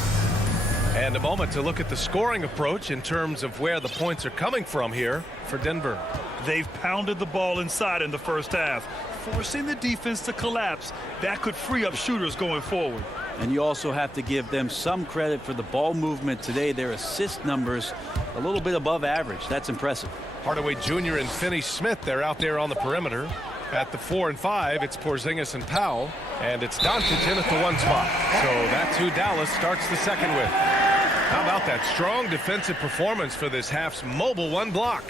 And a moment to look at the scoring approach in terms of where the points are coming from here for Denver. They've pounded the ball inside in the first half, forcing the defense to collapse. That could free up shooters going forward. And you also have to give them some credit for the ball movement today. Their assist numbers a little bit above average. That's impressive. Hardaway Jr. and Finney-Smith, they're out there on the perimeter. At the 4 and 5, it's Porzingis and Powell. And it's Doncic in at the 1 spot. So that's who Dallas starts the second with. How about that strong defensive performance for this half's mobile 1 block?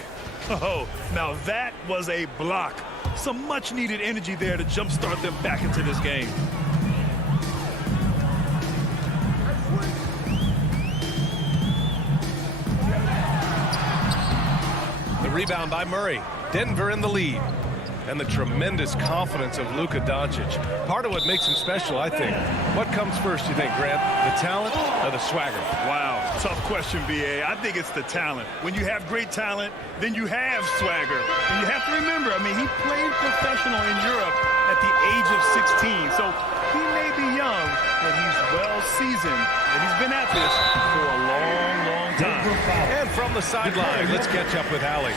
Oh, now that was a block. Some much-needed energy there to jumpstart them back into this game. The rebound by Murray. Denver in the lead. And the tremendous confidence of Luka Doncic. Part of what makes him special, I think. What comes first, you think, Grant? The talent or the swagger? Wow, tough question, B.A. I think it's the talent. When you have great talent, then you have swagger. And you have to remember, I mean, he played professional in Europe at the age of 16. So he may be young, but he's well-seasoned. And he's been at this for a long, long time. And from the sideline, let's catch up with Allie.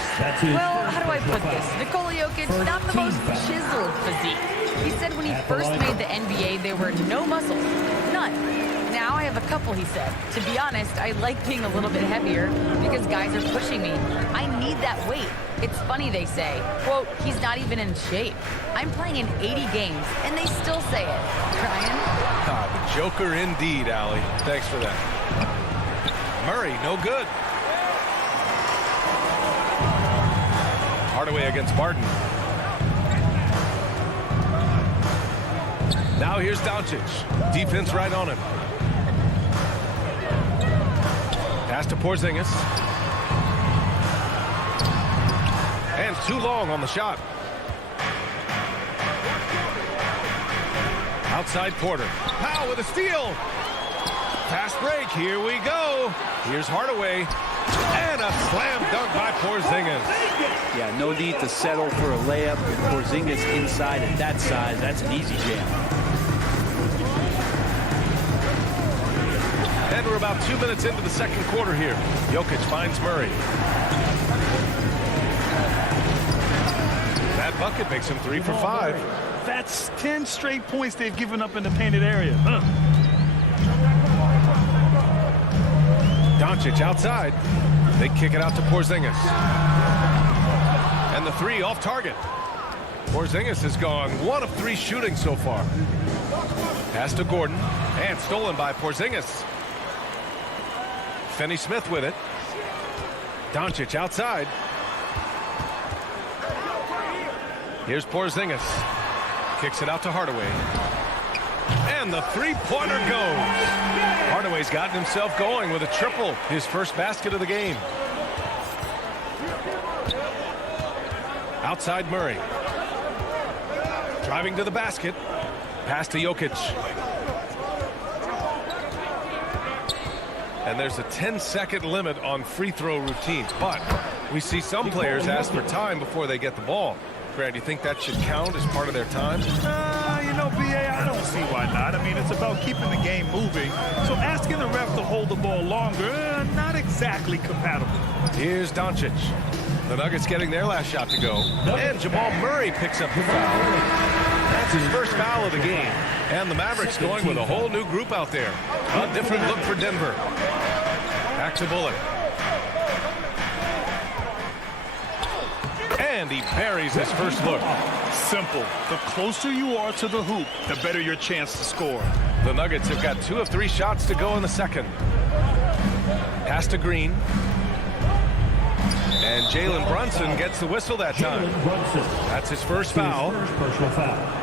Well, how do I put this? Nikola Jokic, not the most chiseled physique. He said when he first made the NBA, there were no muscles. None. Now I have a couple, he said. To be honest, I like being a little bit heavier because guys are pushing me. I need that weight. It's funny they say, quote, he's not even in shape. I'm playing in 80 games, and they still say it. Crying? The Joker indeed, Allie. Thanks for that. Murray, no good. Hardaway against Barton. Now here's Doncic. Defense right on him. Pass to Porzingis. And too long on the shot. Outside Porter. Powell with a steal. Fast break. Here we go. Here's Hardaway. And a slam dunk by Porzingis. Yeah, no need to settle for a layup. With Porzingis inside at that size, that's an easy jam. And we're about 2 minutes into the second quarter here. Jokic finds Murray. That bucket makes him 3 for 5. That's 10 straight points they've given up in the painted area. Doncic outside. They kick it out to Porzingis. And the 3 off target. Porzingis has gone 1 of 3 shooting so far. Pass to Gordon. And stolen by Porzingis. Finney-Smith with it. Doncic outside. Here's Porzingis. Kicks it out to Hardaway. And the 3-pointer goes. Hardaway's gotten himself going with a triple. His first basket of the game. Outside Murray. Driving to the basket. Pass to Jokic. And there's a 10-second limit on free throw routines. But we see some players ask for time before they get the ball. Grant, do you think that should count as part of their time? You know, B.A., I don't see why not. I mean, it's about keeping the game moving. So asking the ref to hold the ball longer, not exactly compatible. Here's Doncic. The Nuggets getting their last shot to go. And Jamal Murray picks up the foul. That's his first foul of the game. And the Mavericks going with a whole new group out there. A different look for Denver. Back to Bullock. And he buries his first look. Simple. The closer you are to the hoop, the better your chance to score. The Nuggets have got 2 of 3 shots to go in the second. Pass to Green. And Jalen Brunson gets the whistle that time. That's his first foul. First personal foul.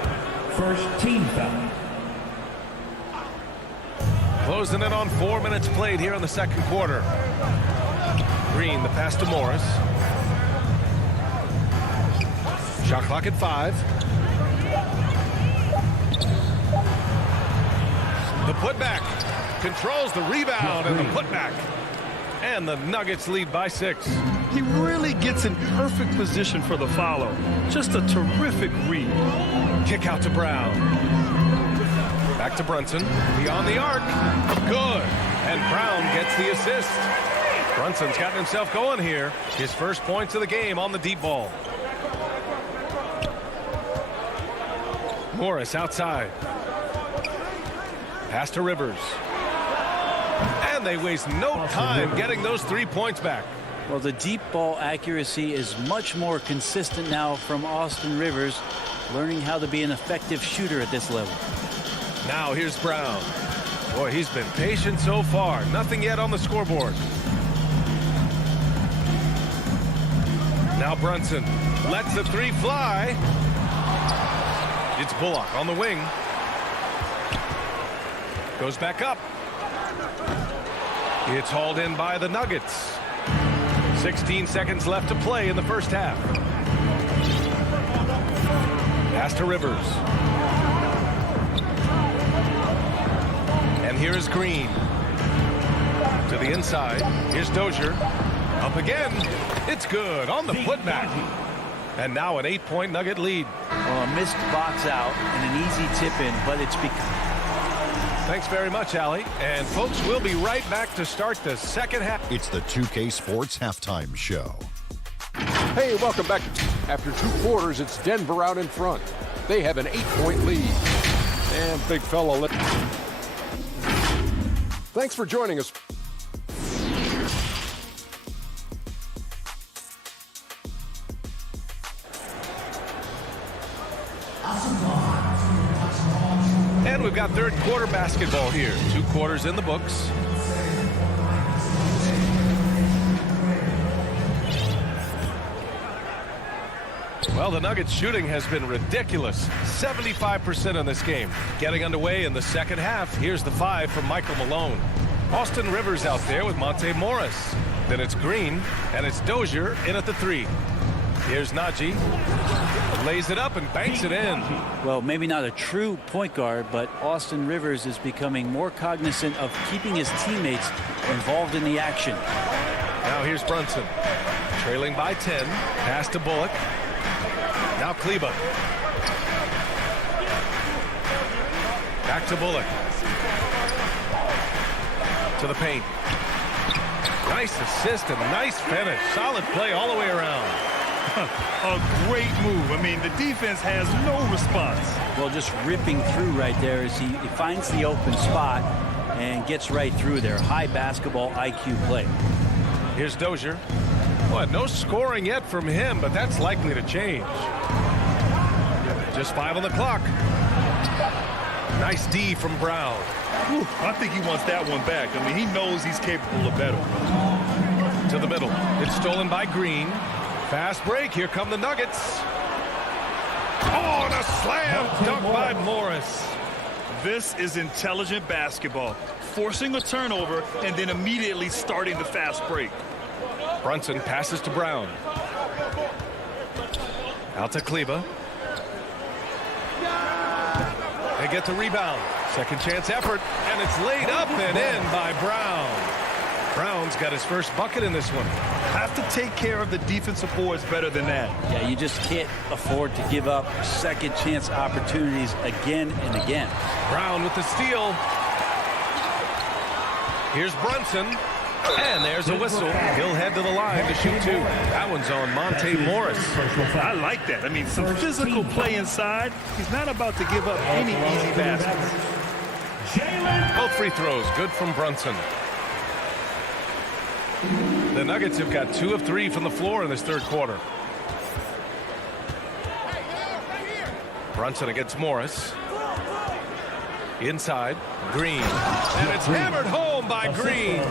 First team foul. Closing in on 4 minutes played here in the second quarter. Green, the pass to Morris. Shot clock at 5. The putback controls the rebound and the putback. And the Nuggets lead by 6. He really gets in perfect position for the follow. Just a terrific read. Kick out to Brown. Back to Brunson. Beyond the arc. Good. And Brown gets the assist. Brunson's gotten himself going here. His first points of the game on the deep ball. Morris outside. Pass to Rivers. And they waste no time getting those 3 points back. Well, the deep ball accuracy is much more consistent now from Austin Rivers, learning how to be an effective shooter at this level. Now here's Brown. Boy, he's been patient so far. Nothing yet on the scoreboard. Now Brunson lets the 3 fly. It's Bullock on the wing. Goes back up. It's hauled in by the Nuggets. 16 seconds left to play in the first half. Pass to Rivers. And here is Green. To the inside. Here's Dozier. Up again. It's good on the putback. And now an 8-point Nugget lead. Well, a missed box out and an easy tip in, but it's become. Thanks very much, Allie. And folks, we'll be right back to start the second half. It's the 2K Sports Halftime Show. Hey, welcome back. After 2 quarters, it's Denver out in front. They have an 8-point lead. And big fella. Thanks for joining us. And we've got third quarter basketball here. 2 quarters in the books. Well, the Nuggets shooting has been ridiculous. 75% in this game. Getting underway in the second half. Here's the 5 from Michael Malone. Austin Rivers out there with Monte Morris. Then it's Green, and it's Dozier in at the 3. Here's Najee. Lays it up and banks it in. Well, maybe not a true point guard, but Austin Rivers is becoming more cognizant of keeping his teammates involved in the action. Now here's Brunson. Trailing by 10. Pass to Bullock. Now Kleba. Back to Bullock. To the paint. Nice assist and nice finish. Solid play all the way around. A great move. I mean, the defense has no response. Well, just ripping through right there as he finds the open spot and gets right through there. High basketball IQ play. Here's Dozier. Well, no scoring yet from him, but that's likely to change. Just 5 on the clock. Nice D from Brown. Whew, I think he wants that one back. I mean, he knows he's capable of better. To the middle. It's stolen by Green. Fast break. Here come the Nuggets. Oh, and a slam dunk by Morris. This is intelligent basketball. Forcing a turnover and then immediately starting the fast break. Brunson passes to Brown. Out to Kleba. They get the rebound. Second chance effort, and it's laid up and in by Brown. Brown's got his first bucket in this one. Have to take care of the defensive boards better than that. Yeah, you just can't afford to give up second chance opportunities again and again. Brown with the steal. Here's Brunson. And there's a whistle. He'll head to the line to shoot two. That one's on Monte Morris. I like that. I mean, some physical play inside. He's not about to give up any easy baskets. Both free throws good from Brunson. The Nuggets have got 2 of 3 from the floor in this third quarter. Brunson against Morris. Inside, Green. And it's hammered home by Green.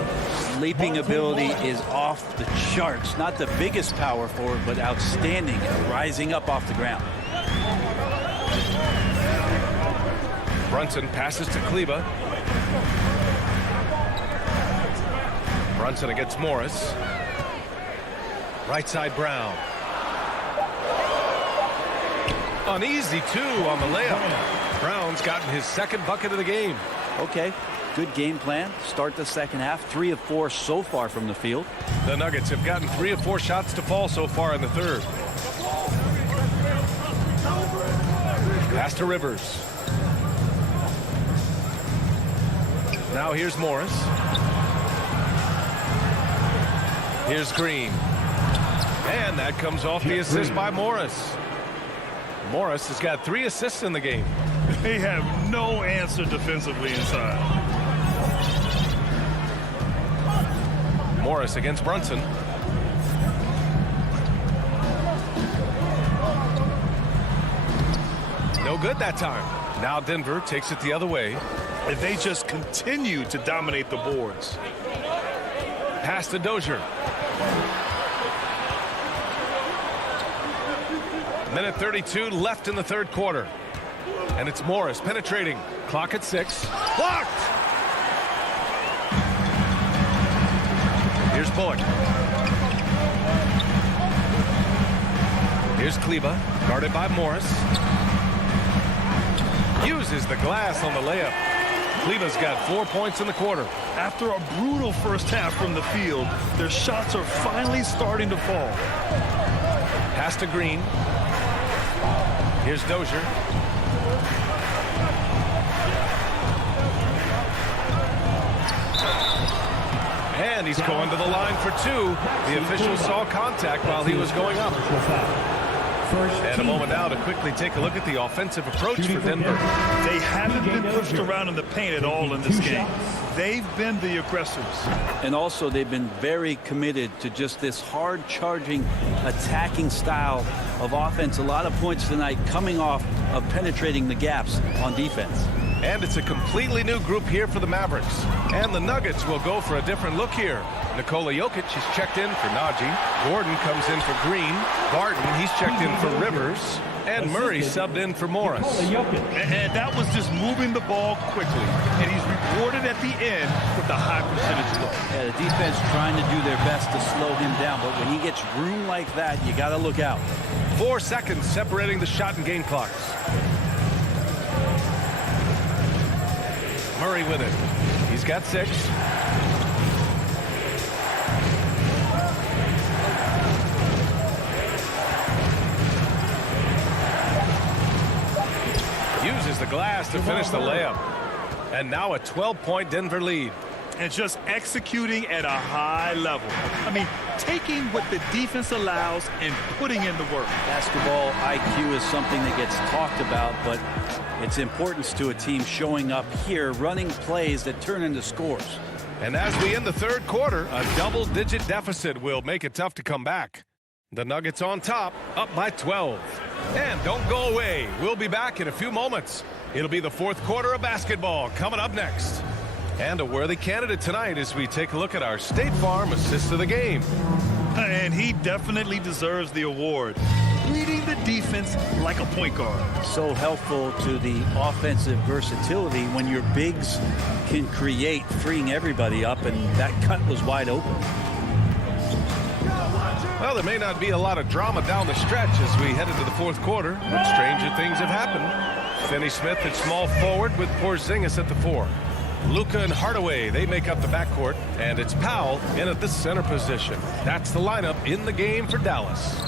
Leaping ability is off the charts. Not the biggest power forward, but outstanding at rising up off the ground. Brunson passes to Kleba. Brunson against Morris. Right side, Brown. An easy 2 on the layup. Brown's gotten his second bucket of the game. Okay, good game plan. Start the second half. 3 of 4 so far from the field. The Nuggets have gotten 3 of 4 shots to fall so far in the third. Pass to Rivers. Now here's Morris. Here's Green. And that comes off the assist by Morris. Morris has got 3 assists in the game. They have no answer defensively inside. Morris against Brunson. No good that time. Now Denver takes it the other way. If they just continue to dominate the boards. Pass to Dozier. Minute 32 left in the third quarter. And it's Morris penetrating. Clock at 6. Blocked! Here's Bullock. Here's Kleba, guarded by Morris. Uses the glass on the layup. Kleba's got 4 points in the quarter. After a brutal first half from the field, their shots are finally starting to fall. Pass to Green. Here's Dozier. And he's going to the line for 2. The official saw contact while he was going up. And a moment now to quickly take a look at the offensive approach for Denver. They haven't been pushed around in the paint at all in this game. They've been the aggressors. And also they've been very committed to just this hard charging attacking style of offense. A lot of points tonight coming off of penetrating the gaps on defense. And it's a completely new group here for the Mavericks. And the Nuggets will go for a different look here. Nikola Jokic is checked in for Najee. Gordon comes in for Green. Barton, he's checked in for Rivers. And Murray subbed in for Morris. And that was just moving the ball quickly. And he's rewarded at the end with a high percentage look. Yeah, the defense trying to do their best to slow him down. But when he gets room like that, you got to look out. 4 seconds separating the shot and game clocks. Murray with it. He's got 6. Uses the glass to finish the layup. And now a 12-point Denver lead. And just executing at a high level. I mean, taking what the defense allows and putting in the work. Basketball IQ is something that gets talked about, but its importance to a team showing up here, running plays that turn into scores. And as we end the third quarter, a double-digit deficit will make it tough to come back. The Nuggets on top, up by 12. And don't go away. We'll be back in a few moments. It'll be the fourth quarter of basketball coming up next. And a worthy candidate tonight as we take a look at our State Farm assist of the game. And he definitely deserves the award. Leading the defense like a point guard. So helpful to the offensive versatility when your bigs can create, freeing everybody up, and that cut was wide open. Well, there may not be a lot of drama down the stretch as we head into the fourth quarter, but stranger things have happened. Finney-Smith at small forward with Porzingis at the 4. Luka and Hardaway, they make up the backcourt, and it's Powell in at the center position. That's the lineup in the game for Dallas.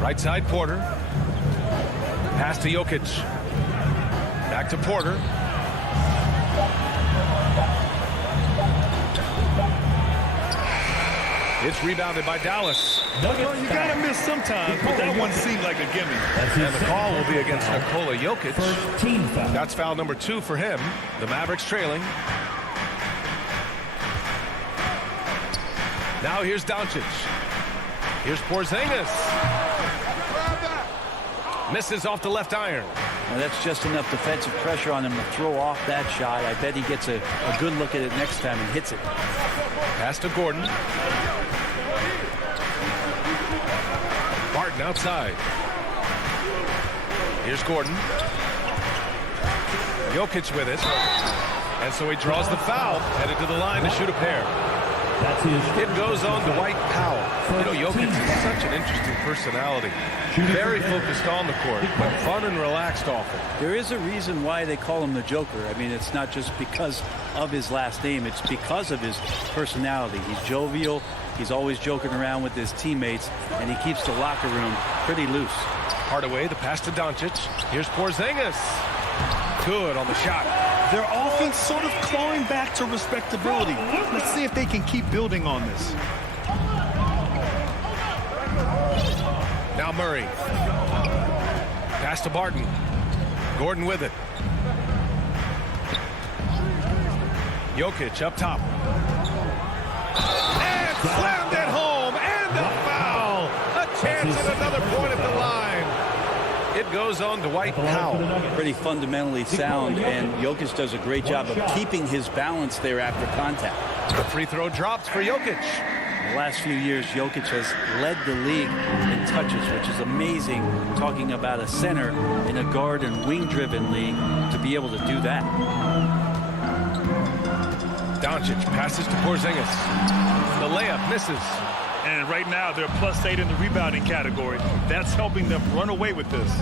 Right side, Porter. Pass to Jokic. Back to Porter. It's rebounded by Dallas. Well, you got to miss sometimes, but that one seemed like a gimme. And the call will be against Nikola Jokic. That's foul number 2 for him. The Mavericks trailing. Now here's Doncic. Here's Porzingis. Misses off the left iron. Well, that's just enough defensive pressure on him to throw off that shot. I bet he gets a good look at it next time and hits it. Pass to Gordon. Barton outside. Here's Gordon. Jokic with it. And so he draws the foul, headed to the line to shoot a pair. It goes on Dwight Powell. You know, Jokic is such an interesting personality. Very focused on the court, but fun and relaxed off it. There is a reason why they call him the Joker. I mean, it's not just because of his last name. It's because of his personality. He's jovial. He's always joking around with his teammates, and he keeps the locker room pretty loose. Hardaway, the pass to Doncic. Here's Porzingis. Good on the shot. Their offense sort of clawing back to respectability. Let's see if they can keep building on this. Now Murray. Pass to Barton. Gordon with it. Jokic up top. And slammed it home. And a foul. A chance at another point at the line. It goes on Dwight Powell. Pretty fundamentally sound, and Jokic does a great job of keeping his balance there after contact. The free throw drops for Jokic. The last few years, Jokic has led the league in touches, which is amazing, talking about a center in a guard and wing-driven league to be able to do that. Doncic passes to Porzingis. The layup misses. And right now, they're +8 in the rebounding category. That's helping them run away with this.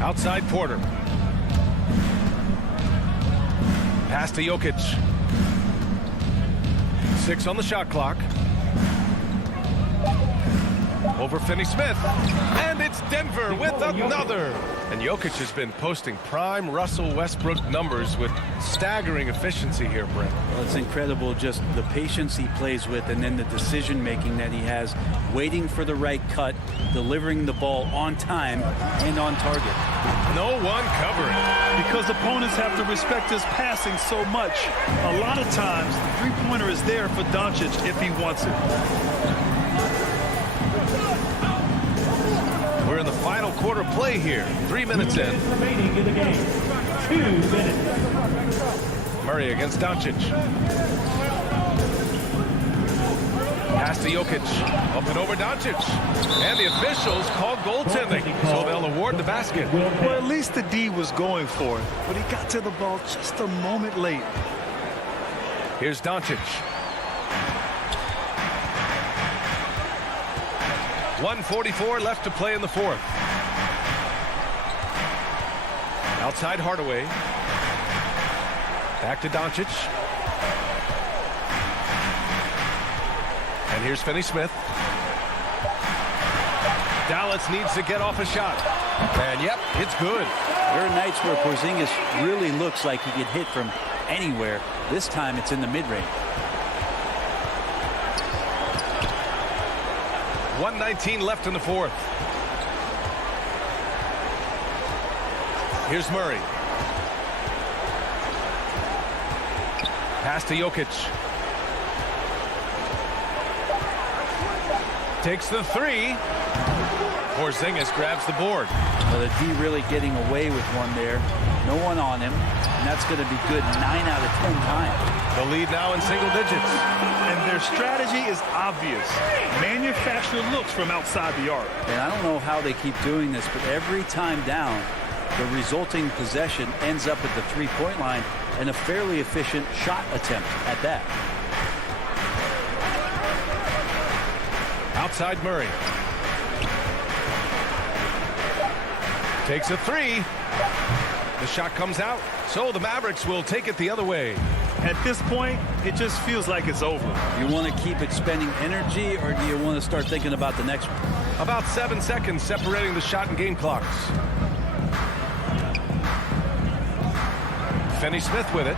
Outside Porter. Pass to Jokic. 6 on the shot clock. Over Finney-Smith. And it's Denver with another. And Jokic has been posting prime Russell Westbrook numbers with staggering efficiency here, Brent. Well, it's incredible just the patience he plays with and then the decision-making that he has, waiting for the right cut, delivering the ball on time and on target. No one covering. Because opponents have to respect his passing so much. A lot of times, the three-pointer is there for Doncic if he wants it. We're in the final quarter play here. 3 minutes in. Remaining in the game. 2 minutes. Murray against Doncic. Pass to Jokic. Up and over Doncic. And the officials call goaltending, so they'll award the basket. Well, at least the D was going for it, but he got to the ball just a moment late. Here's Doncic. 1:44 left to play in the fourth. Outside Hardaway. Back to Doncic. And here's Finney-Smith. Dallas needs to get off a shot. And yep, it's good. There are nights where Porzingis really looks like he can hit from anywhere. This time it's in the mid-range. 1:19 left in the fourth. Here's Murray. Pass to Jokic. Takes the three. Porzingis grabs the board. Well, the D really getting away with one there. No one on him. And that's going to be good 9 out of 10 times. The lead now in single digits. And their strategy is obvious. Manufacture looks from outside the arc. And I don't know how they keep doing this, but every time down, the resulting possession ends up at the three-point line and a fairly efficient shot attempt at that. outside Murray. Takes a three. The shot comes out, so the Mavericks will take it the other way. At this point, it just feels like it's over. You want to keep expending energy, or do you want to start thinking about the next one? About 7 seconds separating the shot and game clocks. Finney-Smith with it.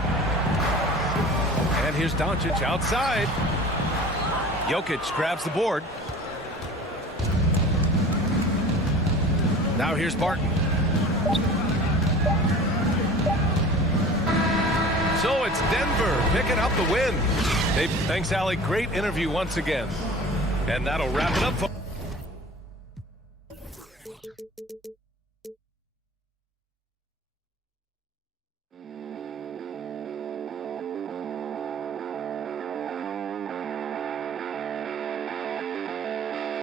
And here's Doncic outside. Jokic grabs the board. Now here's Barton. So it's Denver picking up the win. Thanks, Allie. Great interview once again. And that'll wrap it up.